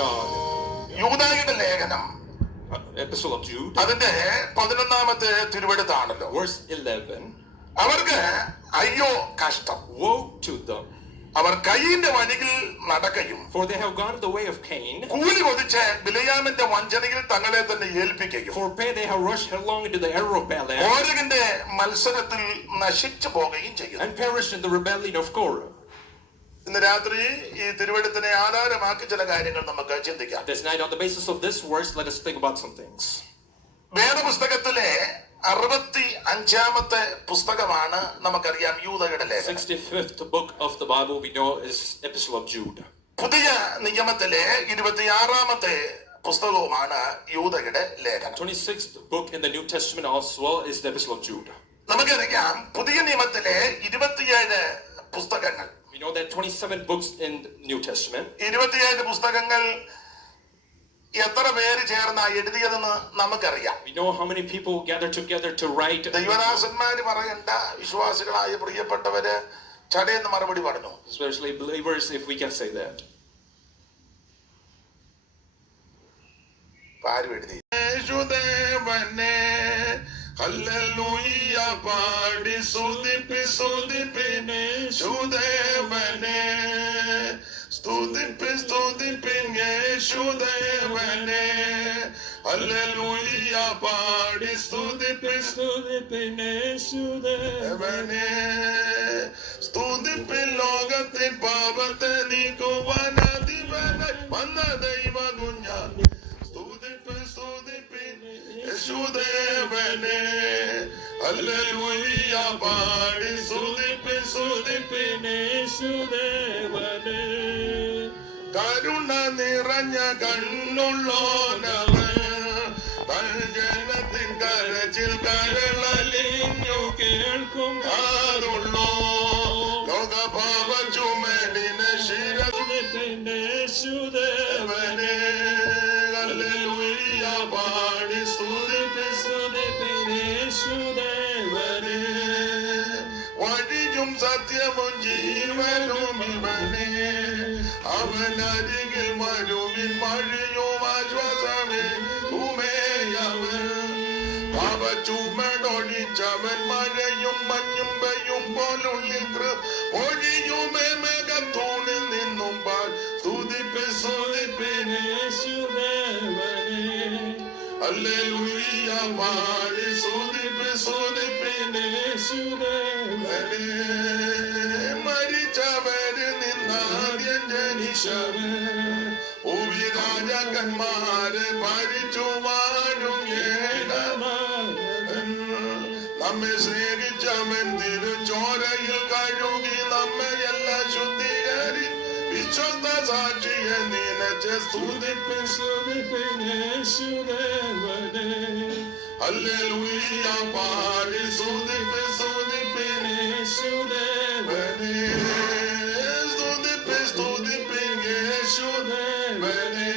God. യൂദായുടെ ലേഖനം Epistle of Jude, അതിന്റെ 11-ാമത്തെ തിരുവെടുത്താണല്ലോ. verse 11. അവർക്ക് അയ്യോ കഷ്ടം, Woe to them, അവർ കയീന്റെ വഴിയിൽ നടക്കയും for they have gone the way of Cain. കൂലി കൊതിച്ച് ബിലയാമിന്റെ വഞ്ചനയിൽ തങ്ങളെ തന്നെ ഏൽപ്പിക്കുകയും For pay they have rushed headlong into the error of Balaam, കോരഹിന്റെ മത്സരത്തിൽ നശിച്ചു പോകുകയും ചെയ്യുന്നു. and perished in the rebellion of Korah. ഇന്ന് രാത്രി ഈ തിരുവെടുത്തിനെ ആധാരമാക്കി ചില കാര്യങ്ങൾ നമുക്ക് ചിന്തിക്കാം. This night, on the basis of this verse, let us think about some things. വേദപുസ്തകത്തിലെ 65-ാമത്തെ പുസ്തകമാണ് നമുക്കറിയാം യൂദയുടെ ലേഖനം. 65th book of the Bible we know is Epistle of Jude. പുതിയ നിയമത്തിലെ 26-ാമത്തെ പുസ്തകവുമാണ് യൂദയുടെ ലേഖനം. 26th book in the New Testament also is the Epistle of Jude. നമുക്കറിയാം പുതിയ നിയമത്തിലെ 27 പുസ്തകങ്ങൾ. We know that 27 books in the New Testament. 27 പുസ്തകങ്ങൾ എത്ര പേര് ചേർന്നാ എഴുതിയതെന്ന് നമുക്കറിയാം. We know how many people gathered together to write. ദൈവദാസന്മാര് പറയണ്ട, വിശ്വാസികളായ പ്രിയപ്പെട്ടവര് ചടയെന്ന് മറുപടി പറഞ്ഞു. Especially believers, if we can say that. ആരും എഴുതി യേശുദേവനെ ഹല്ലേലൂയ പാടി സ്തുതിപ്പിൻ യേശുദേവനെ, സ്തുതിപ്പിൻ യേശുദേവനെ, ഹല്ലേലൂയ പാടി സ്തുതിപ്പിൻ യേശുദേവനെ, സ്തുതിപ്പിൻ ലോകത്തിൻ പാപത്തെ നീക്കുവാൻ അധിപനായി വന്ന ദൈവ കുഞ്ഞാൻ, സ്തുതിപ്പിൻ യേശുദേവനെ, ഹല്ലേലൂയ പാടി സ്തുതിപ്പിൻ യേശുദേവനെ, കരുണ നിറഞ്ഞ കണ്ണുള്ളോനവൻ, ജനത്തിൻ കരച്ചിൽ കരളലിഞ്ഞു കേൾക്കും കാതുള്ളോ, ലോകപാപ ചുമടിനെ ശിരസിന്റെ യേശുദേവനെ, ഹല്ലേലൂയ പാടി സ്തുതിപ്പിൻ യേശുദേവനെ, വഴിയും സത്യവും ജീവനും ഇവനെ, അവനരികിൽ വരുവിൻ വഴിയും ആശ്വാസമേ ഉമേയവൻ, പാപചുമടൊഴിച്ചവൻ മഴയും മഞ്ഞും പെയ്യും പോലുള്ളിൽ ഒഴിയുമേ മേഘത്തൂണിൽ നിന്നും സ്തുതിപ്പിൻ യേശുദേവനെ, ഹല്ലേലൂയ പാടി സ്തുതിപ്പിൻ യേശുദേവനെ, മരിച്ചവരിൽ നിന്നാദ്യം ജനിച്ചവൻ, ഭൂവിരാജകന്മാരെ ഭരിച്ചു വാഴും ഏകനാഥൻ, നമ്മെ സ്നേഹിച്ചവൻ തിരുച്ചോരയിൽ കഴുകി നമ്മയെല്ലാം ശുദ്ധീകരി വിശ്വസ്ത സാക്ഷിയെ നിനച്ച് സ്തുതിപ്പിൻ യേശുദേവനെ, ഹല്ലേലൂയ പാടി സ്തുതിപ്പിൻ യേശുദേവനെ, സ്തുതിപ്പിൻ യേശുദേവനെ,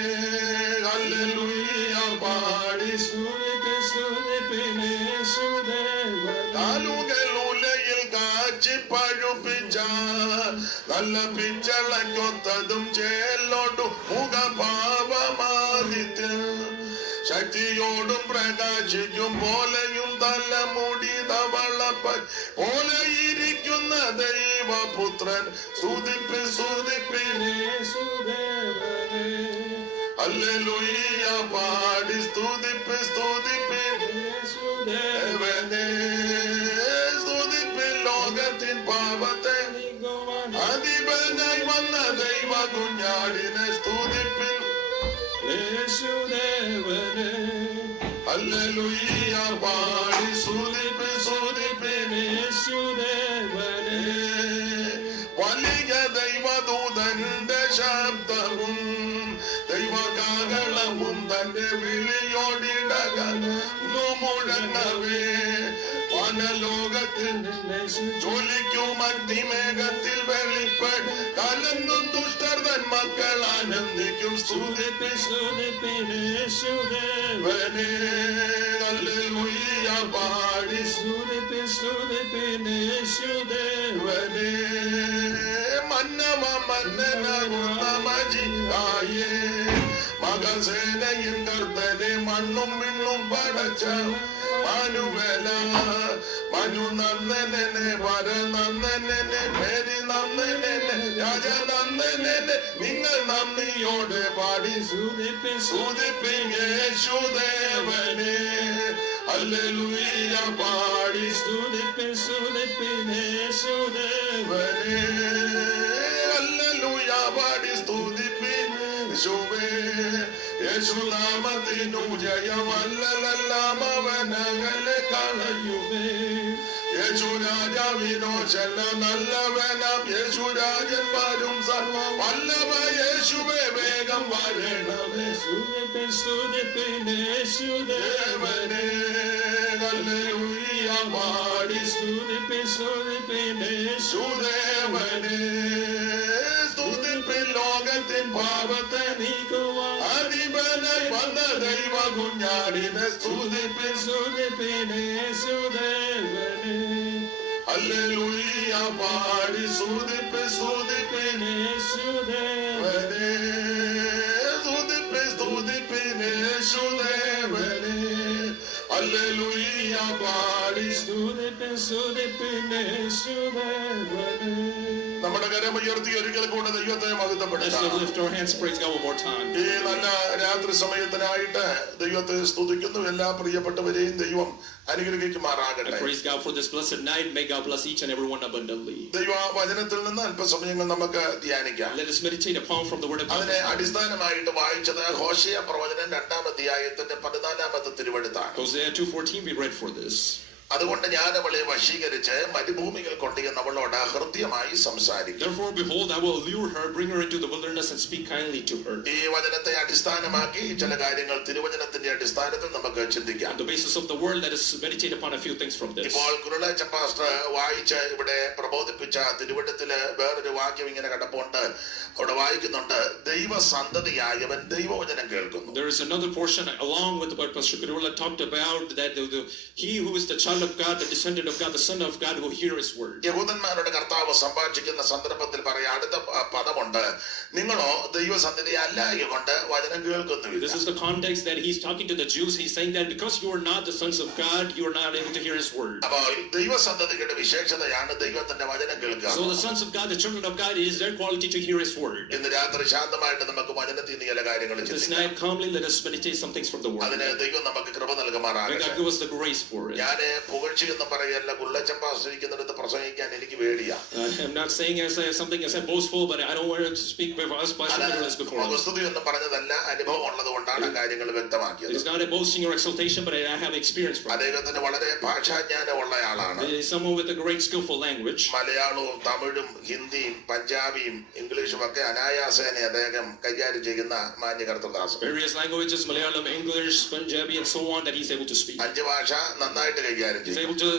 ഹല്ലേലൂയ പാടി സ്തുതിപ്പിൻ യേശുദേവനെ, കാലുകളുലയിൽ കാച്ചി പഴുപ്പിച്ച നല്ല പിച്ചളക്കൊത്തതും ചേലോടും മുഖഭാവമാദിത്യൻ, ശക്തിയോടും പ്രകാശിക്കും പോലെയും തലമുടി തവളപ്പൻ പോലെ ഇരിക്കുന്ന ദൈവപുത്രൻ, സ്തുതിപ്പിൻ യേശുദേവനെ, ഹല്ലേലൂയ പാടി സ്തുതിപ്പിൻ യേശുദേവനെ, സ്തുതിപ്പിൻ ലോകത്തിൻ പാപത്തെ അധിപനായി വന്ന ദൈവ കുഞ്ഞാടിനെ, സ്തുതിപ്പിൻ യേശുദേവനെ, ഹല്ലേലൂയ പാടി സ്തുതിപ്പിൻ യേശുദേവനെ, വലിയ ദൈവദൂതന്റെ ശബ്ദവും ദൈവകാഹളവും തന്റെ വിളിയോടിടകന്നു മുഴങ്ങവേ, വനലോകത്തിൽ ജ്വലിക്കും അഗ്നിമേഘത്തിൽ വെളിപ്പെട്ട് കലങ്ങും ദുഷ്ടർ തൻ മക്കൾ ആനന്ദിക്കും, സ്തുതിപ്പിൻ യേശുദേവനെ, ഹല്ലേലൂയ പാടി സ്തുതിപ്പിൻ യേശുദേവനെ, മന്നവ മന്നനാകുന്ന മജിയായേ സേനയിൻ കർത്തനെ മണ്ണും വിണ്ണും പടച്ച മാനുവേല മനു നന്ദനെ വര നന്ദനെ മേരി നന്ദനെ രാജ നന്ദനെ നിങ്ങൾ നന്ദിയോടെ പാടി സൂതിപ്പിൻ യേശുദേവനെ ഹല്ലേലൂയ പാടി സൂതിപ്പിൻ യേശുദേവനെ ഹല്ലേലൂയ പാടി സ്തുതിപ്പിൻ യേശുവേ യേശുനാമത്തിനു ജയമല്ലെല്ലാം അവനകലെ കളയുമേ യേശു രാജാവിനോ ചെല്ല നല്ലവനാം യേശു രാജന്മാരും സർവ വല്ലഭ യേശുവേ വേഗം വരണമേ സ്തുതിപ്പിൻ യേശുദേവനെ ഹല്ലേലൂയ പാടി സ്തുതിപ്പിൻ യേശുദേവനെ സ്തുതിപ്പിൻ ലോകത്തിൻ പാപത്തെ നീക്കുവാൻ അധിപനായി വന്ന ദൈവ കുഞ്ഞാടിനെ സ്തുതിപ്പിൻ യേശുദേവനെ ഹല്ലേലൂയ പാടി സ്തുതിപ്പിൻ യേശുദേവനെ സ്തുതിപ്പിൻ യേശുദേവനെ ഹല്ലേലൂയ പാടി സ്തുതിപ്പിൻ യേശുദേവനെ. നമ്മുടെ കരം ഉയർത്തി ഒരിക്കൽ കൂടെ ദൈവത്തെ Let's lift our hands, praise God one more time. ഈ നല്ല രാത്രി സമയത്തിനായിട്ട് ദൈവത്തെ സ്തുതിക്കുന്നു. എല്ലാ പ്രിയപ്പെട്ടവരെയും ദൈവം അനുഗ്രഹിക്കുമാറാകട്ടെ. Praise God for this blessed night. May God bless each and every one abundantly. ദൈവ വചനത്തിൽ നിന്ന് അല്പസമയങ്ങൾ നമുക്ക് ധ്യാനിക്കാം. Let us meditate upon from the word of God. അതിനെ അടിസ്ഥാനമായിട്ട് വായിച്ചത് ഹോശേയ പ്രവചനം 2-ാം അധ്യായത്തിന്റെ 14-ാമത്തെ തിരുവെഴുത്താണ്. Hosea 2:14 we read for this. അതുകൊണ്ട് ഞാൻ അവളെ വശീകരിച്ച് മരുഭൂമിയിൽ കൊണ്ടുചെന്ന് അവളോട് ഹൃദ്യമായി സംസാരിക്കും. Therefore, behold, I will allure her, bring her into the wilderness, and speak kindly to her. ഈ വചനത്തെ അടിസ്ഥാനമാക്കി ചില കാര്യങ്ങൾ തിരുവചനത്തിന്റെ അടിസ്ഥാനത്തിൽ നമുക്ക് ചിന്തിക്കാം. On the basis of the word, let us meditate upon a few things from this. ഇപ്പോൾ കുരുളാച്ചൻ pastor വായിച്ച് ഇവിടെ പ്രബോധിപ്പിച്ച തിരുവചനത്തില് വേറൊരു വാക്യം ഇങ്ങനെ കണ്ടപ്പോണ്ട് അവിടെ വായിക്കുന്നുണ്ട്, ദൈവസന്തതിയായവൻ ദൈവവചനം കേൾക്കുന്നു. There is another portion along with what Pastor Kurula talked about, that he who is the child of God, the descendant of God, the son of God, will hear his word. യഹൂദന്മാരുടെ കർത്താവ് സംഭാഷിക്കുന്ന സന്ദർഭത്തിൽ പറയാ അടുത്ത പദമുണ്ട്, നിങ്ങളോ ദൈവസന്തതി അല്ലായകൊണ്ട് വചനം കേൾക്കുന്നുമില്ല. This is the context that he's talking to the Jews. He's saying that because you are not the sons of God, you are not able to hear his word. അപ്പോൾ ദൈവസന്തതിയുടെ വിശേഷതയാണ് ദൈവത്തിന്റെ വചനം കേൾക്കുക. So the sons of God, the children of God, is their quality to hear his word. ഇന്ന് രാത്രി ശാന്തമായിട്ട് നമുക്ക് വചനത്തിൽ നിന്ന് ചില കാര്യങ്ങൾ This ചിന്തിക്കാം. night, calmly, let us meditate some things from the word. അതിന് ദൈവം നമുക്ക് കൃപ May നൽകുമാറാകട്ടെ. God give us the grace for it. ഞാന് പുകഴ്ചയൊന്നും പറയല്ല, കുള്ളച്ചൻ പാസ്റ്റർ ഇരിക്കുന്നിടത്ത് പ്രസംഗിക്കാൻ എനിക്ക് പേടിയാ. I'm not saying as something as I'm boastful, but I don't want to speak before us before us. ഒന്നും പറഞ്ഞതല്ല, അനുഭവം ഉള്ളത് കൊണ്ടാണ് കാര്യങ്ങൾ വ്യക്തമാക്കിയത്. It's not a boasting or exaltation, but I have experience from it. അദ്ദേഹത്തിന് വളരെ ഭാഷാജ്ഞാനമുള്ള ആളാണ്. Someone with a great skillful language. മലയാളവും തമിഴും ഹിന്ദിയും പഞ്ചാബിയും ഇംഗ്ലീഷും ഒക്കെ അനായാസേന അദ്ദേഹം കൈകാര്യം ചെയ്യുന്ന മാന്യകർത്തദാസൻ. Various languages, Malayalam, English, Punjabi, and so on, that he's able to speak. 5 ഭാഷ നന്നായിട്ട് കൈകാര്യം He's ചെയ്യും. able to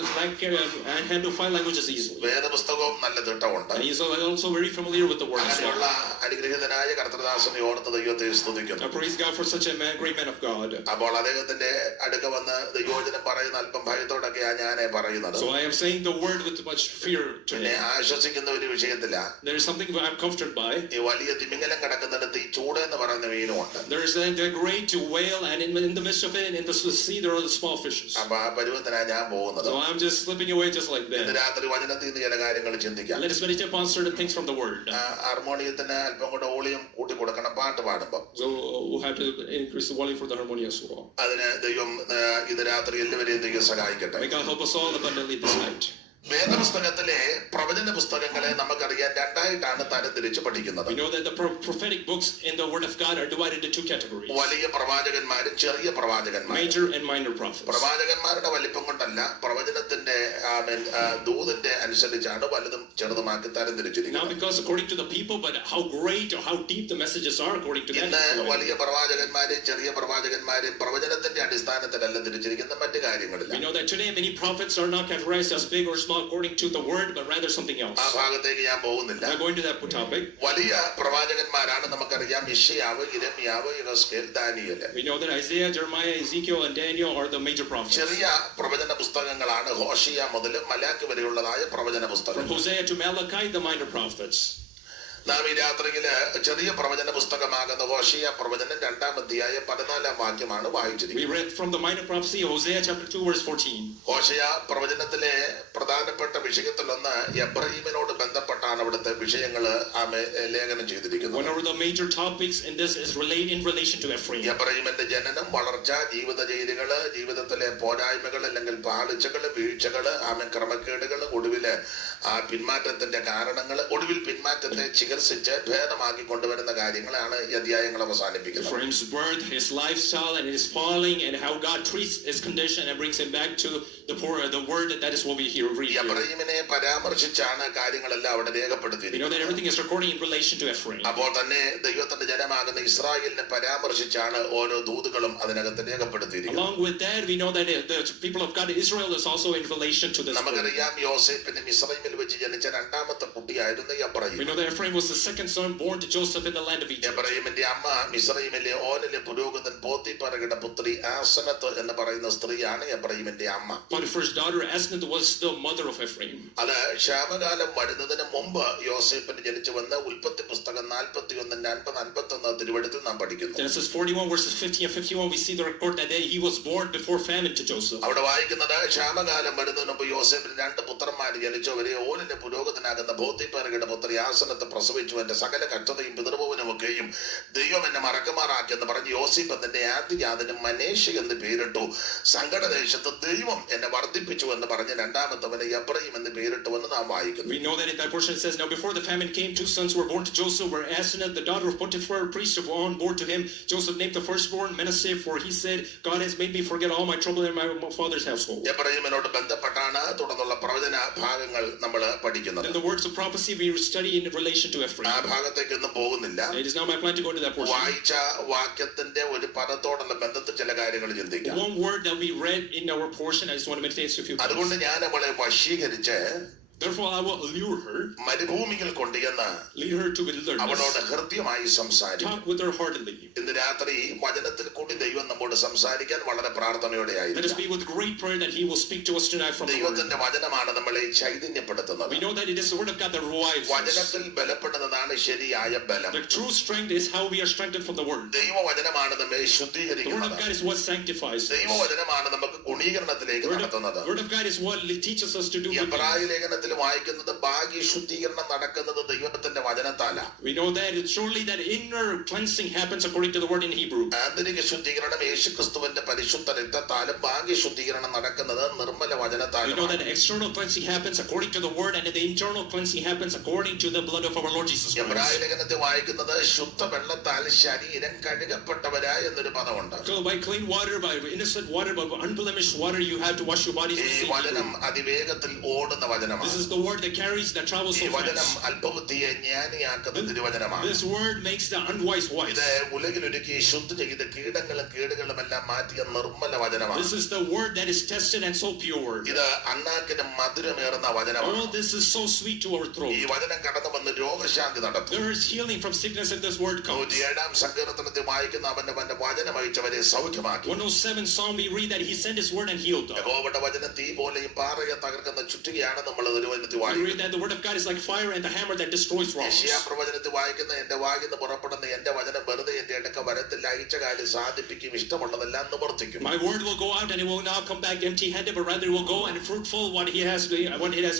handle 5 languages easily. വേദപുസ്തകവും നല്ല തിട്ടമുണ്ട്. And he's also very familiar with the word. അങ്ങനെയുള്ള അനുഗ്രഹീതനായ കർത്തദാസനെ ഓർത്ത് ദൈവത്തെ സ്തുതിക്കുന്നു. I praise God for such a great man of God. അപ്പോൾ അദ്ദേഹത്തിന്റെ അടുക്ക വന്ന് ദൈവവചനം പറയുന്ന അല്പം ഭയത്തോടൊക്കെയാ ഞാനേ പറയുന്നത്. So I am saying the word with much fear പിന്നെ today. ആശ്വസിക്കുന്ന ഒരു വിഷയത്തില. There is something I'm comforted by. ഈ വലിയ തിമിംഗലം കിടക്കുന്നിടത്ത് ഈ ചൂട് എന്ന് പറയുന്ന മീനുമുണ്ട്. There is a great whale, and in the midst of it, in the sea, there are the small fishes. അപ്പൊ ആ പരുവത്തിനാ ഞാൻ പോകുന്നത്. So I'm just slipping away just like ഇന്ന് that. രാത്രി വചനത്തിൽ നിന്ന് ചില കാര്യങ്ങൾ ചിന്തിക്കാം. Let us meditate upon certain things from the word. ഹാർമോണിയത്തിന് അല്പം കൂടെ ഓളിയം കൂട്ടി കൊടുക്കണം പാട്ട് പാടുമ്പോ. So we'll have to increase the volume for the harmony as well. അതിന് ദൈവം ഇത് രാത്രി എല്ലാവരെയും ദൈവം സഹായിക്കട്ടെ. May God help us all abundantly this night. വേദപുസ്തകത്തിലെ പ്രവചന പുസ്തകങ്ങളെ നമുക്കറിയാൻ രണ്ടായിട്ടാണ് തരംതിരിച്ച് പഠിക്കുന്നത്. We know that the prophetic books in the Word of God are divided into 2 categories. വലിയ പ്രവാചകന്മാരും ചെറിയ പ്രവാചകന്മാരും. Major and minor prophets. പ്രവാചകന്മാരുടെ വലിപ്പം കൊണ്ടല്ല, പ്രവചനത്തിന്റെ ദൂതിന്റെ അനുസരിച്ചാണ് വലുതും ചെറുതുമാക്കി Not തരംതിരിച്ചിരിക്കുന്നത്. because according to the people, but how great or how deep the messages are according to ഇന്ന് that. വലിയ പ്രവാചകന്മാരെയും ചെറിയ പ്രവാചകന്മാരെയും പ്രവചനത്തിന്റെ അടിസ്ഥാനത്തിലല്ല തിരിച്ചിരിക്കുന്ന മറ്റു കാര്യങ്ങളില്ല. We know that today many prophets are not categorized as big or small according to the word, but rather something else. ആ ഭാഗത്തേക്ക് ഞാൻ പോകുന്നില്ല. I'm going to that topic. വലിയ പ്രവാചകന്മാരാണ് നമുക്കറിയാം. യിശയ്യാവ്, യിരെമ്യാവ്, യെഹെസ്കേൽ, Daniel. We know that Isaiah, Jeremiah, Ezekiel, and Daniel are the major prophets. ചെറിയ പ്രവചന പുസ്തകങ്ങളാണ് ഹോശേയ മുതൽ മലാക്കി വരെയുള്ളതായ പ്രവചന From പുസ്തകം. Hosea to Malachi, the minor prophets. നാം ഈ രാത്രിയില് ചെറിയ പ്രവചന പുസ്തകമാകുന്ന ഹോശേയ പ്രവചനം 2-ാം അധ്യായം 14-ാം വാക്യമാണ് We വായിച്ചിരിക്കുന്നത്. read from the minor prophecy of Hosea chapter 2 verse 14. Hosea പ്രവചനത്തിലെ പ്രധാനപ്പെട്ട വിഷയത്തിലൊന്ന് എബ്രഹീമിനോട് ബന്ധപ്പെട്ടാണ് അവിടുത്തെ വിഷയങ്ങള് ലേഖനം ചെയ്തിരിക്കുന്നത്. One of the major topics in this is in relation to Ephraim. എബ്രഹീമിന്റെ ജനനം, വളർച്ച, ജീവിത രീതികള്, ജീവിതത്തിലെ പോരായ്മകൾ അല്ലെങ്കിൽ പാളിച്ചകള്, വീഴ്ചകള്, ക്രമക്കേടുകള്, ഒടുവില് പിന്മാറ്റത്തിന്റെ കാരണങ്ങൾ, ഒടുവിൽ പിന്മാറ്റത്തെ ചികിത്സിച്ച് ഭേദമാക്കി കൊണ്ടുവരുന്ന കാര്യങ്ങളാണ് ഈ അധ്യായങ്ങൾ അവസാനിപ്പിക്കുന്നത്. Ephraim's birth, his lifestyle, and his falling, and how God treats his condition and brings him back to the word. That is what we read here. എബ്രഹീമിനെ പരാമർശിച്ചാണ് കാര്യങ്ങളെല്ലാം അവിടെ We know രേഖപ്പെടുത്തിയിരിക്കുന്നത്. that everything is recording in relation to Ephraim. അപ്പോൾ തന്നെ ദൈവത്തിന്റെ ജനമാകുന്ന ഇസ്രായേലിനെ പരാമർശിച്ചാണ് ഓരോ ദൂതുകളും അതിനകത്ത് രേഖപ്പെടുത്തിയിരിക്കുന്നത്. Along with that, we know that the people of God, Israel, is also in relation to this word. നമുക്കറിയാം യോസേപ്പിന് മിസ്രൈമിൽ വെച്ച് ജനിച്ച രണ്ടാമത്തെ കുട്ടിയായിരുന്നു എബ്രഹീം. We know that Ephraim was the second son born to Joseph in the land of Egypt. എബ്രഹീമിന്റെ അമ്മ മിസ്രൈമിലെ ഓനിലെ പുരോഹിതൻ പോത്തിഫറിന്റെ പുത്രി ആസനത്ത് എന്ന് പറയുന്ന സ്ത്രീയാണ് എബ്രഹീമിന്റെ അമ്മ. Potiphar's daughter Asnath was the mother of Ephraim. അത് ക്ഷാമകാലം വരുന്നതിന് മുമ്പ് യോസേപ്പിന് ജനിച്ചു വന്ന ഉൽപ്പത്തി പുസ്തകം 41-50-51 തിരുവെഴുത്തിൽ നാം പഠിക്കുന്നു. Genesis 41 verses 50 and 51, we see the record that he was born before famine to Joseph. അവിടെ വായിക്കുന്നത് ക്ഷാമകാലം വരുന്നതിന് മുമ്പ് യോസേപ്പിന് 2 പുത്രന്മാര് ജനിച്ചു. അവരെ ഓനിലെ പുരോഹിതനാകുന്ന പോത്തിഫറിന്റെ പുത്രി ആസനത്ത് പ്രസവിച്ചു. എന്റെ സകല കഷ്ടതയും പിതൃഭവനും ഒക്കെയും ദൈവം എന്നെ മറക്കുമാറാക്കി എന്ന് പറഞ്ഞ് യോസേപ്പ് തന്റെ ആദ്യജാതന് മനേഷ് എന്ന് പേരിട്ടു. സങ്കടദേശത്ത് ദൈവം എന്നെ വർദ്ധിപ്പിച്ചു എന്ന് പറഞ്ഞ് രണ്ടാമത്തവന് എബ്രഹീം എന്ന് പേരിട്ടുവെന്ന് നാം വായിക്കുന്നു. We know that in that portion it says, now before the famine came, 2 sons were born to Joseph, were Asenath, the daughter of Potiphar, priest of On, born to him. Joseph named the firstborn Manasseh, for he said, God has made me forget all my trouble in my father's household. എബ്രഹീമിനോട് ബന്ധപ്പെട്ടാണ് തുടർന്നുള്ള പ്രവചന ഭാഗങ്ങൾ നമ്മൾ പഠിക്കുന്നത്. In the words of prophecy we study in relation to Ephraim. ആ ഭാഗത്തേക്കൊന്നും പോകുന്നില്ല. It is not my plan to go into that portion. വായിച്ച വാക്യത്തിന്റെ ഒരു പദത്തോടുള്ള ബന്ധത്തിൽ ചില കാര്യങ്ങൾ ചിന്തിക്കാം. One word that we read in our portion, I just want to meditate a few things. അതുകൊണ്ട് ഞാൻ അവളെ വശീകരിച്ച് Therefore I will allure her, മരുഭൂമിയിൽ കൊണ്ടുചെന്ന് lead her to wilderness, അവളോട് ഹൃദ്യമായി സംസാരിക്കും. talk with her heartily. ഇന്ന് രാത്രി വചനത്തിൽ കൂടി ദൈവം നമ്മോട് സംസാരിക്കാൻ വളരെ പ്രാർത്ഥനയോടെ Let us ആയിരിക്കും. be with great prayer that he will speak to us tonight from the word. ദൈവത്തിന്റെ വചനമാണ് നമ്മളെ ചൈതന്യപ്പെടുത്തുന്നത്. We know that it is the word of God that revives us. വചനത്തിൽ ബലപ്പെടുന്നതാണ് ശരിയായ ബലം. The true strength is how we are strengthened from the word. ദൈവവചനമാണ് നമ്മെ The word ശുദ്ധീകരിക്കുന്നത്. of God is what sanctifies us. ദൈവവചനമാണ് നമുക്ക് ഗുണീകരണത്തിലേക്ക് നടത്തുന്നത്. The word of God is what teaches us to do good എബ്രായ things. ലേഖനത്തിൽ വായിക്കുന്നത് ഭാഗ്യ ശുദ്ധീകരണം നടക്കുന്നത് ദൈവത്തിന്റെ വചനത്താല. We know that it's surely that inner cleansing happens according to the word in Hebrew. ആന്തരിക ശുദ്ധീകരണം യേശുക്രിസ്തുവിന്റെ പരിശുദ്ധ രക്തത്താലും ഭാഗ്യ ശുദ്ധീകരണം നടക്കുന്നത് Nirmala We know വചനത്താലും. that external cleansing happens according to the word, and the internal cleansing happens according to the blood of our Lord Jesus എബ്രായ Christ. ലേഖനത്തിൽ വായിക്കുന്നത് ശുദ്ധ വെള്ളത്താൽ ശരീരം കഴുകപ്പെട്ടവരായ എന്നൊരു പദമുണ്ട്. So by clean water, by innocent water, by unblemished water, you have to wash your bodies ഈ with the വചനം അതിവേഗത്തിൽ ഓടുന്ന This വചനമാണ്. is the word that carries, that travels ഈ so വചനം fast. അല്പബുദ്ധിയെ ജ്ഞാനിയാക്കുന്ന തിരുവചനമാണ്. This word makes the unwise wise. ഇത് ഉലകിലൊരുക്കി ശുദ്ധ ചെയ്ത് കീടങ്ങളും കേടുകളും എല്ലാം മാറ്റിയ നിർമ്മല വചനമാണ്. This is the word that is tested and so pure. ഇത് അണ്ണാക്കിന് മധുരമേറുന്ന വചനമാണ്. All this is so sweet to our ഈ throat. വചനം കടന്നു വന്ന് രോഗശാന്തി നടത്തും. There is healing from sickness if this word comes. 107 സങ്കീർത്തനത്തിൽ വായിക്കുന്ന അവന്റെ വചനം അയച്ചവരെ സൗഖ്യമാക്കി. 107 Psalm we read that he sent his word and healed them. യഹോവയുടെ വചനം തീ പോലെയും പാറയെ തകർക്കുന്ന ചുറ്റികയാണ് നമ്മൾ തിരുവചനത്തിൽ We വായിക്കുന്നത്. read that the word of God is like fire and the hammer that destroys rocks. യെശയ്യാ പ്രവചനത്തിൽ വായിക്കുന്ന എന്റെ വായിന്ന് പുറപ്പെടുന്ന എന്റെ വചനം വെറുതെ എന്റെ അടുക്ക വരത്തില്ല, അയച്ച കാര്യം സാധിപ്പിക്കും, ഇഷ്ടമുള്ളതെല്ലാം നിവർത്തിക്കും. My word will go out and it will not come back empty-handed, but rather it will go and fruitful what it has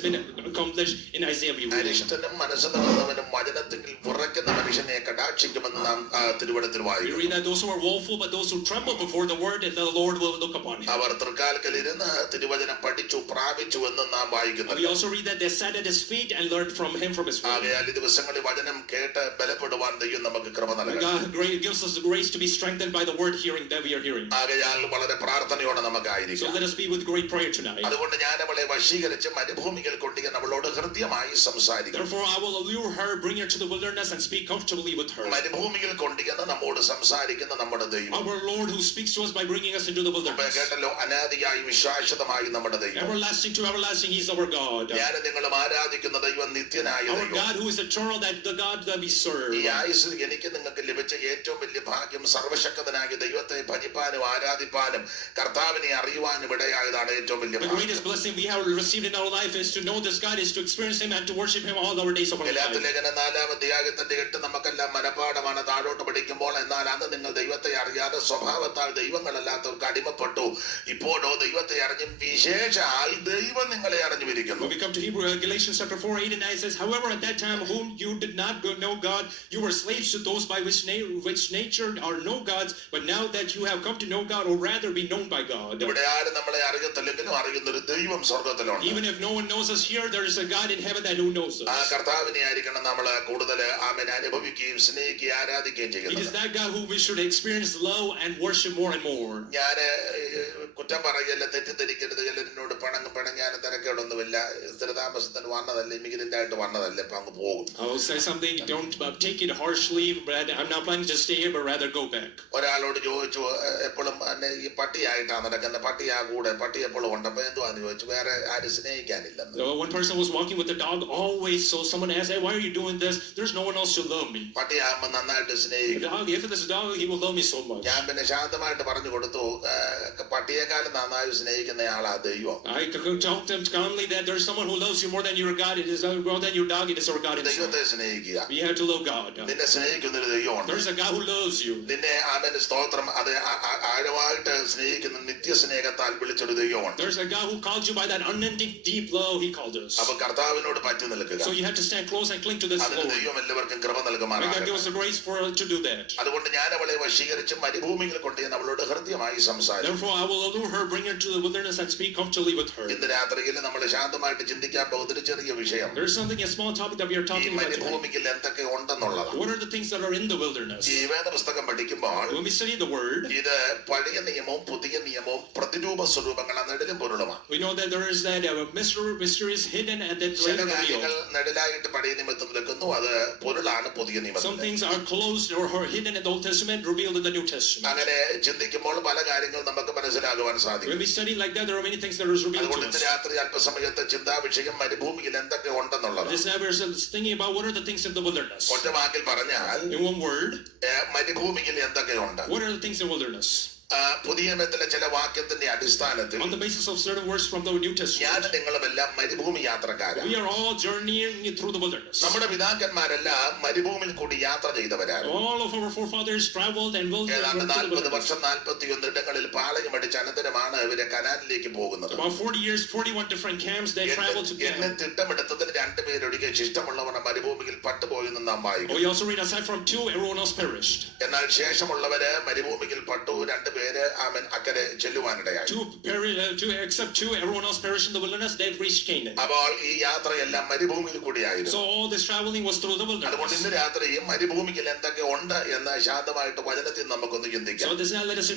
been accomplished in Isaiah. We read. അരിഷ്ടനും മനസ്സ് തകർന്നവനും വചനത്തിൽ വിറയ്ക്കുന്ന മനുഷ്യനെ കടാക്ഷിക്കുമെന്ന് നാം തിരുവചനത്തിൽ We വായിക്കും. read that those who are woeful, but those who tremble before the word, and the Lord will look upon him. അവർ തൃക്കാൽക്കൽ ഇരുന്ന് തിരുവചനം പഠിച്ചു പ്രാപിച്ചു എന്ന് നാം വായിക്കുന്നു. We also read that they sat at his feet and learned from him from his word. ആകയാൽ ഈ ദിവസങ്ങളിൽ വചനം കേട്ട് ബലപ്പെടുവാൻ ദൈവം നമുക്ക് കൃപ നൽകണം. God gives us the grace to be strengthened by the word hearing that we are hearing. ആകയാൽ വളരെ പ്രാർത്ഥനയോടെ So നമുക്കായിരിക്കും. let us be with great prayer tonight. അതുകൊണ്ട് ഞാൻ അവളെ വശീകരിച്ച് മരുഭൂമികൾ കൊണ്ടുപോയി അവളോട് ഹൃദ്യമായി സംസാരിക്കും. Therefore I will allure her, bring her to the wilderness, and speak comfortably with her. മരുഭൂമികൾ കൊണ്ടുവന്ന് നമ്മോട് സംസാരിക്കുന്ന നമ്മുടെ ദൈവം. Our Lord who speaks to us by bringing us into the wilderness. കേട്ടല്ലോ, അനാദിയായി വിശ്വാസമായി നമ്മുടെ ദൈവം. Everlasting to everlasting, He's our God. ഞാനും നിങ്ങളും ആരാധിക്കുന്ന ദൈവം നിത്യനായ Our ദൈവം. God who is eternal, that the God that we serve. ഈ ആയുസ്സിൽ എനിക്ക് നിങ്ങൾക്ക് ലഭിച്ച ഏറ്റവും വലിയ ഭാഗ്യം സർവശക്തനായ ദൈവത്തെ ഭജിപ്പാനും ആരാധിപ്പാനും കർത്താവിനെ അറിയുവാനും ഇടയായതാണ് ഏറ്റവും വലിയ The ഭാഗ്യം. greatest blessing we have received in our life is to know this God, is to experience Him and to worship Him all our days of our Galatia life. ലേഖനം 4-ാം അധ്യായത്തിന്റെ 8 നമുക്കെല്ലാം മനപാഠമാണ് താഴോട്ട് പഠിക്കുമ്പോൾ. എന്നാൽ അന്ന് നിങ്ങൾ ദൈവത്തെ അറിയാതെ സ്വഭാവത്താൽ ദൈവങ്ങളല്ലാത്തവർക്ക് അടിമപ്പെട്ടു. ഇപ്പോഴോ ദൈവത്തെ അറിഞ്ഞും വിശേഷാൽ ദൈവം നിങ്ങളെ അറിഞ്ഞുമിരിക്കുന്നു. When we come to Galatians chapter 4:8-9, it says, however, at that time whom you did not know God, you were slaves to those by which nature are no gods, but now that you have come to know God, or rather be known by God. ഇവിടെ ആരും നമ്മളെ അറിയത്തില്ലെങ്കിലും അറിയുന്ന ഒരു ദൈവം സ്വർഗ്ഗത്തിലുണ്ട്. Even if no one knows us here, there is a God in heaven that who knows us. ആ കർത്താവിനെ ആയിരിക്കണം നമ്മൾ കൂടുതൽ ആമേൻ അനുഭവിക്കുകയും സ്നേഹിക്കുകയും ആരാധിക്കുകയും It is ചെയ്യുന്നത്. that God who we should experience love and worship more and more. ഞാൻ കുറ്റം പറയല്ല, തെറ്റിദ്ധരിക്കരുത്. ചിലരിനോട് പിണങ്ങാനും തിരക്കേടൊന്നുമില്ല. സ്ഥിരതാമസത്തിന് വന്നതല്ല, ഇമിഗ്രന്റ് ആയിട്ട് വന്നതല്ല, ഇപ്പൊ അങ്ങ് പോകും. I will say something, don't take it harshly, but I'm not planning to stay here, but rather go back. ഒരാളോട് ചോദിച്ചു, എപ്പോഴും എന്നെ ഈ പട്ടിയായിട്ടാണ് നടക്കുന്നത്, പട്ടിയാ കൂടെ, പട്ടി എപ്പോഴും ഉണ്ട്, അപ്പൊ എന്തുവാന്ന് ചോദിച്ചു. വേറെ ആരും സ്നേഹിക്കാനില്ലെന്ന്. One person was walking with the dog always, so someone asked, hey, why are you doing this? There's no one else to love me. പട്ടിയാകുമ്പോ നന്നായിട്ട് സ്നേഹിക്കും. If this dog, he will love me so much. ഞാൻ പിന്നെ ശാന്തമായിട്ട് പറഞ്ഞു കൊടുത്തു, പട്ടിയെക്കാളും നന്നായി സ്നേഹിക്കുന്ന ആളാ ദൈവം. I talked to him calmly that there's someone who loves you more than your God. It is more than your dog. It is our God himself. ദൈവത്തെ സ്നേഹിക്കുക. We have to love God. നിന്നെ സ്നേഹിക്കുന്ന ഒരു ദൈവമുണ്ട്. There's a God who loves you. നിന്നെ ആമേൻ സ്തോത്രം, അത് ആഴമായിട്ട് സ്നേഹിക്കുന്ന നിത്യസ്നേഹത്താൽ വിളിച്ചൊരു ദൈവമുണ്ട്. There's a God who called you by that unending deep love. He called us. അപ്പൊ കർത്താവിനോട് പറ്റി നിൽക്കുക. So you have to stand close and cling to this അതിന് Lord. ദൈവം എല്ലാവർക്കും കൃപ May God give നൽകുമാറാകട്ടെ. us the grace to do that. അതുകൊണ്ട് ഞാൻ അവളെ വശീകരിച്ച് മരുഭൂമിയിൽ കൊണ്ട് ഞാൻ അവളോട് ഹൃദ്യമായി സംസാരിക്കും. Therefore, I will allure her, bring her to the wilderness, and speak comfortably with her. ഇന്ന് രാത്രിയിൽ നമ്മൾ ശാന്തമായിട്ട് ചിന്തിക്കാൻ പോകുന്ന ഒരു ചെറിയ വിഷയം, There's something, a small topic that we are ഈ talking about tonight. മരുഭൂമിയിൽ എന്തൊക്കെ ഉണ്ടെന്നുള്ളതാണ്. What are the things that are in the wilderness? ഈ വേദപുസ്തകം പഠിക്കുമ്പോൾ When we study the word, ഇത് പഴയ നിയമവും പുതിയ നിയമവും പ്രതിരൂപ സ്വരൂപങ്ങൾ നെടിലും പൊരുളുമാണ്. we know that there is that mystery is hidden and that ചില later കാര്യങ്ങൾ revealed. നെടിലായിട്ട് പഴയ നിയമത്തിൽ നിൽക്കുന്നു, അത് പൊരുളാണ് പുതിയ Some നിയമത്തിൽ. things are closed or hidden in the Old Testament, revealed in the New Testament. അങ്ങനെ ചിന്തിക്കുമ്പോൾ പല കാര്യങ്ങളും നമുക്ക് മനസ്സിലാകുവാൻ സാധിക്കും. When we study like that, there are many things that are revealed അതുകൊണ്ട് to ഇന്ന് us. രാത്രി അല്പസമയത്തെ ചിന്താവിഷയം മരുഭൂമിയിൽ എന്തൊക്കെ ഉണ്ടെന്നുള്ളത്. This night we are thinking about what are the things in the wilderness. ഒറ്റ വാക്കിൽ പറഞ്ഞാൽ In one word, മരുഭൂമിയിൽ എന്തൊക്കെയുണ്ട്. what are the things in wilderness? പുതിയ നിയമത്തിലെ ചില വാക്യത്തിന്റെ അടിസ്ഥാനത്തിൽ On the basis of certain words from the New ഞാൻ Testament, നിങ്ങളുമെല്ലാം മരുഭൂമി യാത്രക്കാരാണ്. we are all journeying through the wilderness. നമ്മുടെ പിതാക്കന്മാരെല്ലാം മരുഭൂമിയിൽ കൂടി യാത്ര ചെയ്തവരാണ്. All of our forefathers traveled and went ഏതാണ്ട് through the 40 wilderness. വർഷം 41 ഇടങ്ങളിൽ പാളയമടിച്ച അനന്തരമാണ് ഇവരെ കനാനിലേക്ക് പോകുന്നത്. About 40 years, 41 different camps they traveled to എന്നെ Canaan. തിട്ടമെടുത്തതിൽ 2 പേരൊഴികെ ശിഷ്ടമുള്ളവർ മരുഭൂമിയിൽ പട്ടുപോയെന്ന് നാം വായിക്കും. We also read, aside from 2, everyone else perished. എന്നാൽ ശേഷമുള്ളവര് മരുഭൂമിയിൽ പട്ടു, 2 പേര് ആമൻ അക്കരെ ചെല്ലുവാനിടയായി. Except 2, everyone else perished in the wilderness. They reached Canaan. അപ്പോൾ ഈ യാത്രയെല്ലാം മരുഭൂമിയിൽ കൂടിയായിരുന്നു. So all this traveling was through the അതുകൊണ്ട് wilderness. ഇന്ന് രാത്രി മരുഭൂമിയിൽ എന്തൊക്കെ ഉണ്ട് എന്ന് ശാന്തമായിട്ട് വചനത്തിൽ നമുക്കൊന്ന് So ചിന്തിക്കാം. this now let us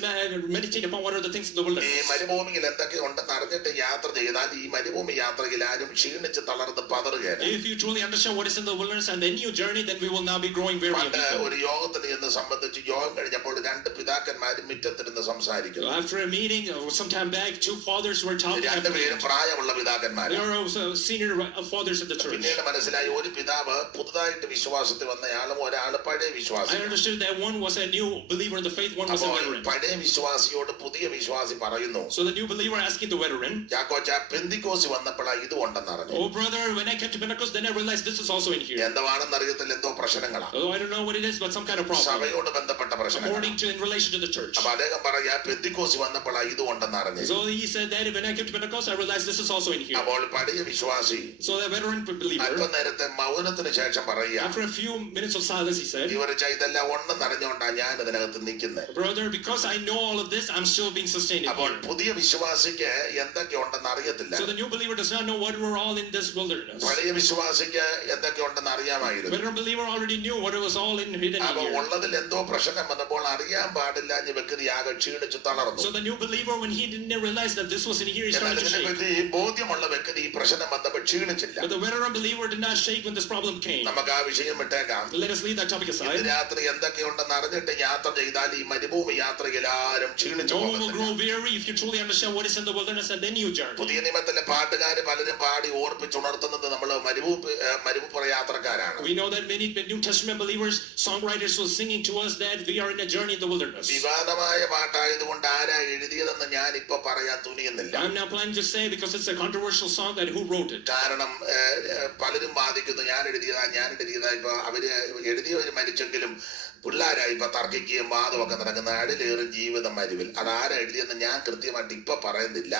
meditate upon what are the things in the ഈ wilderness. മരുഭൂമിയിൽ എന്തൊക്കെ ഉണ്ടെന്ന് അറിഞ്ഞിട്ട് യാത്ര ചെയ്താൽ ഈ മരുഭൂമി യാത്രയിൽ ആരും ക്ഷീണിച്ച് തളർന്ന് പതറുകയില്ല. If you truly understand what is in the wilderness and then you journey, then we will now be growing very പണ്ട് weak. ഒരു യോഗത്തിന് എന്ന് സംബന്ധിച്ച് യോഗം കഴിഞ്ഞപ്പോൾ 2 പിതാക്കന്മാരും മുറ്റത്തിരുന്ന് സംസാരിക്കുന്നു. After a meeting some time back, 2 fathers were talking. 2 പേരും പ്രായമുള്ള They പിതാക്കന്മാർ. are also senior fathers of the church. പിന്നീട് മനസ്സിലായി ഒരു പിതാവ് പുതുതായിട്ട് വിശ്വാസത്തിൽ വന്നയാളും ഒരാൾ പഴയ I വിശ്വാസി. understood that one was a new believer in the faith, one was a അപ്പോൾ veteran. പഴയ വിശ്വാസിയോട് പുതിയ വിശ്വാസി പറയുന്നു, So the new believer asking the veteran, ചാക്കോച്ച പെന്തിക്കോസ് വന്നപ്പോഴാണ് ഇത് ഉണ്ടെന്ന് അറിഞ്ഞു. oh brother, when I came to Pentecost, then I realized this is also in here. എന്താണെന്ന് അറിയത്തില്ല, എന്തോ പ്രശ്നങ്ങളാണ്. Although I don't know what it is, but some kind of problem. സഭയോട് ബന്ധപ്പെട്ട പ്രശ്നങ്ങൾ. According to, in relation to the church. അപ്പൊ അദ്ദേഹം പറയാ പെന്തിക്കോസ് വന്നപ്പോഴാണ് ഇത് ഉണ്ടെന്ന് അറിഞ്ഞു. So he said that when I came to Pentecost, I realized this is also in here. അപ്പോൾ പഴയ വിശ്വാസി So the veteran believer, അല്പനേരത്തെ മൗനത്തിന് ശേഷം പറയുക, after a few minutes of silence, he said, ഇവർ ഇതെല്ലാം ഉണ്ടെന്ന് അറിഞ്ഞുകൊണ്ടാണ് ഞാൻ ഇതിനകത്ത് നിൽക്കുന്നത്. brother, because I know all of this, I'm still being sustained in അപ്പോൾ here. പുതിയ വിശ്വാസിക്ക് എന്തൊക്കെ ഉണ്ടെന്ന് അറിയത്തില്ല. So the new believer does not know what we're all in this wilderness. പഴയ വിശ്വാസിക്ക് എന്തൊക്കെ ഉണ്ടെന്ന് അറിയാമായിരുന്നു. Veteran believer already knew what it was all in hidden അപ്പൊ here. ഉള്ളതിൽ എന്തോ പ്രശ്നം വന്നപ്പോൾ അറിയാൻ പാടില്ല വെക്കുന്നയാകെ ആകെ ക്ഷീണിച്ചു തളർന്നു. So the new believer, when he didn't realize that this was in here, he എന്നാൽ started to shake. ഇതിനെപ്പറ്റി ബോധ്യമുള്ള വ്യക്തി ഈ പ്രശ്നം വന്നപ്പോൾ ക്ഷീണിച്ചില്ല. But the veteran believer did not shake when this problem came. നമുക്ക് ആ വിഷയം വിട്ടേക്കാം. Let us leave that topic ഇന്ന് aside. രാത്രി എന്തൊക്കെയുണ്ടെന്ന് അറിഞ്ഞിട്ട് യാത്ര ചെയ്താൽ ഈ മരുഭൂമി യാത്രയിൽ ആരും ക്ഷീണിച്ചു No one will പോകത്തില്ല. grow weary if you truly understand what is in the wilderness and then you journey. പുതിയ നിയമത്തിലെ പാട്ടുകാര് പലരും പാടി ഓർപ്പിച്ചുണർത്തുന്നത് നമ്മൾ മരുഭൂപ്ര യാത്രക്കാരാണ്. We know that many New Testament believers, songwriters were singing to us that we are in a journey in the wilderness. വിവാദമായ പാട്ടായതുകൊണ്ട് ആരാ എഴുതിയതെന്ന് ഞാൻ ഇപ്പൊ പറയാൻ തുനിയുന്നില്ല. I'm not planning to say because it's a controversial song that who wrote it. കാരണം പലരും വാദിക്കുന്നു ഞാൻ എഴുതിയതാ. ഇപ്പൊ അവര് എഴുതിയവര് മരിച്ചെങ്കിലും പിള്ളേരായി ഇപ്പൊ തർക്കിക്കുകയും വാദമൊക്കെ നടക്കുന്ന അടിലേറും ജീവിതം മരുവിൽ. അതാരാ എഴുതിയെന്ന് ഞാൻ കൃത്യമായിട്ട് ഇപ്പൊ പറയുന്നില്ല.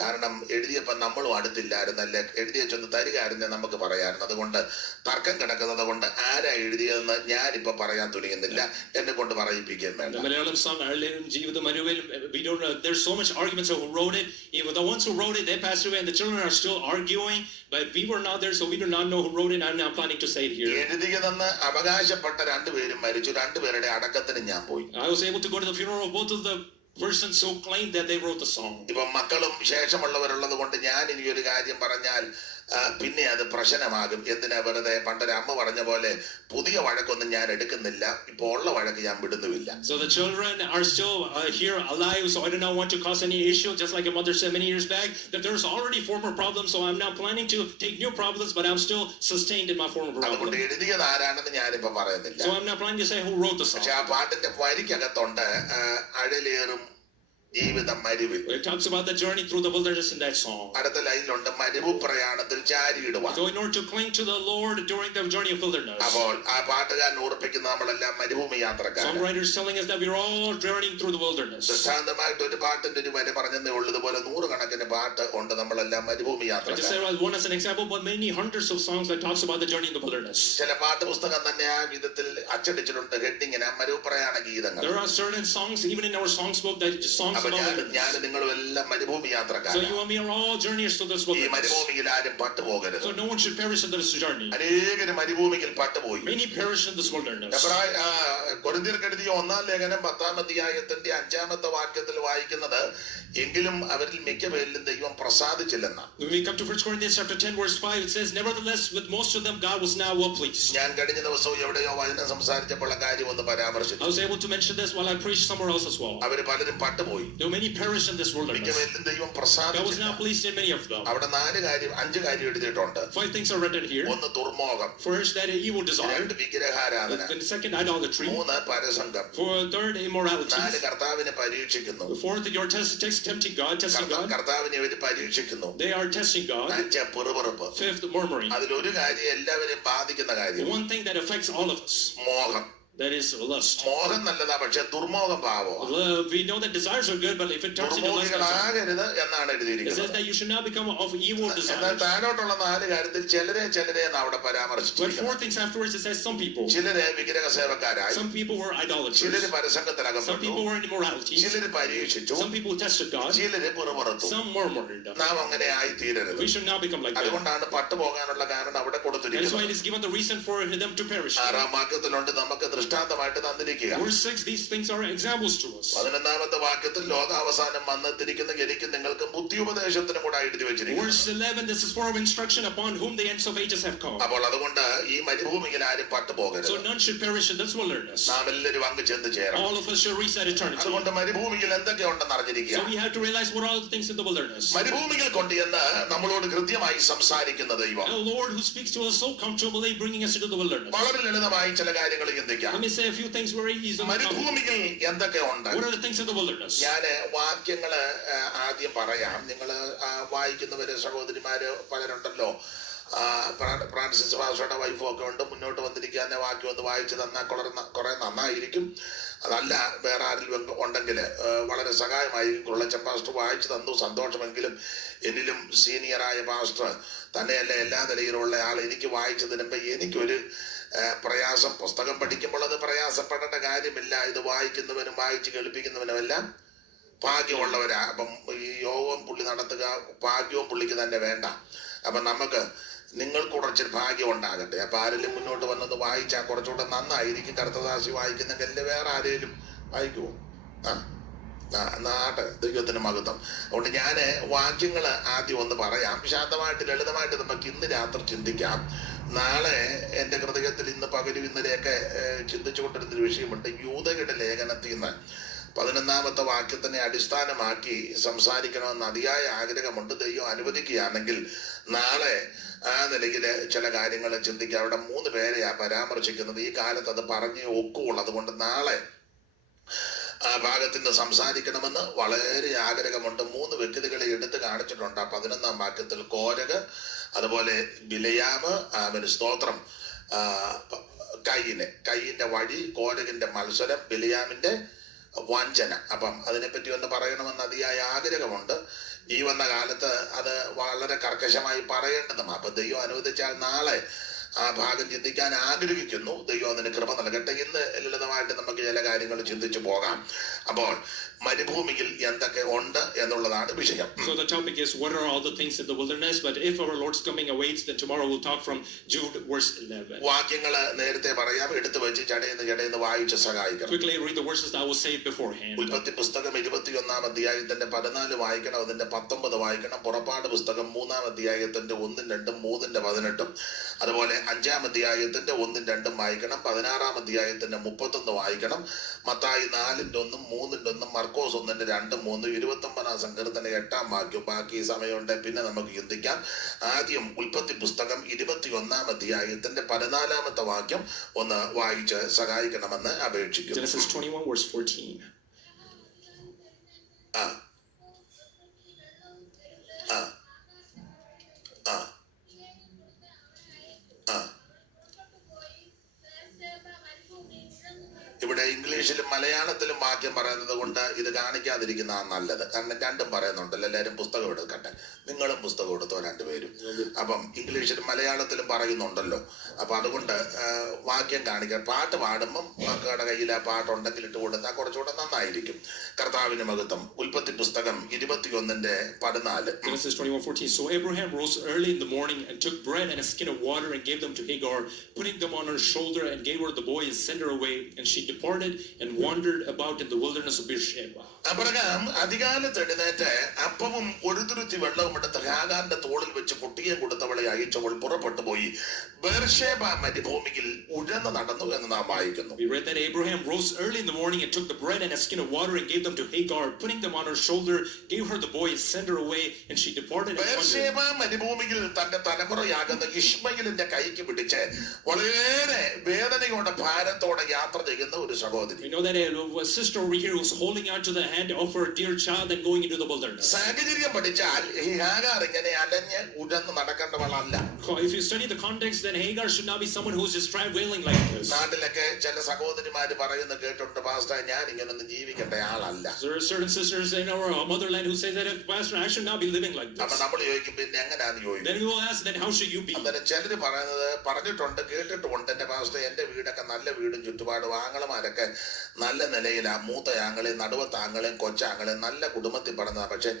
കാരണം എഴുതിയപ്പോ നമ്മളും അടുത്തില്ലായിരുന്നല്ലേ, എഴുതിയ ചെന്ന് തരികയായിരുന്നേ നമുക്ക് പറയാറുണ്ട്. അതുകൊണ്ട് തർക്കം കിടക്കുന്നത് കൊണ്ട് ആരാ എഴുതിയതെന്ന് ഞാനിപ്പോ പറയാൻ തുനിയുന്നില്ല. എന്നെ കൊണ്ട് പറയിപ്പിക്കാൻ വേണ്ട. The Malayalam song Arleyum Jeevitham Manuvel, we don't know, there's so much arguments of who wrote it. Even the ones who wrote it, they passed away and the children are still arguing, but we were not there, so we do not know who wrote it. I'm not planning to say it here. എഴുതിയതെന്ന് അവകാശപ്പെട്ട രണ്ടുപേരും മരിച്ചു. രണ്ടുപേരുടെ അടക്കത്തിന് ഞാൻ പോയി. I was able to go to the funeral of both of the persons who claimed that they wrote the song. ഇപ്പൊ മക്കളും ശേഷമുള്ളവരുള്ളത് കൊണ്ട് ഞാൻ ഇനി ഒരു കാര്യം പറഞ്ഞാൽ പിന്നെ അത് പ്രശ്നമാകും. എന്തിനാ വെറുതെ പണ്ടൊരു അമ്മ പറഞ്ഞ പോലെ പുതിയ വഴക്കൊന്നും ഞാൻ എടുക്കുന്നില്ല. ഇപ്പൊ ഉള്ള വഴക്ക് ഞാൻ വിടുന്നുമില്ല. So the children are still here alive, so I do not want to cause any issue, just like a mother said many years back that there's already former problems, so I'm not planning to take new problems, but I'm still sustained in my former അതുകൊണ്ട് problems. എഴുതിയത് ആരാണെന്ന് ഞാനിപ്പോ പറയുന്നില്ല. So I'm not planning to say who wrote the song. പക്ഷെ ആ പാട്ടിന്റെ വരിക്കകത്തുണ്ട് അഴലേറും ജീവിതം മരുവിൽ. It talks about the journey through the wilderness in that song. അടുത്ത ലൈനിലുണ്ട് മരുഭൂ പ്രയാണത്തിൽ ചാരിയിടുവാൻ. So in order to cling to the Lord during the journey of wilderness. അപ്പോൾ ആ പാട്ടുകാരൻ ഓർപ്പിക്കുന്ന നമ്മളെല്ലാം മരുഭൂമി യാത്രക്കാരാണ്. Songwriters telling us that we're all journeying through the wilderness. ദൃഷ്ടാന്തമായിട്ട് ഒരു പാട്ടിന്റെ ഒരു വരി പറഞ്ഞതേ ഉള്ളതുപോലെ നൂറുകണക്കിന് പാട്ട് ഉണ്ട് നമ്മളെല്ലാം മരുഭൂമി I just യാത്രക്കാർ. said one as an example, but many hundreds of songs that talks about the journey in the wilderness. ചില പാട്ടുപുസ്തകം തന്നെ ആ വിധത്തിൽ അച്ചടിച്ചിട്ടുണ്ട് ഹെഡിങ്ങിന് മരുപ്രയാണ ഗീതങ്ങൾ. There are certain songs even in our songs book that songs അപ്പൊ about ഞാൻ wilderness. നിങ്ങളും എല്ലാം മരുഭൂമി So യാത്രക്കാരാണ്. you and me are all journeyers to this ഈ wilderness. മരുഭൂമിയിൽ ആരും പട്ടുപോകരുത്. So no one should perish in this journey. അനേകര് മരുഭൂമിയിൽ പട്ടുപോയി. Many perish in this wilderness. കൊരിന്ത്യർക്കെഴുതിയ 1-ാം ലേഖനം 10-ാം അധ്യായത്തിന്റെ 5-ാമത്തെ വാക്യത്തിൽ വായിക്കുന്നത് എങ്കിലും അവരിൽ മിക്ക പേരിലും ദൈവം പ്രസാദിച്ചില്ലെന്ന. When we come to 1 Corinthians chapter 10 verse 5, it says, nevertheless with most of them God was now well pleased. ഞാൻ കഴിഞ്ഞ ദിവസവും എവിടെയോ വചനം സംസാരിച്ചപ്പോൾ ആ കാര്യം ഒന്ന് I പരാമർശിച്ചു. was able to mention this while I preached somewhere else as well. അവര് പലരും പട്ടുപോയി. There were many perish in this മിക്ക wilderness. പേരിലും ദൈവം God was പ്രസാദിച്ചില്ല. not pleased in many of them. അവിടെ 5 കാര്യം എഴുതിയിട്ടുണ്ട്. 5 things are written here. ഒന്ന് ദുർമോഹം, First, that evil desire. 2 വിഗ്രഹാരാധന, Then second, idolatry. 3 പരസംഗം, For third, immorality. 4 കർത്താവിനെ പരീക്ഷിക്കുന്നു. Fourth, you're tempting God, testing God. കർത്താവിനെ ഇവര് പരീക്ഷിക്കുന്നു. They are testing God. 5 പിറുപിറുപ്പ്. Fifth, murmuring. അതിലൊരു കാര്യം എല്ലാവരെയും ബാധിക്കുന്ന കാര്യം One thing that affects all of us, മോഹം. that is lust. മോഹം നല്ലതാ, പക്ഷെ ദുർമോഹം പാവോ. We know that desires are good, but if it turns into lust, ദുർമോഹികളാകരുത് എന്നാണ് it says എഴുതിയിരിക്കുന്നത്. that you should not become of evil എന്നാൽ desires. താഴോട്ടുള്ള 4 കാര്യത്തിൽ ചിലരെ എന്ന് അവിടെ But പരാമർശിച്ചിരിക്കുന്നു. 4 things afterwards, it says some people. ചിലരെ വിഗ്രഹ സേവക്കാരായി, Some people were idolaters. ചിലര് Some പരസംഗത്തിലകപ്പെട്ടു, people were in immorality. ചിലര് പരീക്ഷിച്ചു, Some people tested God. ചിലര് പുറപുറത്തു. Some murmured. നാം അങ്ങനെ ആയി തീരരുത്. We should not become like that. അതുകൊണ്ടാണ് പട്ടുപോകാനുള്ള കാരണം അവിടെ That is why കൊടുത്തിരിക്കുന്നത്. it is given the reason for them to perish. 6-ാം വാക്യത്തിലുണ്ട് നമുക്ക് ദൃഷ്ടാന്തമായിട്ട് തന്നിരിക്കുക. Verse 6, these things are examples to us. 11-ാമത്തെ വാക്യത്തിൽ ലോകാവസാനം വന്നെത്തിരിക്കുന്ന എനിക്ക് നിങ്ങൾക്ക് ബുദ്ധിയുപദേശത്തിനും കൂടെ എഴുതി വെച്ചിരിക്കുന്നു. Verse 11, this is for our instruction upon whom the ends of ages have come. അപ്പോൾ അതുകൊണ്ട് ഈ മരുഭൂമിയിൽ ആരും പട്ടുപോകരുത്. So none should perish in this wilderness. നാം എല്ലാവരും അങ്ങ് ചെന്ന് ചേരണം. All of us should reach that eternity. അതുകൊണ്ട് മരുഭൂമിയിൽ എന്തൊക്കെ ഉണ്ടെന്ന് അറിഞ്ഞിരിക്കുക. So we have to realize what are all the things in the wilderness. മരുഭൂമിയിൽ കൊണ്ട് എന്ന് നമ്മളോട് കൃത്യമായി സംസാരിക്കുന്ന ദൈവം. The Lord who speaks to us so comfortably, bringing us into the wilderness. വളരെ ലളിതമായി ചില കാര്യങ്ങൾ ചിന്തിക്കാം. Let me say a few things very easily. മരുഭൂമിയിൽ എന്തൊക്കെ ഉണ്ട്? What are the things in the wilderness? ഞാന് വാക്യങ്ങള് ആദ്യം പറയാം. നിങ്ങള് വായിക്കുന്നവര് സഹോദരിമാര് പലരുണ്ടല്ലോ. ഫ്രാൻസിസ് പാസ്റ്ററുടെ വൈഫും ഒക്കെ ഉണ്ട്. മുന്നോട്ട് വന്നിരിക്കാന്നെ വാക്യം ഒന്ന് വായിച്ചു തന്നാൽ കുറെ നന്നായിരിക്കും. അതല്ല വേറെ ആരെങ്കിലും ഉണ്ടെങ്കിൽ വളരെ സഹായമായിരിക്കും. കുള്ളച്ചൻ പാസ്റ്റർ വായിച്ചു തന്നു, സന്തോഷമെങ്കിലും എന്നിലും സീനിയറായ പാസ്റ്റർ തന്നെയല്ല എല്ലാ നിലയിലുള്ള ആൾ എനിക്ക് വായിച്ചു തരുമ്പോൾ എനിക്കൊരു പ്രയാസം. പുസ്തകം പഠിക്കുമ്പോൾ അത് പ്രയാസപ്പെടേണ്ട കാര്യമില്ല. ഇത് വായിക്കുന്നവനും വായിച്ച് കേൾപ്പിക്കുന്നവനും എല്ലാം ഭാഗ്യമുള്ളവരാ. അപ്പം ഈ യോഗവും പുള്ളി നടത്തുക ഭാഗ്യവും പുള്ളിക്ക് തന്നെ വേണ്ട. അപ്പം നമുക്ക് നിങ്ങൾക്ക് കുറച്ചൊരു ഭാഗ്യം ഉണ്ടാകട്ടെ. അപ്പൊ ആരെങ്കിലും മുന്നോട്ട് വന്നത് വായിച്ചാൽ കുറച്ചുകൂടെ നന്നായിരിക്കും. കർത്തദാസി വായിക്കുന്നെങ്കിൽ വേറെ ആരെങ്കിലും വായിക്കുമോ? നാട് ദൈവത്തിന് മഹത്വം. അതുകൊണ്ട് ഞാൻ വാക്യങ്ങൾ ആദ്യം ഒന്ന് പറയാം, ശാന്തമായിട്ട് ലളിതമായിട്ട് നമുക്ക് ഇന്ന് രാത്രി ചിന്തിക്കാം. നാളെ എൻ്റെ ഹൃദയത്തിൽ ഇന്ന് പകലും ഇന്നലെയൊക്കെ ചിന്തിച്ചുകൊണ്ടിരുന്നൊരു വിഷയമുണ്ട്. യൂദയുടെ ലേഖനത്തിൽ നിന്ന് 11-ാമത്തെ വാക്യത്തിനെ അടിസ്ഥാനമാക്കി സംസാരിക്കണമെന്ന് അതിയായ ആഗ്രഹമുണ്ട്. ദൈവം അനുവദിക്കുകയാണെങ്കിൽ നാളെ ആ നിലയിൽ ചില കാര്യങ്ങൾ ചിന്തിക്കുക. അവിടെ 3 പേരെയാ പരാമർശിക്കുന്നത്. ഈ കാലത്ത് അത് പറഞ്ഞേ ഒക്കുള്ളൂ. അതുകൊണ്ട് നാളെ ആ ഭാഗത്തിൽ നിന്ന് സംസാരിക്കണമെന്ന് വളരെ ആഗ്രഹമുണ്ട്. 3 വ്യക്തികളെ എടുത്ത് കാണിച്ചിട്ടുണ്ട് ആ 11-ാം വാക്യത്തിൽ. കോരഹ്, അതുപോലെ ബിലയാമ്, അവന് സ്തോത്രം, കയ്യിന്റെ വഴി, കോരഹിന്റെ മത്സരം, ബിലയാമിന്റെ വഞ്ചന. അപ്പം അതിനെപ്പറ്റി ഒന്ന് പറയണമെന്ന് അതിയായ ആഗ്രഹമുണ്ട്. ഈ വന്ന കാലത്ത് അത് വളരെ കർക്കശമായി പറയേണ്ടതും. അപ്പൊ ദൈവം അനുവദിച്ചാൽ നാളെ ആ ഭാഗം ചിന്തിക്കാൻ ആഗ്രഹിക്കുന്നു. ദൈവം അതിന് കൃപ നൽകട്ടെ. ഇന്ന് ലളിതമായിട്ട് നമുക്ക് ചില കാര്യങ്ങൾ ചിന്തിച്ചു പോകാം. അപ്പോൾ മരുഭൂമിയിൽ എന്തൊക്കെ ഉണ്ട് എന്നുള്ളതാണ് വിഷയം. So the topic is, what are all the things in the wilderness? But if our Lord's coming awaits, then tomorrow we'll talk from Jude verse 11. വാക്യങ്ങള് നേരത്തെ പറയാം, എടുത്തു വെച്ച് ചടയെന്ന് വായിച്ച് സഹായിക്കണം. Quickly read the verses that I will say beforehand. ഉൽപ്പത്തി പുസ്തകം 21-ാം അധ്യായത്തിന്റെ 14 വായിക്കണം, അതിന്റെ 19 വായിക്കണം. പുറപ്പാട് പുസ്തകം 3-ാം അധ്യായത്തിന്റെ 1, 2, 3, 18. അതുപോലെ 5-ാം അധ്യായത്തിന്റെ 1, 2 വായിക്കണം. 16-ാം അധ്യായത്തിന്റെ 31 വായിക്കണം. മത്തായി 4-1, 3-1, മർക്കോസ് 1, 2, 3, 29-ാം സങ്കീർത്തന 8-ാം വാക്യം. ബാക്കി സമയമുണ്ട്, പിന്നെ നമുക്ക് ചിന്തിക്കാം. ആദ്യം ഉൽപ്പത്തി പുസ്തകം 21-ാം അധ്യായത്തിന്റെ 14-ാമത്തെ വാക്യം ഒന്ന് വായിച്ച് സഹായിക്കണമെന്ന് അപേക്ഷിക്കുന്നു. Genesis 21 verse 14. ആ ആ ആ ആ ഇവിടെ ഇംഗ്ലീഷിലും മലയാളത്തിലും വാക്യം പറയുന്നത് കൊണ്ട് ഇത് കാണിക്കാതിരിക്കുന്നതാണ് നല്ലത്. കാരണം രണ്ടും പറയുന്നുണ്ടല്ലോ. എല്ലാവരും പുസ്തകം എടുക്കട്ടെ. നിങ്ങളും പുസ്തകം എടുത്തോ 2 പേരും. അപ്പം ഇംഗ്ലീഷിലും മലയാളത്തിലും പറയുന്നുണ്ടല്ലോ. അപ്പൊ അതുകൊണ്ട് വാക്യം കാണിക്കാൻ. പാട്ട് പാടുമ്പം മക്കളുടെ കയ്യിൽ ആ പാട്ടുണ്ടെങ്കിൽ ഇട്ട് കൊടുത്താൽ കുറച്ചുകൂടെ നന്നായിരിക്കും. കർത്താവിന് മഹത്വം. ഉൽപ്പത്തി പുസ്തകം 21:14. Genesis 21:14. So Abraham rose early in the morning and took bread and a skin of water and gave them to Hagar, putting them on her shoulder, and gave her the boy and sent her away. And she departed and wandered about in the wilderness of Beersheba. Abraham അധികാലത്ത് എഴുന്നേറ്റ് അപ്പവും ഒരു തുരുത്തി വെള്ളവും എടുത്ത് ഹാഗാറിന്റെ തോളിൽ വെച്ച് കുട്ടിയെ കൊടുത്തവളെ അയച്ചവൾ പുറപ്പെട്ടു പോയി ബേർഷേബ മരുഭൂമിയിൽ ഉഴന്നു നടന്നു എന്ന് നാം വായിക്കുന്നു. We read that Abraham rose early in the morning and took the bread and a skin of water and gave them to Hagar, putting them on her shoulder, gave her the boy and sent her away, and she departed and wandered. ബേർഷേബ മരുഭൂമിയിൽ തന്റെ തലമുറയാകുന്ന ഇശ്മയിലിന്റെ കൈക്ക് പിടിച്ച് വളരെ വേദനയോടെ ഭാരത്തോടെ യാത്ര ചെയ്യുന്ന ഒരു സഹോദരി. We know that a sister over here was holding on to the hand of her dear child and going into the wilderness. സാഹചര്യം പഠിച്ചാൽ ഈ ഹാഗാർ ഇങ്ങനെ അലഞ്ഞ് ഉഴന്ന് നടക്കേണ്ടവളല്ല. If you study the context, then Hagar should not be someone who is just traveling like this. നാട്ടിലൊക്കെ ചില സഹോദരിമാര് പറയുന്ന കേട്ടിട്ടുണ്ട്, pastor ഞാൻ ഇങ്ങനൊന്നും ജീവിക്കേണ്ട ആളല്ല. There are certain sisters in our motherland who say that, Pastor, I should not be living like അപ്പൊ this. നമ്മൾ ചോദിക്കും, പിന്നെ എങ്ങനെയാന്ന് ചോദിക്കും. Then we will ask, then how should you be? അന്നേരം ചിലര് പറഞ്ഞിട്ടുണ്ട്, കേട്ടിട്ടുണ്ട്, എന്റെ പാസ്റ്റർ എന്റെ വീടൊക്കെ നല്ല വീടും ചുറ്റുപാടും, ആങ്ങളമാരൊക്കെ നല്ല നിലയിലാ, മൂത്ത ആങ്ങളെയും നടുവത്തെ ആങ്ങളെയും കൊച്ചാങ്ങളെയും നല്ല കുടുംബത്തിൽ പറഞ്ഞതാ. പക്ഷെ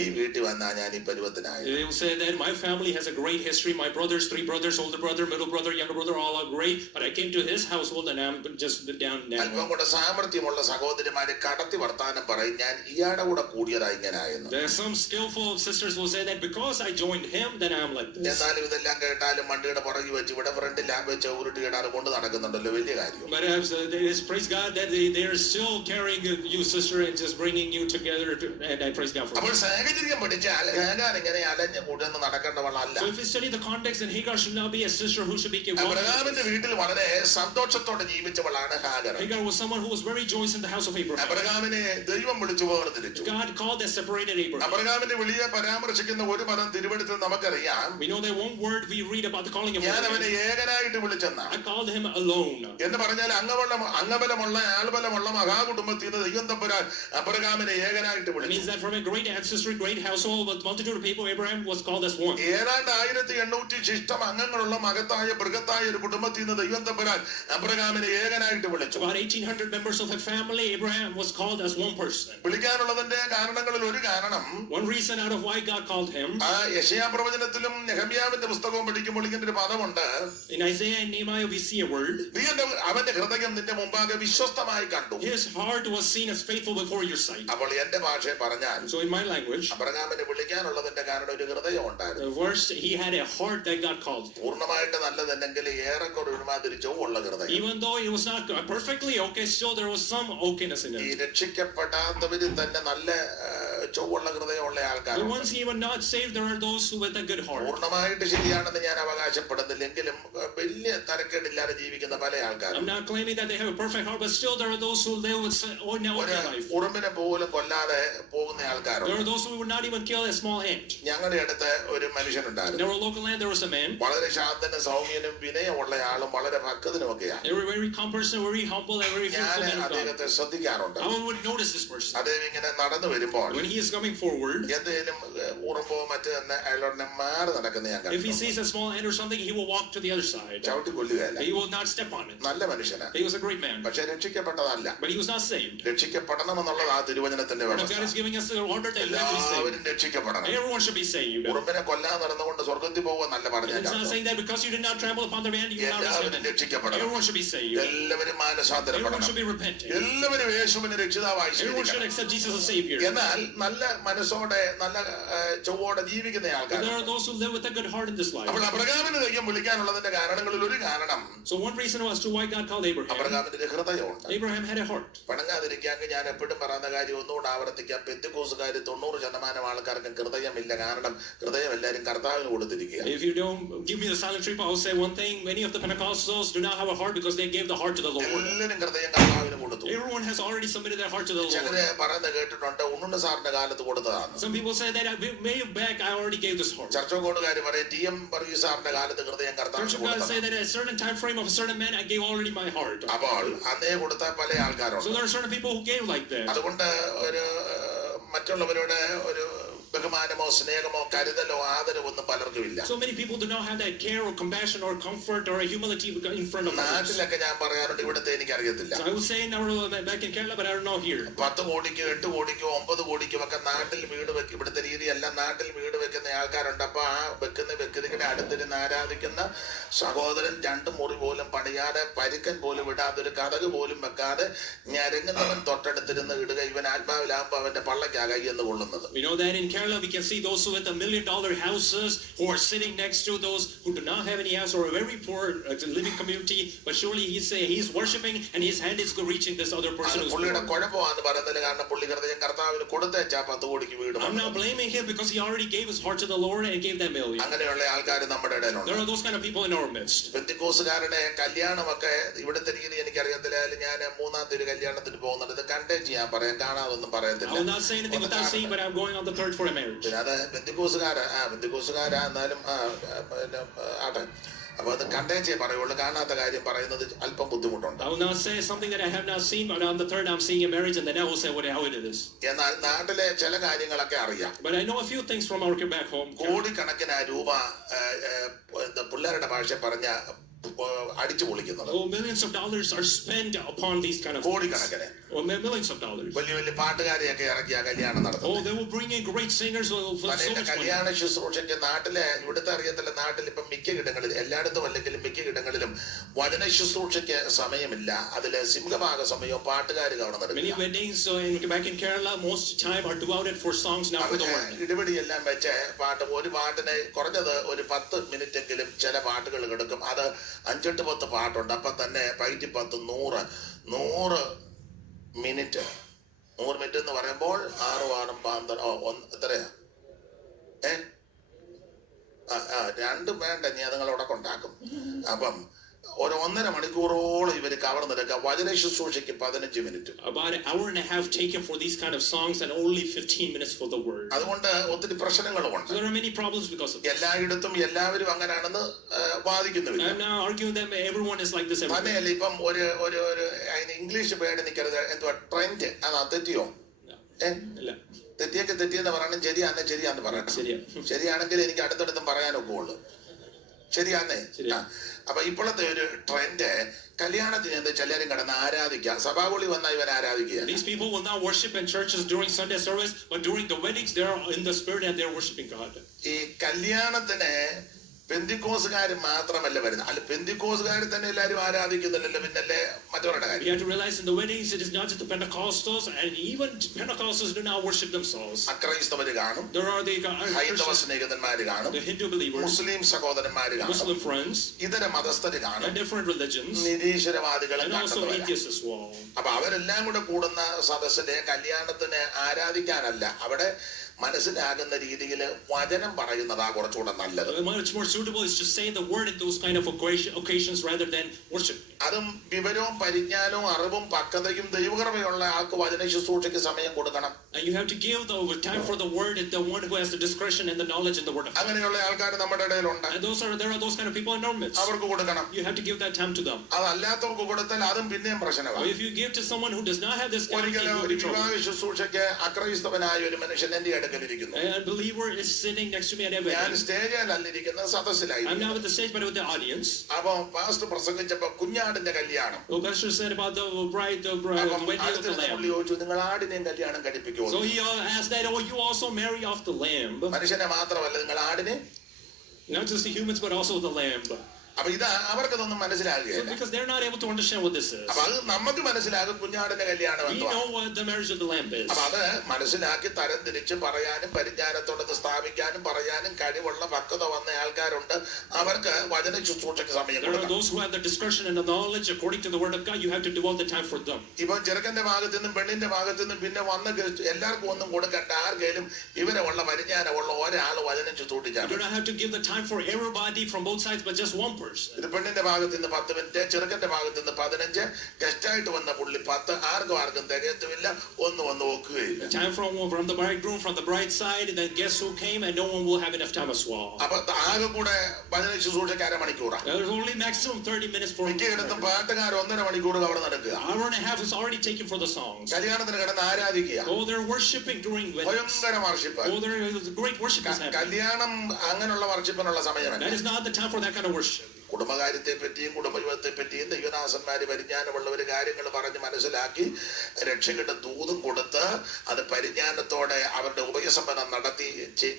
ഈ വീട്ടിൽ വന്നാ ഞാൻ ഈ പരുവത്തിനായി. They will say that my family has a great history. My brothers, 3 brothers, older brother, middle brother, younger brother, all are great. But I came to his household and I'm just down now. അല്പം കൂടെ സാമർത്ഥ്യമുള്ള സഹോദരിമാര് കടത്തി വർത്താനം പറയും, ഞാൻ ഇയാടെ കൂടെ കൂടിയതാ ഇങ്ങനായെന്ന്. There are some skillful sisters who say that because I joined him, then I'm like this. എന്നാലും ഇതെല്ലാം കേട്ടാലും വണ്ടിയുടെ പുറകെ വെച്ച് ഇവിടെ ഫ്രണ്ട് ലാബ് വെച്ച് ഉരുട്ടിയിടാറ് കൊണ്ട് നടക്കുന്നുണ്ടല്ലോ, വലിയ കാര്യം. But praise God that they are still carrying you, sister, and just bringing you together. And I praise God for അപ്പോൾ that. സാഹചര്യം പഠിച്ചാൽ ഹാഗാർ ഇങ്ങനെ അലഞ്ഞ് ഉഴന്ന് നടക്കേണ്ടവളല്ല. So if you study the context, then Hagar should not be a sister who should be given. അബ്രഹാമിന്റെ വീട്ടിൽ വളരെ സന്തോഷത്തോടെ ജീവിച്ചവളാണ് Hagar. Hagar was someone who was very joyous in the house of Abraham. അബ്രഹാമിനെ ദൈവം വിളിച്ചു വേർതിരിച്ചു. God called and separated Abraham. അബ്രഹാമിന്റെ വിളിയെ പരാമർശിക്കുന്ന ഒരു പദം തിരുവെടുത്തിൽ നമുക്കറിയാം. We know that one word we read about the calling of ഞാൻ Abraham. അവനെ ഏകനായിട്ട് വിളിച്ചെന്നാ. I called him alone. എന്ന് പറഞ്ഞാൽ അംഗബലമുള്ള ആൾബലമുള്ള മഹാകുടുംബത്തിൽ നിന്ന് ദൈവം തമ്പുരാൻ അബ്രഹാമിനെ ഏകനായിട്ട് It means വിളിച്ചു. that from a great ancestry, great household with multitude of people, Abraham was called as one. ഏതാണ്ട് ശിഷ്ടം അംഗങ്ങളുള്ള മകത്തായ ബൃഹത്തായ ഒരു കുടുംബത്തിൽ നിന്ന് ദൈവം തമ്പുരാൻ അബ്രഹാമിനെ ഏകനായിട്ട് വിളിച്ചു. About 1,800 members of a family, Abraham was called as one person. വിളിക്കാനുള്ളതിന്റെ കാരണങ്ങളിൽ ഒരു കാരണം, one reason out of why God called him, യെശയ്യാ പ്രവചനത്തിലും നെഹമ്യാവിന്റെ പുസ്തകവും പഠിക്കുമ്പോൾ ഇങ്ങനെ ഒരു പദമുണ്ട്. in Isaiah and Nehemiah we see a word. നീ അവന്റെ ഹൃദയം നിന്റെ മുമ്പാകെ വിശ്വസ്തമായി കണ്ടു. His heart was seen as faithful before your sight. അപ്പോൾ എന്റെ ഭാഷയെ പറഞ്ഞാൽ, so in my language, അബ്രഹാമിനെ വിളിക്കാനുള്ളതിന്റെ കാരണം ഒരു ഹൃദയം ഉണ്ടായിരുന്നു. the verse, he had a heart that God called. പൂർണ്ണമായിട്ട് നല്ലതല്ലെങ്കിൽ ഏറെക്കുറെ ഒരുമാതിരി ചൊവ്വുള്ള ഹൃദയം. even though it was not perfectly okay, still there was some okayness in it. ഈ രക്ഷിക്കപ്പെടാത്തവരിൽ തന്നെ നല്ല ചൊവ്വുള്ള ഹൃദയമുള്ള ആൾക്കാർ. the ones even not saved, there are those who with a good heart. പൂർണ്ണമായിട്ട് ശരിയാണെന്ന് ഞാൻ അവകാശപ്പെടുന്നില്ലെങ്കിലും വലിയ തരക്കേടില്ലാതെ ജീവിക്കുന്ന പല ആൾക്കാരും. I'm not claiming that they have a perfect heart, but still there are those who live with ordinary life. ഉറുമ്പിനെ പോലും കൊല്ലാതെ പോകുന്ന ആൾക്കാരുണ്ട്. there are those who would not even kill a small ant. ഞങ്ങളുടെ അടുത്ത് ഒരു മനുഷ്യനുണ്ടായിരുന്നു. in our local land there was a man. വളരെ ശാന്തനും സൗമ്യനും വിനയമുള്ള ആളും വളരെ ഭക്തനും ഒക്കെയാണ്. they were very calm person, very humble and very fearful man of God. അദ്ദേഹത്തെ ശ്രദ്ധിക്കാറുണ്ട്. I would notice this person. അദ്ദേഹം ഇങ്ങനെ നടന്നു വരുമ്പോൾ when he is coming forward, എന്തെങ്കിലും ഉറുമ്പോ മറ്റു തന്നെ അയാളോടെ മാറി നടക്കുന്ന ഞാൻ കണ്ടു. if he sees a small ant or something, he will walk to the other side. ചവിട്ടി കൊല്ലുകയല്ല. he will not step on it. നല്ല മനുഷ്യനാണ്. he was a great man. പക്ഷേ രക്ഷിക്കപ്പെട്ടതല്ല. but he was not saved. രക്ഷിക്കപ്പെടണമെന്നുള്ളത് ആ തിരുവചനത്തിന്റെ വ്യവസ്ഥ. God is giving us the order that എല്ലാവരും രക്ഷിക്കപ്പെടണം. everyone should be saved. ഉറുമ്പിനെ കൊല്ലാൻ നടന്നുകൊണ്ട് സ്വർഗ്ഗത്തിൽ പോകുമെന്നല്ല പറഞ്ഞത്. it's not saying that because you did not trample upon the ant, you will not receive it. രക്ഷിക്കപ്പെടണം. everyone should be saved. എല്ലാവരും മാനസാന്തരപ്പെടണം. everyone should be repentant. എല്ലാവരും യേശുവിനെ രക്ഷിതാവായി സ്വീകരിക്കണം. everyone should accept Jesus as Savior. എന്നാൽ നല്ല മനസ്സോടെ നല്ല ചൊവ്വോടെ ജീവിക്കുന്ന ആൾക്കാർ. there are those who live with a good heart in this life. അപ്പോൾ അബ്രഹാമിനെ ദൈവം വിളിക്കാനുള്ളതിന്റെ കാരണങ്ങളിൽ ഒരു കാരണം, so one reason was to why God called Abraham. അബ്രഹാമിന്റെ ഹൃദയമുണ്ട്. Abraham had a heart. പണങ്ങാതിരിക്കാൻ ഞാൻ എപ്പോഴും പറയുന്ന കാര്യം ഒന്നുകൂടെ ആവർത്തിക്കാം. പെന്തക്കോസ്തുകാർ 90% ആൾക്കാർക്കും ഹൃദയമില്ല. കാരണം ഹൃദയം എല്ലാവരും കർത്താവിന് കൊടുത്തിരിക്കുക. if you don't give me the silent treatment, I will say one thing: many of the Pentecostals do not have a heart because they gave the heart to the Lord. എല്ലാവരും ഹൃദയം കർത്താവിന് കൊടുത്തു. everyone has already submitted their heart to the Lord. ചിലരെ പറയുന്നത് കേട്ടിട്ടുണ്ട്, ഉണ്ണുണ്ണ സാറിന്റെ കാലത്ത് കൊടുത്തതാണ്. some people say that way back I already gave this heart. ചർച്ചോടുകാർ പറയും TM വർഗീസ് സാറിന്റെ കാലത്ത് ഹൃദയം കർത്താവിന് കൊടുത്തു. say that at a certain time frame of a certain man I gave already my heart. അപ്പോൾ അന്നേ കൊടുത്ത പല ആൾക്കാരുണ്ട്. so there are certain people who gave like that. അതുകൊണ്ട് ഒരു മറ്റുള്ളവരുടെ ഒരു ബഹുമാനമോ സ്നേഹമോ കരുതലോ ആദരവോ ഒന്നും പലർക്കും ഇല്ല. so many people do not have that care or compassion or comfort or humility in front of others. നാട്ടിലൊക്കെ ഞാൻ പറയാറുണ്ട്, ഇവിടുത്തെ എനിക്ക് അറിയത്തില്ല. so I would say back in Kerala, but I don't know here. 10 കോടിക്കോ 8 കോടിക്കോ 9 കോടിക്കോ ഒക്കെ നാട്ടിൽ വീട് വെക്കും. ഇവിടുത്തെ രീതിയല്ല. നാട്ടിൽ വീട് വെക്കുന്ന ആൾക്കാരുണ്ട്. അപ്പൊ ആ വെക്കുന്ന വ്യക്തികളുടെ അടുത്തിരുന്ന് ആരാധിക്കുന്ന സഹോദരൻ 2 മുറി പോലും പണിയാതെ, പരിക്കൻ പോലും ഇടാതെ, ഒരു കതക് പോലും വെക്കാതെ ഞരങ്ങുന്നവൻ തൊട്ടടുത്തിരുന്ന് ഇടുക. ഇവൻ ആത്മാവിലാകുമ്പോ അവന്റെ പള്ളക്കാ കൈയെന്ന് കൊള്ളുന്നത്. we know that in Kerala we can see those who with $1 million houses who are sitting next to those who do not have any house or a very poor living community, but surely he's worshiping and his hand is reaching this other person who's poor. കുഴപ്പമാണെന്ന് പറയുന്നത് കാരണം പുള്ളി ഹൃദയം കർത്താവിന് കൊടുത്തേച്ചാ 10 കോടിക്ക് വീട്. I'm not blaming him because he already gave his heart to the Lord and gave that $1 million. അങ്ങനെയുള്ള ആൾക്കാർ നമ്മുടെ ഇടയിലുണ്ട്. there are those kind of people in our midst. പെന്തക്കോസ്തുകാരുടെ കല്യാണമൊക്കെ ഇവിടുത്തെ രീതി എനിക്കറിയത്തില്ല. ഞാൻ 3-ാം തീയതി കല്യാണത്തിന് പോകുന്നുണ്ട്. ഇത് കണ്ടേ ചെയ്യാൻ പറയാം, കാണാതൊന്നും പറയത്തില്ല. I will not say anything without saying, but I'm going on the 3rd for a marriage. അത് ബന്ധുക്കോസുകാരാ എന്നാലും ആട്ടെ. അപ്പൊ അത് കണ്ടേച്ചേ പറയുള്ളൂ. കാണാത്ത കാര്യം പറയുന്നത് അല്പം ബുദ്ധിമുട്ടുണ്ട്. I will not say something that I have not seen, but on the 3rd I'm seeing a marriage and then I will say how it is. എന്നാൽ നാട്ടിലെ ചില കാര്യങ്ങളൊക്കെ അറിയാം. but I know a few things from our back home. കോടിക്കണക്കിന് രൂപ പിള്ളേരുടെ ഭാഷ പറഞ്ഞ അടിച്ചു പൊളിക്കുന്നത്. millions of dollars are spent upon these kind of കോടിക്കണക്കിന് millions of dollars. വലിയ വലിയ പാട്ടുകാരെയൊക്കെ ഇറക്കിയ കല്യാണം നടത്തുന്നത്. they will bring in great singers so much കല്യാണ ശുശ്രൂഷയ്ക്ക് നാട്ടിലെ ഇവിടുത്തെ അറിയത്തില്ല. നാട്ടിൽ ഇപ്പം മിക്ക ഇടങ്ങളിൽ, എല്ലായിടത്തും അല്ലെങ്കിലും മിക്ക ഇടങ്ങളിലും വചന ശുശ്രൂഷയ്ക്ക് സമയമില്ല. അതില് സിംഹഭാഗ സമയവും പാട്ടുകാർ കാണുന്നത്. many weddings back in Kerala most time are devoted for songs now for the word. ഇടിപടിയെല്ലാം വെച്ച് ഒരു പാട്ടിനെ കുറഞ്ഞത് ഒരു 10 മിനിറ്റ് എങ്കിലും ചില പാട്ടുകൾ കിടക്കും. അത് 5-10 പാട്ടുണ്ട്. അപ്പൊ തന്നെ 5 10 100 മിനിറ്റ്. 100 മിനിറ്റ് എന്ന് പറയുമ്പോൾ 6 6 12 എത്രയാ? 2 വേണ്ട, നീ അതുങ്ങളവിടെ കൊണ്ടാക്കും. അപ്പം ഒരു 1.5 മണിക്കൂറോളം ഇവര് കവർന്നെടുക്കുക. വചന ശുശ്രൂഷയ്ക്ക് 15 minute. about an hour and a half taken for these kind of songs and only 15 minutes for the word. അതുകൊണ്ട് ഒത്തിരി പ്രശ്നങ്ങളുമുണ്ട്. there are many problems because of this. എല്ലായിടത്തും എല്ലാവരും അങ്ങനെയാണെന്ന് വാദിക്കുന്നില്ല. I'm not arguing that everyone is like this everywhere. തന്നെയല്ല, ഇപ്പം ഒരു English പേര് നിൽക്കരുത്. എന്തുവാ ട്രെൻഡ്? അതാ തെറ്റിയോ? തെറ്റിയൊക്കെ തെറ്റിയെന്ന് പറയണം. ശരിയാന്ന് പറയണം. ശരിയാണെങ്കിൽ എനിക്ക് അടുത്തടുത്തും പറയാനൊക്കെ ഉള്ളു. ശരിയാന്നേ. ശരിയാ. അപ്പൊ ഇപ്പോഴത്തെ ഒരു ട്രെൻഡ് കല്യാണത്തിന് എന്ത് ചിലരും കിടന്ന് ആരാധിക്കുക, സഭാകുളി വന്ന ഇവൻ ആരാധിക്കുക. These people will not worship in churches during Sunday service, but during the weddings they are in the spirit and they are worshiping God. ഈ കല്യാണത്തിന് പെന്തിക്കോസുകാർ മാത്രമല്ല വരുന്നത്, അല്ല പെന്തിക്കോസുകാർ തന്നെ എല്ലാവരും ആരാധിക്കുന്നില്ലല്ലോ, പിന്നല്ലേ മറ്റവരുടെ You കാര്യം. have to realize in the weddings it is not just the Pentecostals, and even Pentecostals do not worship themselves. അക്രൈസ്തവര് കാണും, There are the ഹൈന്ദവ Christians, സ്നേഹിതന്മാര് കാണും, the Hindu believers, മുസ്ലിം സഹോദരന്മാര് കാണും, Muslim friends, ഇതര മതസ്ഥര് and കാണും, different religions, നിരീശ്വരവാദികളും and also കാണുന്നവരാ. atheists as well. അപ്പൊ അവരെല്ലാം കൂടെ കൂടുന്ന സദസ്സിലെ കല്യാണത്തിന് ആരാധിക്കാനല്ല, അവിടെ മനസ്സിലാകുന്ന രീതിയിൽ വചനം പറയുന്നതാ കുറച്ചുകൂടെ നല്ലത്. Much more suitable is to say the word in those kind of occasions rather than worship. അതും വിവരവും പരിജ്ഞാനവും അറിവും പക്വതയും ദൈവകൃപയുള്ള ആൾക്ക് വചന ശുശ്രൂഷയ്ക്ക് സമയം കൊടുക്കണം. And you have to give the time for the word and the one who has the discretion and the knowledge in the word of God. അങ്ങനെയുള്ള ആൾക്കാർ നമ്മുടെ ഇടയിലുണ്ട്. And there are those kind of people in our midst. അവർക്ക് കൊടുക്കണം. You have to give that time to them. അതല്ലാത്തവർക്ക് കൊടുത്താൽ അതും പിന്നെയും പ്രശ്നമാണ്. If you give to someone who does not have this kind of ഒരിക്കലും thing, ഒരു വിവാഹ ശുശ്രൂഷയ്ക്ക് അക്രൈസ്തവനായ ഒരു മനുഷ്യൻ എന്റെ അടുക്കലിരിക്കുന്നു. a believer is sitting next to me at ഞാൻ every. സ്റ്റേജിലല്ലിരിക്കുന്ന സദസ്സിലായി. I'm not at the stage but with the audience. അപ്പൊ pastor പ്രസംഗിച്ചപ്പോ കുഞ്ഞാടിന്റെ കല്യാണം. The pastor said about the bride, the അപ്പം wedding of the അടുത്തിരുന്ന lamb. പുള്ളി ചോദിച്ചു, നിങ്ങൾ ആടിനെയും കല്യാണം കഴിപ്പിക്കുമോ? So he asked that, oh, you also marry off the lamb. മനുഷ്യനെ മാത്രമല്ല, നിങ്ങൾ ആടിനെ. Not just the humans but also the lamb. അപ്പൊ ഇത് അവർക്കതൊന്നും So മനസ്സിലാകുകയില്ല. because they're not able to understand what this is. അപ്പൊ അത് നമുക്ക് മനസ്സിലാകും കുഞ്ഞാടിന്റെ കല്യാണം We എന്തുവാ. know what the marriage of the lamb is. അപ്പൊ അത് മനസ്സിലാക്കി തരം തിരിച്ച് പറയാനും പരിജ്ഞാനത്തോടത് സ്ഥാപിക്കാനും പറയാനും കഴിവുള്ള പക്വത വന്ന ആൾക്കാരുണ്ട്. അവർക്ക് വചന ശുശ്രൂഷയ്ക്ക് സമയം There are കൊടുക്കണം. those who have the discretion and the knowledge according to the word of God. You have to devote the time for them. ഇപ്പൊ ചെറുക്കന്റെ ഭാഗത്തു നിന്നും പെണ്ണിന്റെ ഭാഗത്തു നിന്നും പിന്നെ വന്ന എല്ലാവർക്കും ഒന്നും കൊടുക്കണ്ട, ആർക്കെങ്കിലും ഇവരുള്ള പരിജ്ഞാനമുള്ള ഒരാൾ വചനം You ശുശ്രൂഷിച്ചാൽ do not have to give the time for everybody from both sides, but just one person. ഇത് പെണ്ണിന്റെ ഭാഗത്ത് നിന്ന് 10 മിനിറ്റ്, ചെറുക്കന്റെ ഭാഗത്ത് നിന്ന് 15, ഗസ്റ്റായിട്ട് വന്ന പുള്ളി 10, ആർക്കും തികയത്തുമില്ല, ഒന്നും ഒക്കുകയില്ല. Time from the bridegroom, from the bride side, and then guess who came, and no one will have enough time as well. അപ്പൊ ആകെ കൂടെ വചന ശുശ്രൂഷയ്ക്ക് അരമണിക്കൂറാണ്. There's only maximum 30 minutes for മിക്കയിടത്തും പാട്ടുകാർ 1.5 മണിക്കൂർ അവിടെ നടക്കുക. hour and a half is already taken for the songs. കല്യാണത്തിന് കിടന്ന് ആരാധിക്കുക. Oh, they're worshiping during weddings. ഭയങ്കര worship. Oh, there is great worship is happening. കല്യാണം അങ്ങനെയുള്ള വർഷിപ്പിനുള്ള സമയമല്ല. That is not the time for that kind of worship. കുടുംബകാര്യത്തെ പറ്റിയും കുടുംബജീവിതത്തെ പറ്റിയും ദൈവദാസന്മാര് പരിജ്ഞാനമുള്ളവര് കാര്യങ്ങൾ പറഞ്ഞ് മനസ്സിലാക്കി രക്ഷയുടെ ദൂതും കൊടുത്ത് അത് പരിജ്ഞാനത്തോടെ അവരുടെ ഉഭയസമ്പന്നം നടത്തി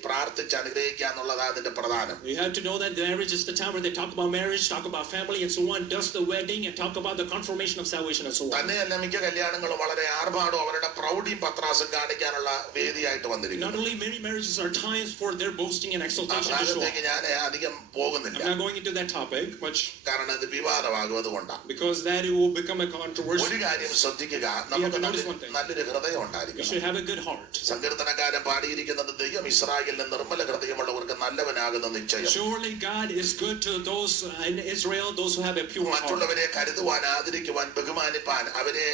പ്രാർത്ഥിച്ച് അനുഗ്രഹിക്കുക എന്നുള്ളതാണ് അതിന്റെ പ്രധാനം. You have to know that marriage is the time where they talk about marriage, talk about family and so on, does the wedding and talk about the confirmation of salvation and so on. തന്നെയല്ല മിക്ക കല്യാണങ്ങളും വളരെ ആർഭാടവും അവരുടെ പ്രൗഢിയും പത്രാസും കാണിക്കാനുള്ള വേദിയായിട്ട് വന്നിരിക്കുന്നു. Not only many marriages are times for their boasting and exaltation to show off. ഞാൻ അധികം പോകുന്നില്ല. I'm not going into that topic much കാരണം അത് വിവാദമാകും, അതുകൊണ്ടാണ്. because that it will become a controversy. ഒരു കാര്യം ശ്രദ്ധിക്കുക, നമുക്ക് നല്ലൊരു ഹൃദയം You ഉണ്ടായിരിക്കണം. should have a good heart. സങ്കീർത്തനക്കാരൻ പാടിയിരിക്കുന്നത് ദൈവം ഇസ്രായേലിന് നിർമ്മല ഹൃദയമുള്ളവർക്ക് നല്ലവനാകുന്ന നിശ്ചയം. Surely God is good to those in Israel, those who have a pure heart. മറ്റുള്ളവരെ കരുതുവാൻ, ആദരിക്കുവാൻ, ബഹുമാനിപ്പാൻ, അവരെ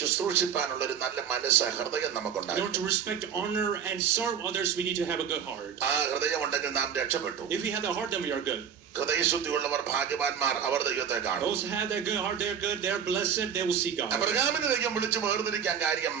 ശുശ്രൂഷിപ്പാനുള്ള ഒരു നല്ല മനസ്സ്, ഹൃദയം In നമുക്കുണ്ടായിരുന്നു. order to respect, honor and serve others, we need to have a good heart. ആ ഹൃദയം ഉണ്ടെങ്കിൽ നാം രക്ഷപ്പെട്ടു. If we have the heart, then we are good. ഹൃദയശുദ്ധിയുള്ളവർ ഭാഗ്യവാന്മാർ, അവർ ദൈവത്തെ കാണും. Those who have that good heart, they're good, they're blessed, they will see God. അബ്രഹാമിനെ ദൈവം വിളിച്ച് വേർതിരിക്കാൻ കാര്യം